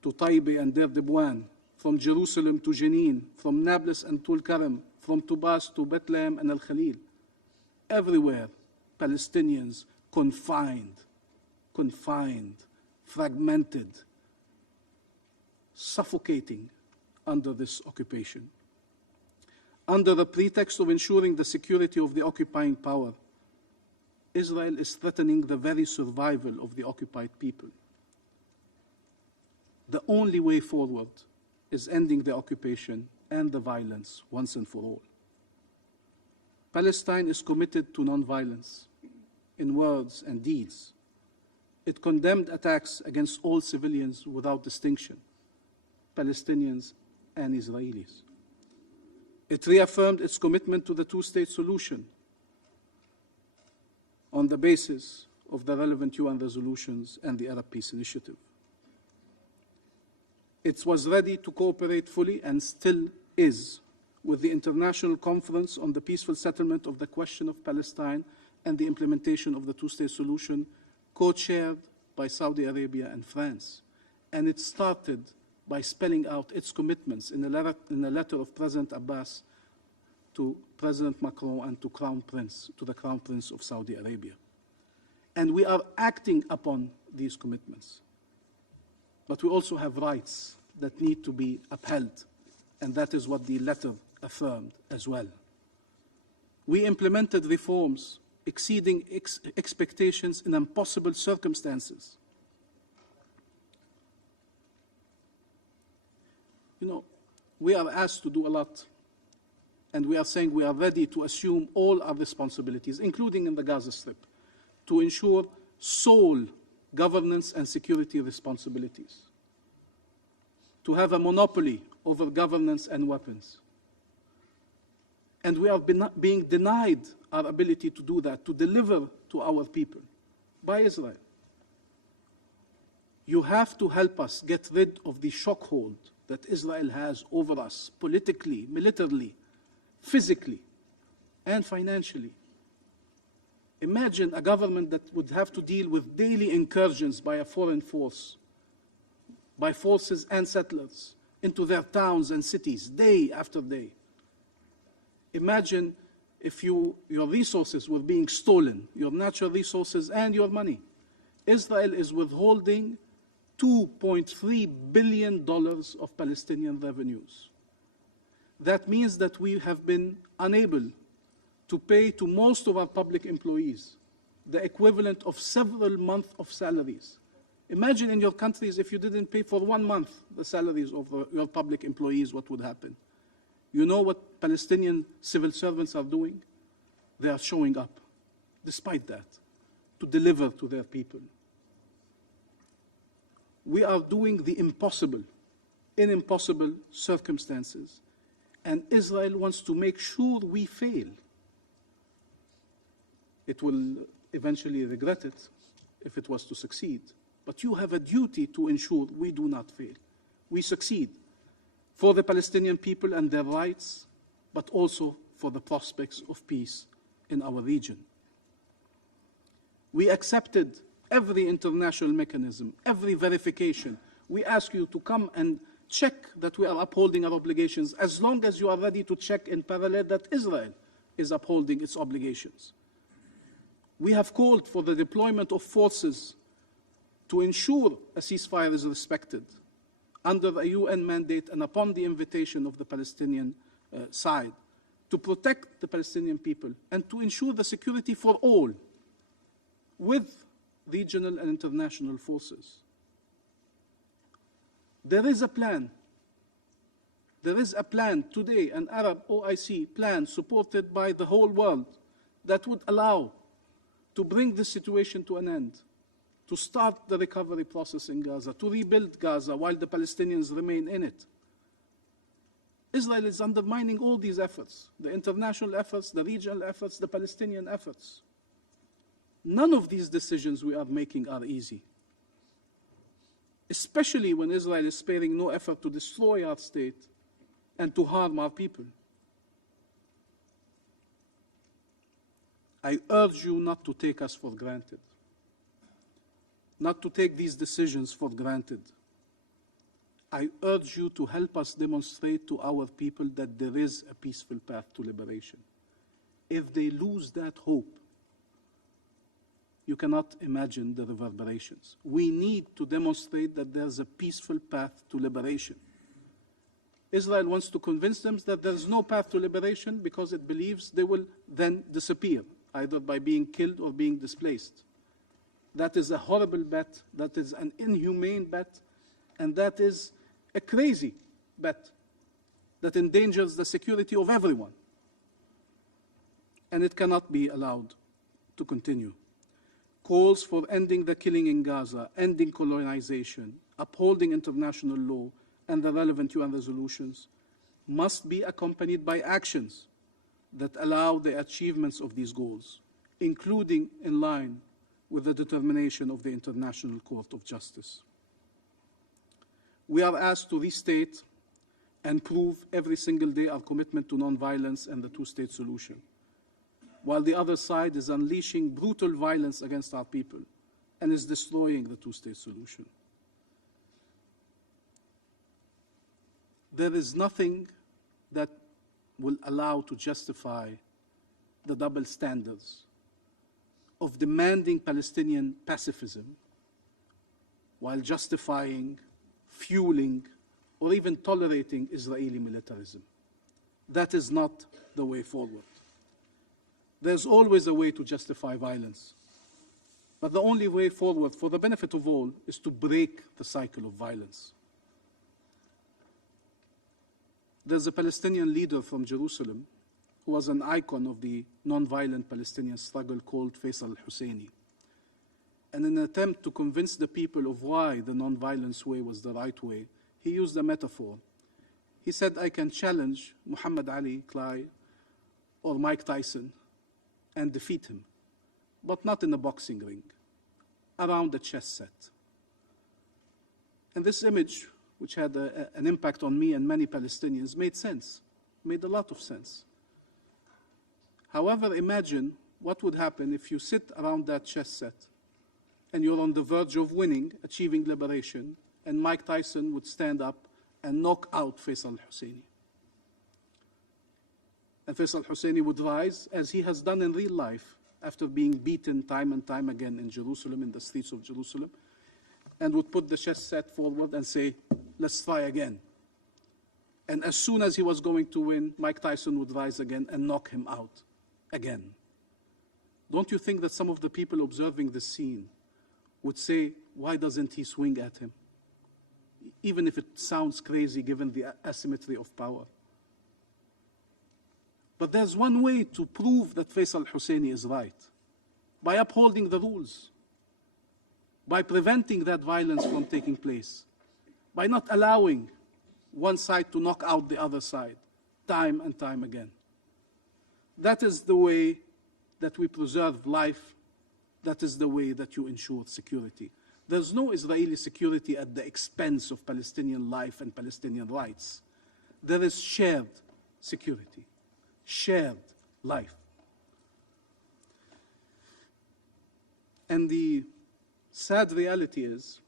to Taibe and Der Dibwan, from Jerusalem to Jenin, from Nablus and Tul Karam, from Tubas to Bethlehem and Al-Khalil. Everywhere, Palestinians confined, fragmented, suffocating under this occupation. Under the pretext of ensuring the security of the occupying power, Israel is threatening the very survival of the occupied people. The only way forward is ending the occupation and the violence once and for all. Palestine is committed to nonviolence in words and deeds. It condemned attacks against all civilians without distinction, Palestinians and Israelis. It reaffirmed its commitment to the two-state solution on the basis of the relevant UN resolutions and the Arab Peace Initiative. It was ready to cooperate fully and still is with the International Conference on the Peaceful Settlement of the Question of Palestine and the implementation of the two-state solution, co-chaired by Saudi Arabia and France. And it started by spelling out its commitments in a letter of President Abbas to President Macron and to the Crown Prince of Saudi Arabia. And we are acting upon these commitments. But we also have rights that need to be upheld, and that is what the letter affirmed as well. We implemented reforms exceeding expectations in impossible circumstances. You know, we are asked to do a lot, and we are saying we are ready to assume all our responsibilities, including in the Gaza Strip, to ensure sole governance and security responsibilities, to have a monopoly over governance and weapons. And we are being denied our ability to do that, to deliver to our people by Israel. You have to help us get rid of the shockhold that Israel has over us, politically, militarily, physically, and financially. Imagine a government that would have to deal with daily incursions by a foreign force, by forces and settlers, into their towns and cities, day after day. Imagine if your resources were being stolen, your natural resources and your money. Israel is withholding $2.3 billion of Palestinian revenues. That means that we have been unable to pay to most of our public employees the equivalent of several months of salaries. Imagine in your countries if you didn't pay for 1 month the salaries of your public employees, what would happen? You know what Palestinian civil servants are doing? They are showing up, despite that, to deliver to their people. We are doing the impossible in impossible circumstances, and Israel wants to make sure we fail. It will eventually regret it if it was to succeed. But you have a duty to ensure we do not fail. We succeed for the Palestinian people and their rights, but also for the prospects of peace in our region. We accepted every international mechanism, every verification. We ask you to come and check that we are upholding our obligations, as long as you are ready to check in parallel that Israel is upholding its obligations. We have called for the deployment of forces to ensure a ceasefire is respected under a UN mandate and upon the invitation of the Palestinian side, to protect the Palestinian people and to ensure the security for all, with regional and international forces. There is a plan. There is a plan today, an Arab OIC plan supported by the whole world that would allow to bring this situation to an end, to start the recovery process in Gaza, to rebuild Gaza while the Palestinians remain in it. Israel is undermining all these efforts, the international efforts, the regional efforts, the Palestinian efforts. None of these decisions we are making are easy, especially when Israel is sparing no effort to destroy our state and to harm our people. I urge you not to take us for granted, not to take these decisions for granted. I urge you to help us demonstrate to our people that there is a peaceful path to liberation. If they lose that hope, you cannot imagine the reverberations. We need to demonstrate that there's a peaceful path to liberation. Israel wants to convince them that there's no path to liberation because it believes they will then disappear, either by being killed or being displaced. That is a horrible bet, that is an inhumane bet, and that is a crazy bet that endangers the security of everyone. And it cannot be allowed to continue. Calls for ending the killing in Gaza, ending colonization, upholding international law and the relevant UN resolutions must be accompanied by actions that allow the achievements of these goals, including in line with the determination of the International Court of Justice. We are asked to restate and prove every single day our commitment to nonviolence and the two-state solution, while the other side is unleashing brutal violence against our people and is destroying the two-state solution. There is nothing that will allow to justify the double standards of demanding Palestinian pacifism while justifying, fueling, or even tolerating Israeli militarism. That is not the way forward. There's always a way to justify violence. But the only way forward for the benefit of all is to break the cycle of violence. There's a Palestinian leader from Jerusalem who was an icon of the non-violent Palestinian struggle called Faisal al-Husseini. And in an attempt to convince the people of why the non-violence way was the right way, he used a metaphor. He said, I can challenge Muhammad Ali, Clay, or Mike Tyson and defeat him, but not in a boxing ring, around a chess set. And this image, which had an impact on me and many Palestinians, made sense, made a lot of sense. However, imagine what would happen if you sit around that chess set and you're on the verge of winning, achieving liberation, and Mike Tyson would stand up and knock out Faisal al-Husseini. And Faisal al-Husseini would rise, as he has done in real life, after being beaten time and time again in Jerusalem, in the streets of Jerusalem, and would put the chess set forward and say, let's try again. And as soon as he was going to win, Mike Tyson would rise again and knock him out again. Don't you think that some of the people observing this scene would say, why doesn't he swing at him? Even if it sounds crazy given the asymmetry of power. But there's one way to prove that Faisal al-Husseini is right, by upholding the rules, by preventing that violence from taking place, by not allowing one side to knock out the other side, time and time again. That is the way that we preserve life. That is the way that you ensure security. There's no Israeli security at the expense of Palestinian life and Palestinian rights. There is shared security, shared life. And the sad reality is,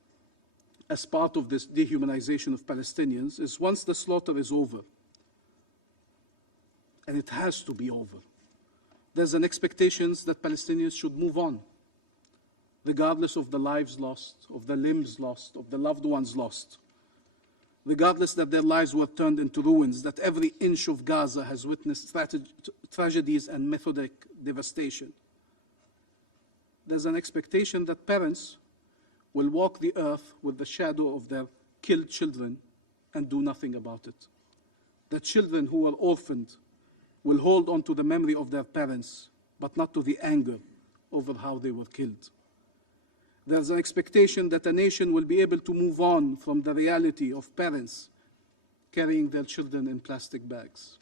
as part of this dehumanization of Palestinians, is once the slaughter is over, and it has to be over, there's an expectation that Palestinians should move on, regardless of the lives lost, of the limbs lost, of the loved ones lost, regardless that their lives were turned into ruins, that every inch of Gaza has witnessed tragedies and methodic devastation. There's an expectation that parents will walk the earth with the shadow of their killed children and do nothing about it. The children who were orphaned will hold on to the memory of their parents, but not to the anger over how they were killed. There's an expectation that a nation will be able to move on from the reality of parents carrying their children in plastic bags,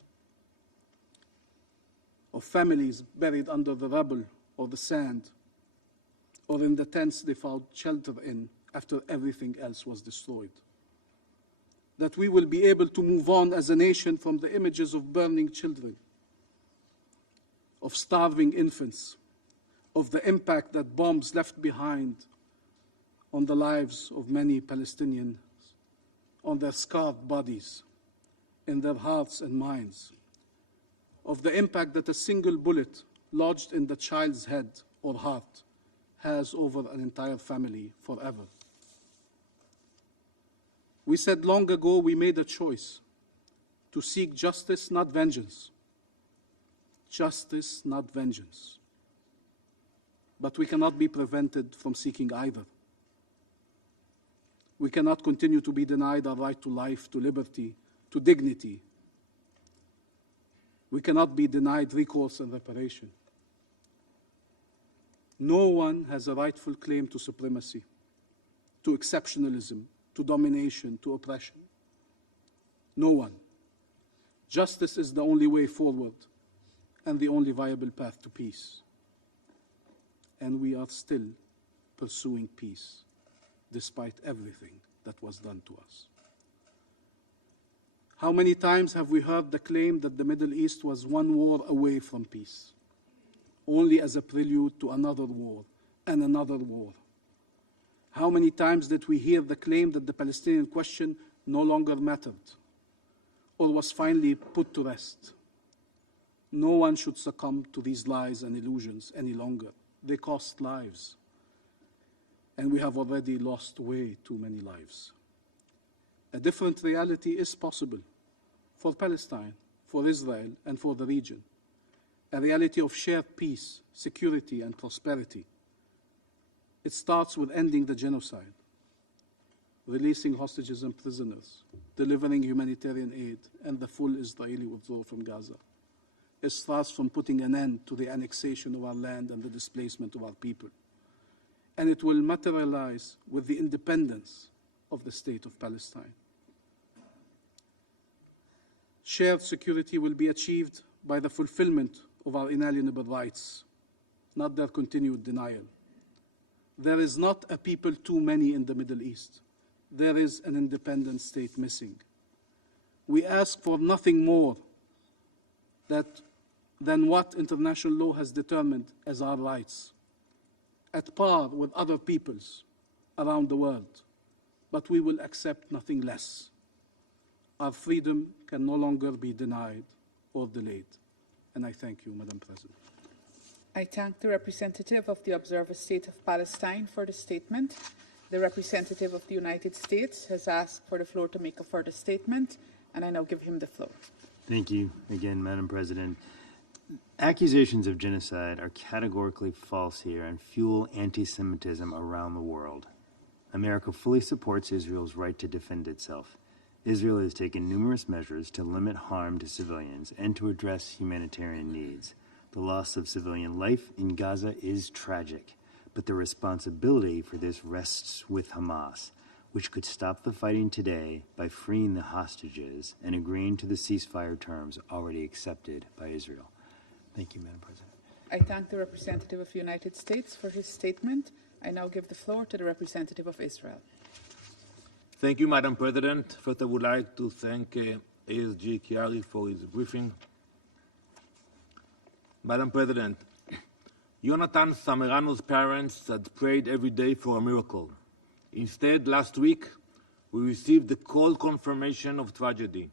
of families buried under the rubble or the sand, or in the tents they found shelter in after everything else was destroyed. That we will be able to move on as a nation from the images of burning children, of starving infants, of the impact that bombs left behind on the lives of many Palestinians, on their scarred bodies, in their hearts and minds, of the impact that a single bullet lodged in the child's head or heart has over an entire family forever. We said long ago we made a choice to seek justice, not vengeance. Justice, not vengeance. But we cannot be prevented from seeking either. We cannot continue to be denied our right to life, to liberty, to dignity. We cannot be denied recourse and reparation. No one has a rightful claim to supremacy, to exceptionalism, to domination, to oppression. No one. Justice is the only way forward and the only viable path to peace. And we are still pursuing peace, despite everything that was done to us. How many times have we heard the claim that the Middle East was one war away from peace, only as a prelude to another war and another war? How many times did we hear the claim that the Palestinian question no longer mattered or was finally put to rest? No one should succumb to these lies and illusions any longer. They cost lives, and we have already lost way too many lives. A different reality is possible for Palestine, for Israel, and for the region. A reality of shared peace, security, and prosperity. It starts with ending the genocide, releasing hostages and prisoners, delivering humanitarian aid, and the full Israeli withdrawal from Gaza. It starts from putting an end to the annexation of our land and the displacement of our people. And it will materialize with the independence of the state of Palestine. Shared security will be achieved by the fulfillment of our inalienable rights, not their continued denial. There is not a people too many in the Middle East. There is an independent state missing. We ask for nothing more than what international law has determined as our rights, at par with other peoples around the world, but we will accept nothing less. Our freedom can no longer be denied or delayed. And I thank you, Madam President. I thank the representative of the observer state of Palestine for the statement. The representative of the United States has asked for the floor to make a further statement, and I now give him the floor. Thank you again, Madam President. Accusations of genocide are categorically false here and fuel anti-Semitism around the world. America fully supports Israel's right to defend itself. Israel has taken numerous measures to limit harm to civilians and to address humanitarian needs. The loss of civilian life in Gaza is tragic, but the responsibility for this rests with Hamas, which could stop the fighting today by freeing the hostages and agreeing to the ceasefire terms already accepted by Israel. Thank you, Madam President. I thank the representative of the United States for his statement. I now give the floor to the representative of Israel. Thank you, Madam President. First, I would like to thank ASG Kiari for his briefing. Madam President, Jonathan Samerano's parents had prayed every day for a miracle. Instead, last week, we received the cold confirmation of tragedy.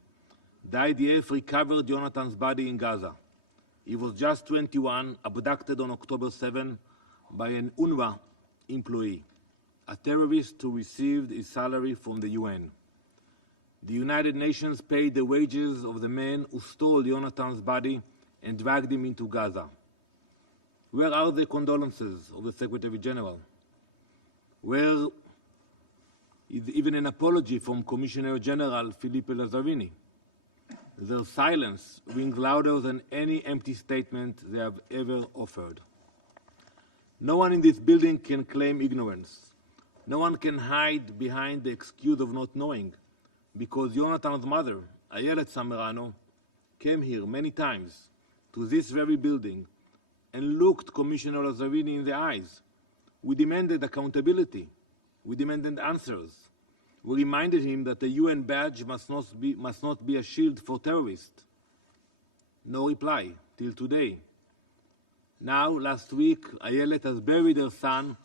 The IDF recovered Jonathan's body in Gaza. He was just 21, abducted on October 7 by an UNRWA employee, a terrorist who received his salary from the UN. The United Nations paid the wages of the man who stole Jonathan's body and dragged him into Gaza. Where are the condolences of the Secretary General? Where is even an apology from Commissioner General Philippe Lazzarini? Their silence rings louder than any empty statement they have ever offered. No one in this building can claim ignorance. No one can hide behind the excuse of not knowing, because Jonathan's mother, Ayelet Samerano, came here many times to this very building and looked Commissioner Lazzarini in the eyes. We demanded accountability. We demanded answers. We reminded him that the UN badge must not be a shield for terrorists. No reply till today. Now, last week, Ayelet has buried her son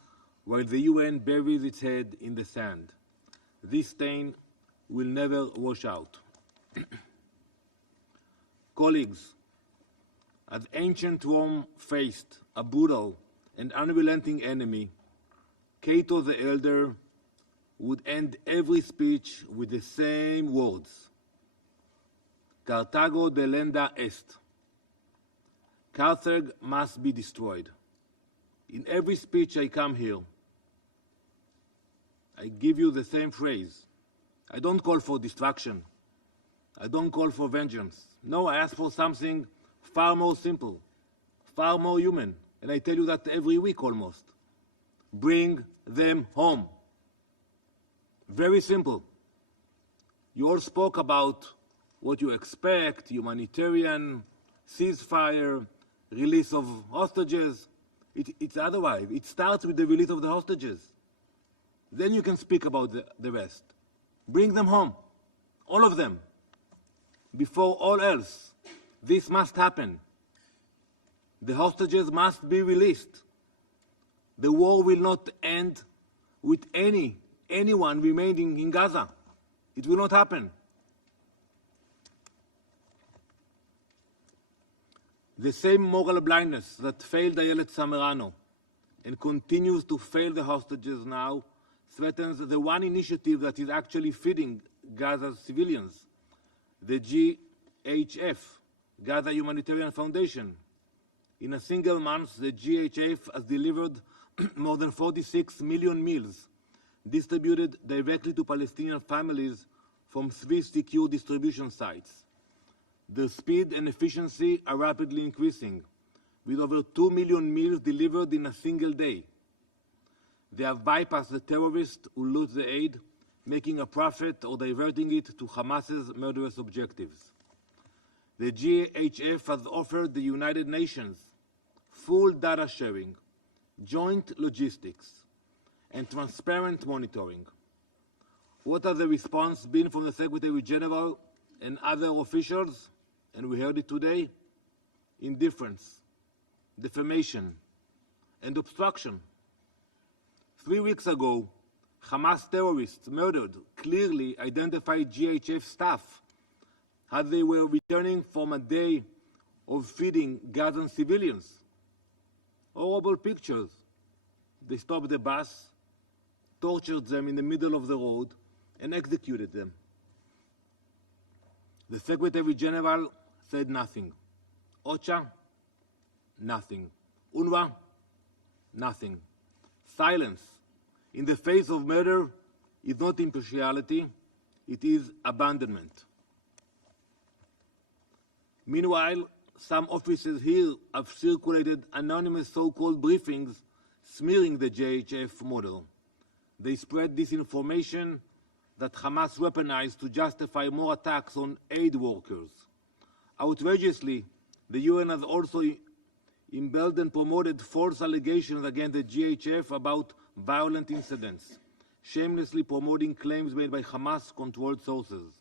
while the UN buries its head in the sand. This stain will never wash out. Colleagues, as ancient Rome faced a brutal and unrelenting enemy, Cato the Elder would end every speech with the same words: Carthago delenda est. Carthage must be destroyed. In every speech I come here, I give you the same phrase. I don't call for destruction. I don't call for vengeance. No, I ask for something far more simple, far more human. And I tell you that every week almost. Bring them home. Very simple. You all spoke about what you expect: humanitarian, ceasefire, release of hostages. It's otherwise. It starts with the release of the hostages. Then you can speak about the rest. Bring them home, all of them. Before all else, this must happen. The hostages must be released. The war will not end with anyone remaining in Gaza. It will not happen. The same moral blindness that failed Ayelet Samerano and continues to fail the hostages now threatens the one initiative that is actually feeding Gaza's civilians, the GHF, Gaza Humanitarian Foundation. In a single month, the GHF has delivered more than 46 million meals, distributed directly to Palestinian families from 3 secure distribution sites. The speed and efficiency are rapidly increasing, with over 2 million meals delivered in a single day. They have bypassed the terrorists who loot the aid, making a profit or diverting it to Hamas's murderous objectives. The GHF has offered the United Nations full data sharing, joint logistics, and transparent monitoring. What has the response been from the Secretary General and other officials? And we heard it today: indifference, defamation, and obstruction. 3 weeks ago, Hamas terrorists murdered clearly identified GHF staff as they were returning from a day of feeding Gazan civilians. Horrible pictures. They stopped the bus, tortured them in the middle of the road, and executed them. The Secretary General said nothing. OCHA, nothing. UNRWA, nothing. Silence in the face of murder is not impartiality, it is abandonment. Meanwhile, some offices here have circulated anonymous so-called briefings smearing the JHF model. They spread disinformation that Hamas weaponized to justify more attacks on aid workers. Outrageously, the UN has also embellished and promoted false allegations against the GHF about violent incidents, shamelessly promoting claims made by Hamas-controlled sources.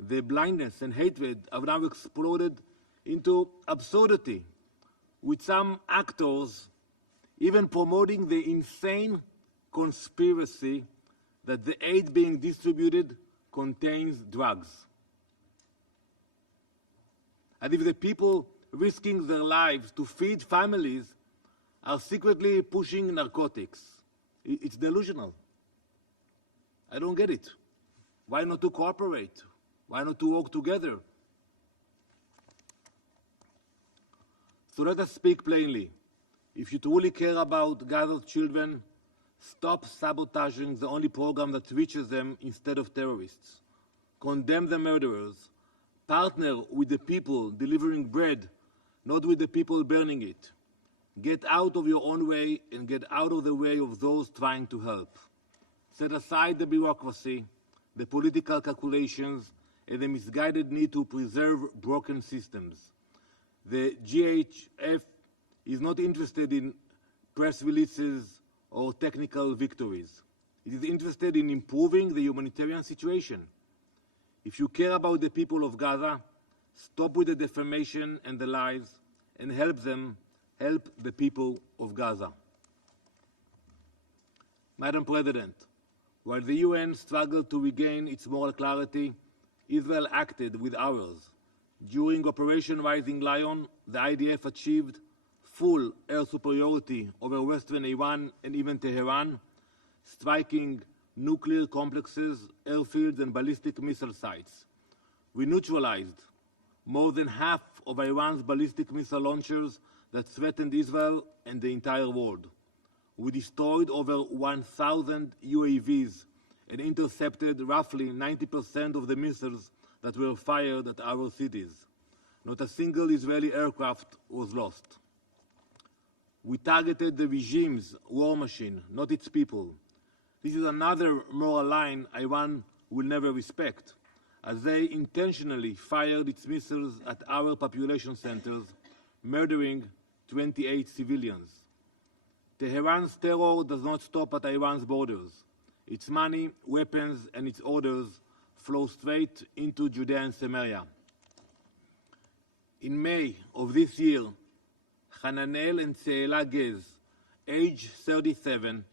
The blindness and hatred have now exploded into absurdity, with some actors even promoting the insane conspiracy that the aid being distributed contains drugs. And if the people risking their lives to feed families are secretly pushing narcotics, it's delusional. I don't get it. Why not to cooperate? Why not to work together? So let us speak plainly. If you truly care about Gaza's children, stop sabotaging the only program that reaches them instead of terrorists. Condemn the murderers. Partner with the people delivering bread, not with the people burning it. Get out of your own way and get out of the way of those trying to help. Set aside the bureaucracy, the political calculations, and the misguided need to preserve broken systems. The GHF is not interested in press releases or technical victories. It is interested in improving the humanitarian situation. If you care about the people of Gaza, stop with the defamation and the lies and help the people of Gaza. Madam President, while the UN struggled to regain its moral clarity, Israel acted with ours. During Operation Rising Lion, the IDF achieved full air superiority over western Iran and even Tehran, striking nuclear complexes, airfields, and ballistic missile sites. We neutralized more than half of Iran's ballistic missile launchers that threatened Israel and the entire world. We destroyed over 1,000 UAVs and intercepted roughly 90% of the missiles that were fired at our cities. Not a single Israeli aircraft was lost. We targeted the regime's war machine, not its people. This is another moral line Iran will never respect, as they intentionally fired its missiles at our population centers, murdering 28 civilians. Tehran's terror does not stop at Iran's borders. Its money, weapons, and its orders flow straight into Judea and Samaria. In May of this year, Hananel and Seela Gez, age 37,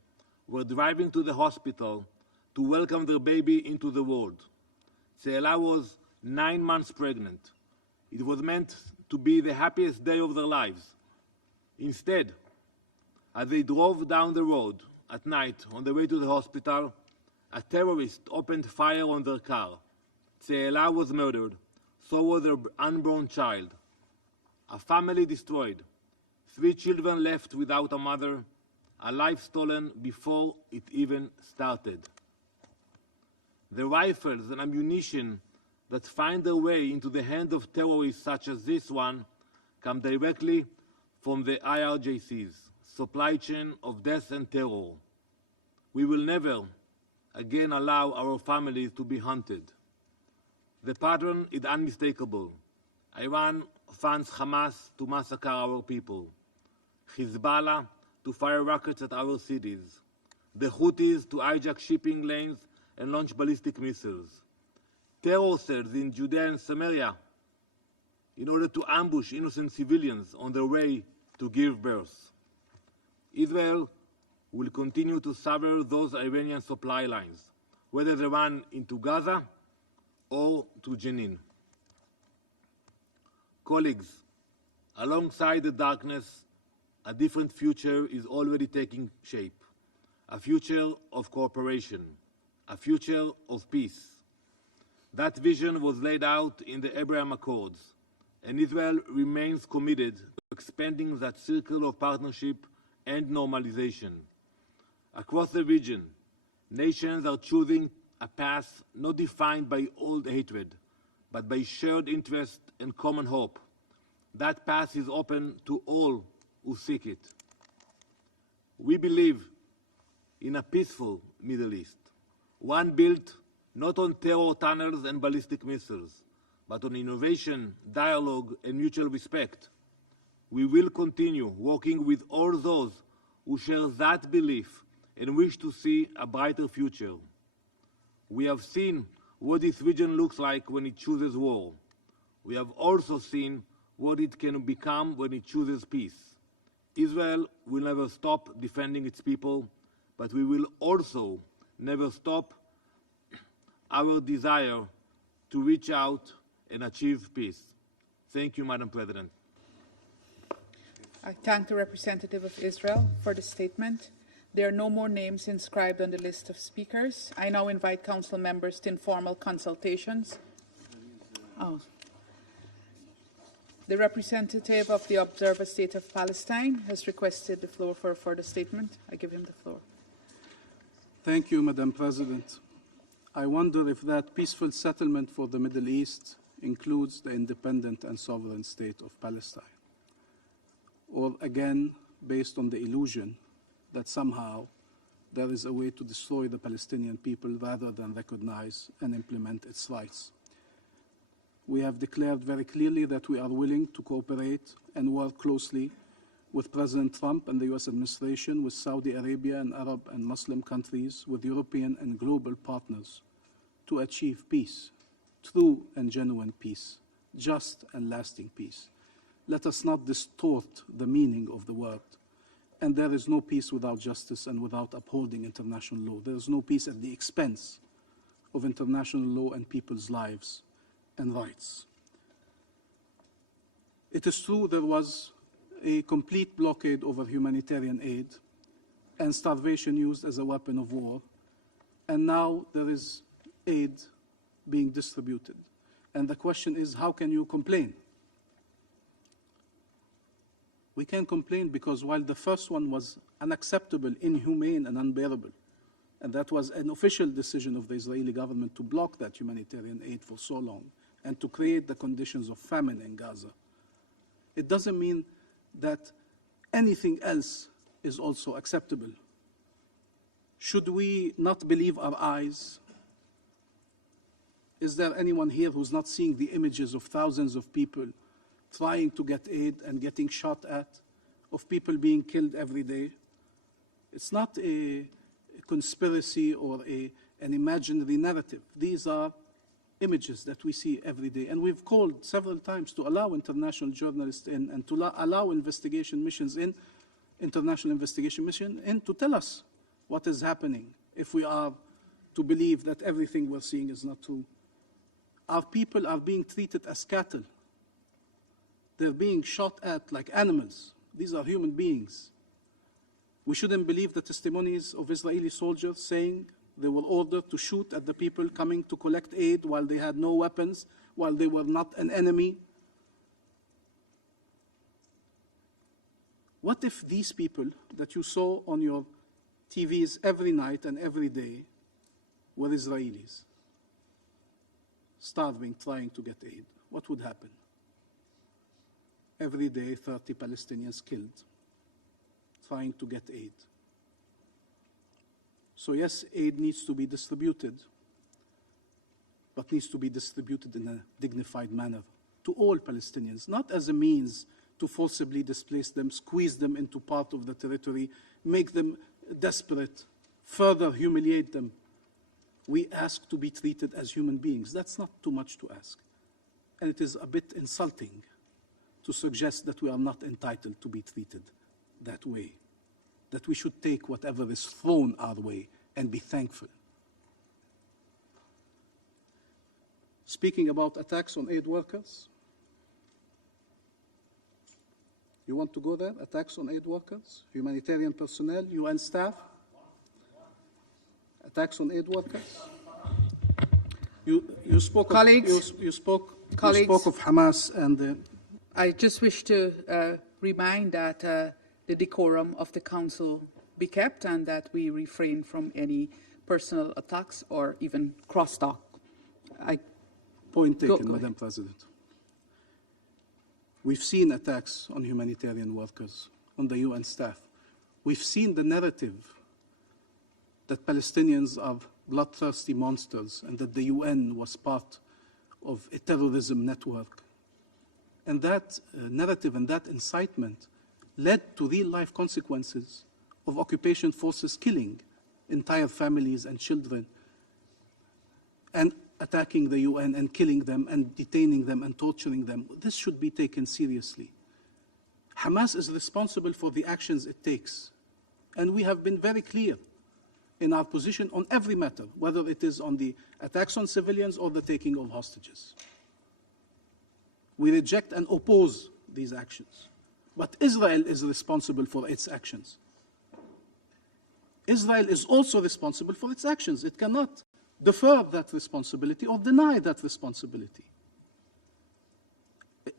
were driving to the hospital to welcome their baby into the world. Seela was 9 months pregnant. It was meant to be the happiest day of their lives. Instead, as they drove down the road at night on the way to the hospital, a terrorist opened fire on their car. Seela was murdered, so was their unborn child. A family destroyed, 3 children left without a mother, a life stolen before it even started. The rifles and ammunition that find their way into the hands of terrorists such as this one come directly from the IRGC's supply chain of death and terror. We will never again allow our families to be hunted. The pattern is unmistakable. Iran funds Hamas to massacre our people, Hezbollah to fire rockets at our cities, the Houthis to hijack shipping lanes and launch ballistic missiles, terror cells in Judea and Samaria in order to ambush innocent civilians on their way to give birth. Israel will continue to sever those Iranian supply lines, whether they run into Gaza or to Jenin. Colleagues, alongside the darkness, a different future is already taking shape, a future of cooperation, a future of peace. That vision was laid out in the Abraham Accords, and Israel remains committed to expanding that circle of partnership and normalization. Across the region, nations are choosing a path not defined by old hatred, but by shared interest and common hope. That path is open to all who seek it. We believe in a peaceful Middle East, one built not on terror tunnels and ballistic missiles, but on innovation, dialogue, and mutual respect. We will continue working with all those who share that belief and wish to see a brighter future. We have seen what this region looks like when it chooses war. We have also seen what it can become when it chooses peace. Israel will never stop defending its people, but we will also never stop our desire to reach out and achieve peace. Thank you, Madam President. I thank the representative of Israel for the statement. There are no more names inscribed on the list of speakers. I now invite council members to informal consultations. The representative of the Observer State of Palestine has requested the floor for a further statement. I give him the floor. Thank you, Madam President. I wonder if that peaceful settlement for the Middle East includes the independent and sovereign state of Palestine, or again, based on the illusion that somehow there is a way to destroy the Palestinian people rather than recognize and implement its rights. We have declared very clearly that we are willing to cooperate and work closely with President Trump and the US administration, with Saudi Arabia and Arab and Muslim countries, with European and global partners to achieve peace, true and genuine peace, just and lasting peace. Let us not distort the meaning of the word. And there is no peace without justice and without upholding international law. There is no peace at the expense of international law and people's lives and rights. It is true there was a complete blockade over humanitarian aid and starvation used as a weapon of war. And now there is aid being distributed. And the question is, how can you complain? We can complain because while the first one was unacceptable, inhumane, and unbearable, and that was an official decision of the Israeli government to block that humanitarian aid for so long and to create the conditions of famine in Gaza, it doesn't mean that anything else is also acceptable. Should we not believe our eyes? Is there anyone here who's not seeing the images of thousands of people trying to get aid and getting shot at, of people being killed every day? It's not a conspiracy or an imaginary narrative. These are images that we see every day. And we've called several times to allow international journalists in and to allow investigation missions in, international investigation mission in, to tell us what is happening if we are to believe that everything we're seeing is not true. Our people are being treated as cattle. They're being shot at like animals. These are human beings. We shouldn't believe the testimonies of Israeli soldiers saying they were ordered to shoot at the people coming to collect aid while they had no weapons, while they were not an enemy. What if these people that you saw on your TVs every night and every day were Israelis, starving, trying to get aid? What would happen? Every day, 30 Palestinians killed, trying to get aid. So yes, aid needs to be distributed, but needs to be distributed in a dignified manner to all Palestinians, not as a means to forcibly displace them, squeeze them into part of the territory, make them desperate, further humiliate them. We ask to be treated as human beings. That's not too much to ask. And it is a bit insulting to suggest that we are not entitled to be treated that way, that we should take whatever is thrown our way and be thankful. Speaking about attacks on aid workers, you want to go there? Attacks on aid workers, humanitarian personnel, UN staff, attacks on aid workers. You spoke Colleagues, you spoke of Hamas and I just wish to remind that the decorum of the Council be kept and that we refrain from any personal attacks or even crosstalk. Point taken, Madam President. We've seen attacks on humanitarian workers, on the UN staff. We've seen the narrative that Palestinians are bloodthirsty monsters and that the UN was part of a terrorism network. And that narrative and that incitement led to real-life consequences of occupation forces killing entire families and children and attacking the UN and killing them and detaining them and torturing them. This should be taken seriously. Hamas is responsible for the actions it takes. And we have been very clear in our position on every matter, whether it is on the attacks on civilians or the taking of hostages. We reject and oppose these actions. But Israel is responsible for its actions. Israel is also responsible for its actions. It cannot defer that responsibility or deny that responsibility.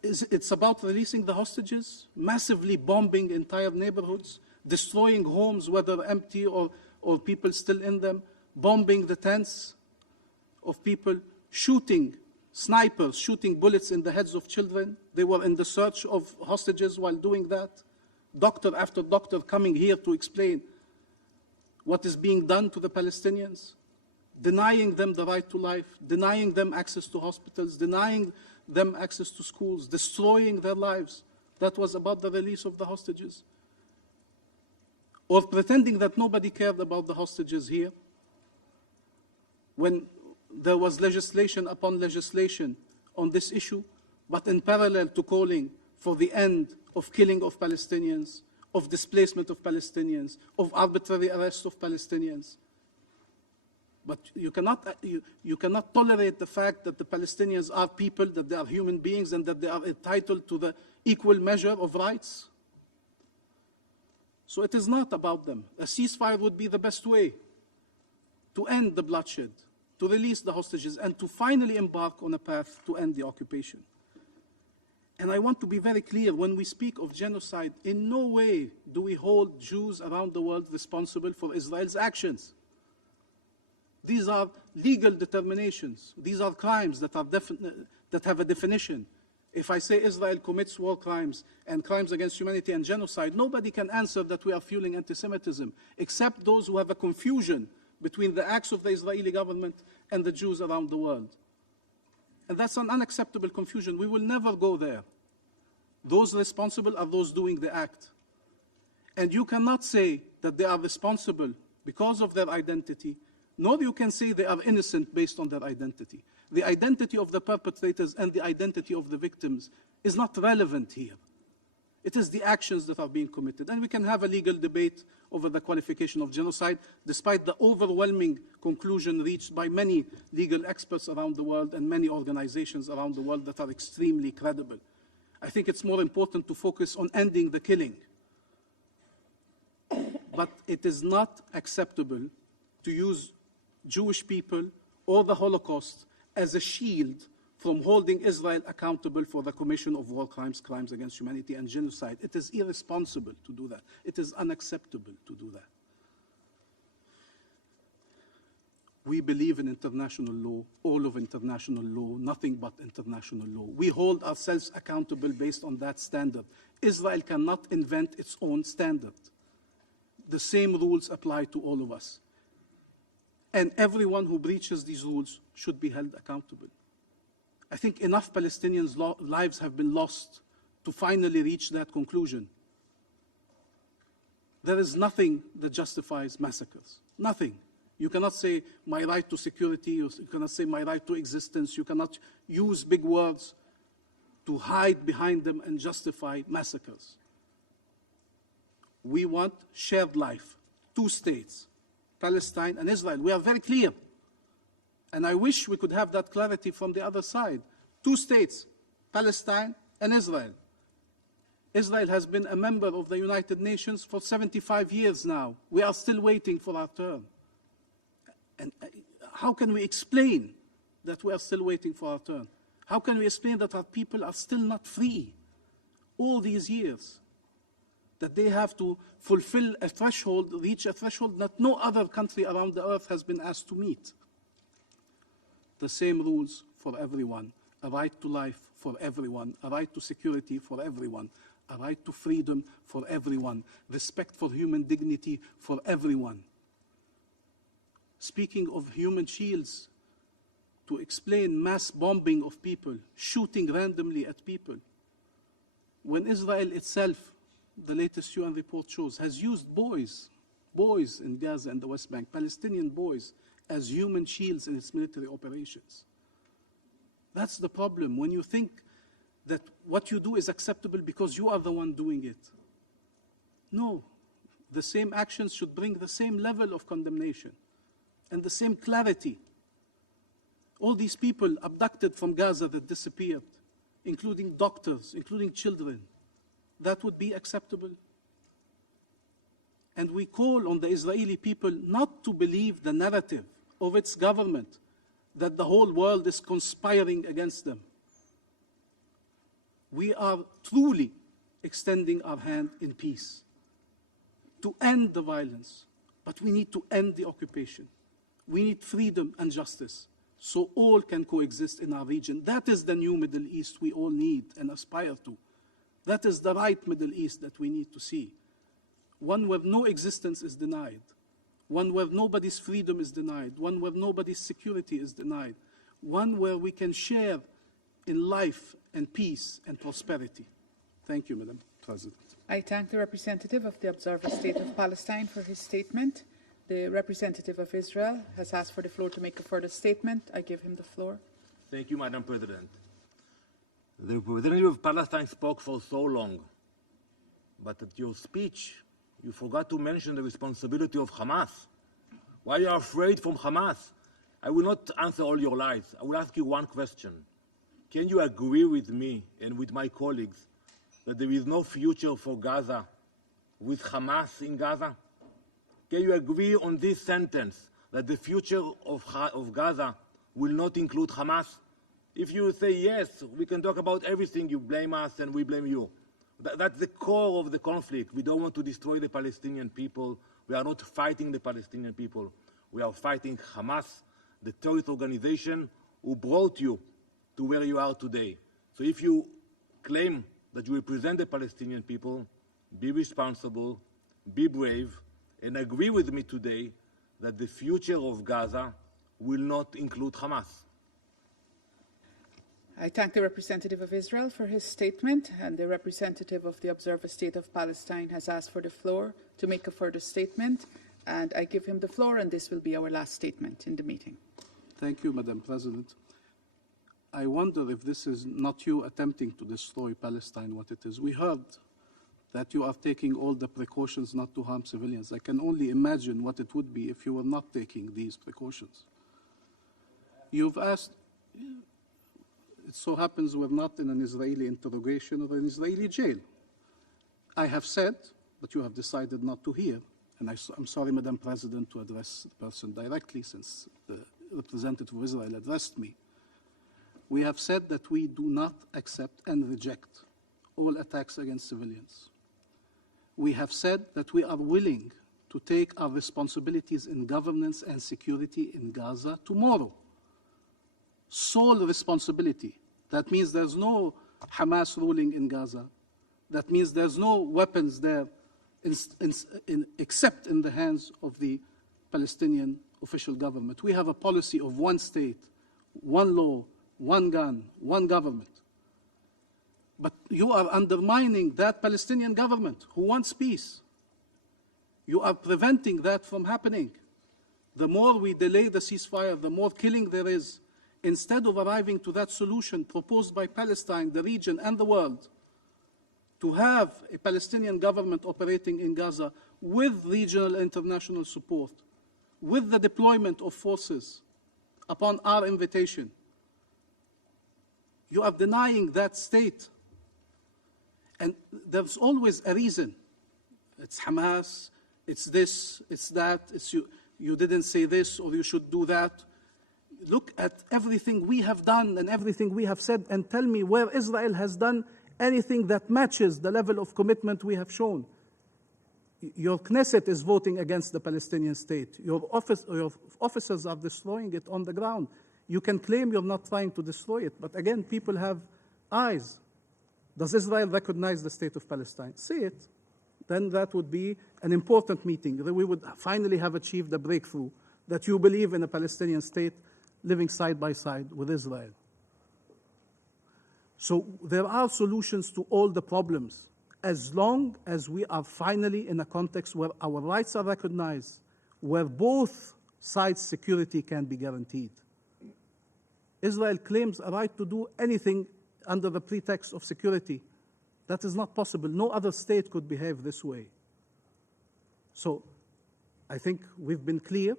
It's about releasing the hostages, massively bombing entire neighborhoods, destroying homes, whether empty or people still in them, bombing the tents of people, shooting snipers, shooting bullets in the heads of children. They were in the search of hostages while doing that. Doctor after doctor coming here to explain what is being done to the Palestinians, denying them the right to life, denying them access to hospitals, denying them access to schools, destroying their lives. That was about the release of the hostages. Or pretending that nobody cared about the hostages here, when there was legislation upon legislation on this issue, but in parallel to calling for the end of killing of Palestinians, of displacement of Palestinians, of arbitrary arrest of Palestinians. But you cannot tolerate the fact that the Palestinians are people, that they are human beings, and that they are entitled to the equal measure of rights. So it is not about them. A ceasefire would be the best way to end the bloodshed, to release the hostages, and to finally embark on a path to end the occupation. And I want to be very clear, when we speak of genocide, in no way do we hold Jews around the world responsible for Israel's actions. These are legal determinations. These are crimes that have a definition. If I say Israel commits war crimes and crimes against humanity and genocide, nobody can answer that we are fueling anti-Semitism, except those who have a confusion between the acts of the Israeli government and the Jews around the world. And that's an unacceptable confusion. We will never go there. Those responsible are those doing the act. And you cannot say that they are responsible because of their identity, nor you can say they are innocent based on their identity. The identity of the perpetrators and the identity of the victims is not relevant here. It is the actions that are being committed. And we can have a legal debate over the qualification of genocide, despite the overwhelming conclusion reached by many legal experts around the world and many organizations around the world that are extremely credible. I think it's more important to focus on ending the killing. But it is not acceptable to use Jewish people or the Holocaust as a shield from holding Israel accountable for the commission of war crimes, crimes against humanity, and genocide. It is irresponsible to do that. It is unacceptable to do that. We believe in international law, all of international law, nothing but international law. We hold ourselves accountable based on that standard. Israel cannot invent its own standard. The same rules apply to all of us. And everyone who breaches these rules should be held accountable. I think enough Palestinians' lives have been lost to finally reach that conclusion. There is nothing that justifies massacres. Nothing. You cannot say my right to security, you cannot say my right to existence, you cannot use big words to hide behind them and justify massacres. We want shared life, 2 states, Palestine and Israel. We are very clear. And I wish we could have that clarity from the other side. 2 states, Palestine and Israel. Israel has been a member of the United Nations for 75 years now. We are still waiting for our turn. And how can we explain that we are still waiting for our turn? How can we explain that our people are still not free all these years? That they have to fulfill a threshold, reach a threshold that no other country around the earth has been asked to meet. The same rules for everyone, a right to life for everyone, a right to security for everyone, a right to freedom for everyone, respect for human dignity for everyone. Speaking of human shields, to explain mass bombing of people, shooting randomly at people, when Israel itself, the latest UN report shows, has used boys in Gaza and the West Bank, Palestinian boys, as human shields in its military operations. That's the problem. When you think that what you do is acceptable because you are the one doing it. No, the same actions should bring the same level of condemnation and the same clarity. All these people abducted from Gaza that disappeared, including doctors, including children, that would be acceptable? And we call on the Israeli people not to believe the narrative of its government that the whole world is conspiring against them. We are truly extending our hand in peace to end the violence, but we need to end the occupation. We need freedom and justice so all can coexist in our region. That is the new Middle East we all need and aspire to. That is the right Middle East that we need to see. One where no existence is denied, one where nobody's freedom is denied, one where nobody's security is denied, one where we can share in life and peace and prosperity. Thank you, Madam President. I thank the representative of the Observer State of Palestine for his statement. The representative of Israel has asked for the floor to make a further statement. I give him the floor. Thank you, Madam President. The representative of Palestine spoke for so long, but at your speech, you forgot to mention the responsibility of Hamas. Why are you afraid from Hamas? I will not answer all your lies. I will ask you one question. Can you agree with me and with my colleagues that there is no future for Gaza with Hamas in Gaza? Can you agree on this sentence, that the future of Gaza will not include Hamas? If you say yes, we can talk about everything. You blame us and we blame you. That's the core of the conflict. We don't want to destroy the Palestinian people. We are not fighting the Palestinian people. We are fighting Hamas, the terrorist organization who brought you to where you are today. So if you claim that you represent the Palestinian people, be responsible, be brave, and agree with me today that the future of Gaza will not include Hamas. I thank the representative of Israel for his statement, and the representative of the Observer State of Palestine has asked for the floor to make a further statement, and I give him the floor, and this will be our last statement in the meeting. Thank you, Madam President. I wonder if this is not you attempting to destroy Palestine, what it is. We heard that you are taking all the precautions not to harm civilians. I can only imagine what it would be if you were not taking these precautions. You've asked, it so happens we're not in an Israeli interrogation or an Israeli jail. I have said, but you have decided not to hear, and I'm sorry, Madam President, to address the person directly since the representative of Israel addressed me. We have said that we do not accept and reject all attacks against civilians. We have said that we are willing to take our responsibilities in governance and security in Gaza tomorrow. Sole responsibility. That means there's no Hamas ruling in Gaza. That means there's no weapons there except in the hands of the Palestinian official government. We have a policy of one state, one law, one gun, one government. But you are undermining that Palestinian government who wants peace. You are preventing that from happening. The more we delay the ceasefire, the more killing there is. Instead of arriving to that solution proposed by Palestine, the region, and the world, to have a Palestinian government operating in Gaza with regional international support, with the deployment of forces upon our invitation, you are denying that state. And there's always a reason. It's Hamas, it's this, it's that, it's you didn't say this or you should do that. Look at everything we have done and everything we have said and tell me where Israel has done anything that matches the level of commitment we have shown. Your Knesset is voting against the Palestinian state. Your officers are destroying it on the ground. You can claim you're not trying to destroy it, but again, people have eyes. Does Israel recognize the state of Palestine? Say it. Then that would be an important meeting. We would finally have achieved a breakthrough that you believe in a Palestinian state living side by side with Israel. So there are solutions to all the problems as long as we are finally in a context where our rights are recognized, where both sides' security can be guaranteed. Israel claims a right to do anything under the pretext of security. That is not possible. No other state could behave this way. So I think we've been clear.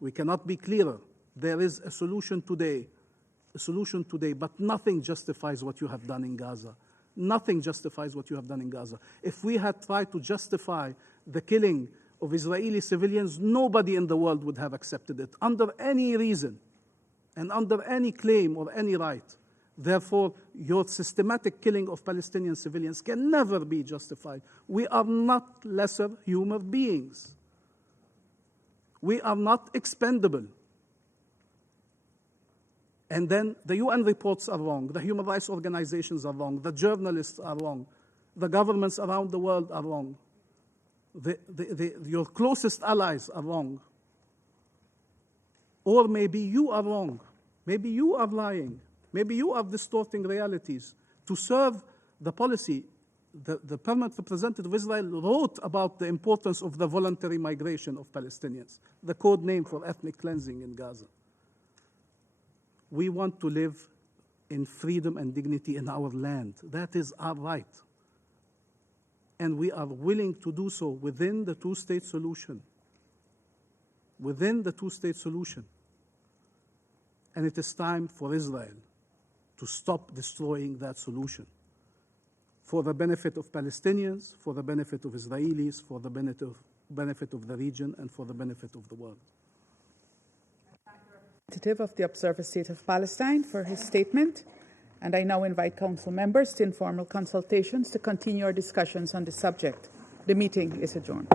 We cannot be clearer. There is a solution today, but nothing justifies what you have done in Gaza. Nothing justifies what you have done in Gaza. If we had tried to justify the killing of Israeli civilians, nobody in the world would have accepted it under any reason and under any claim or any right. Therefore, your systematic killing of Palestinian civilians can never be justified. We are not lesser human beings. We are not expendable. And then the UN reports are wrong, the human rights organizations are wrong, the journalists are wrong, the governments around the world are wrong, your closest allies are wrong. Or maybe you are wrong, maybe you are lying, maybe you are distorting realities to serve the policy. The permanent representative of Israel wrote about the importance of the voluntary migration of Palestinians, the code name for ethnic cleansing in Gaza. We want to live in freedom and dignity in our land. That is our right. And we are willing to do so within the two-state solution. Within the two-state solution. And it is time for Israel to stop destroying that solution. For the benefit of Palestinians, for the benefit of Israelis, for the benefit of the region, and for the benefit of the world. Representative of the Observer State of Palestine for his statement, and I now invite Council members to informal consultations to continue our discussions on the subject. The meeting is adjourned.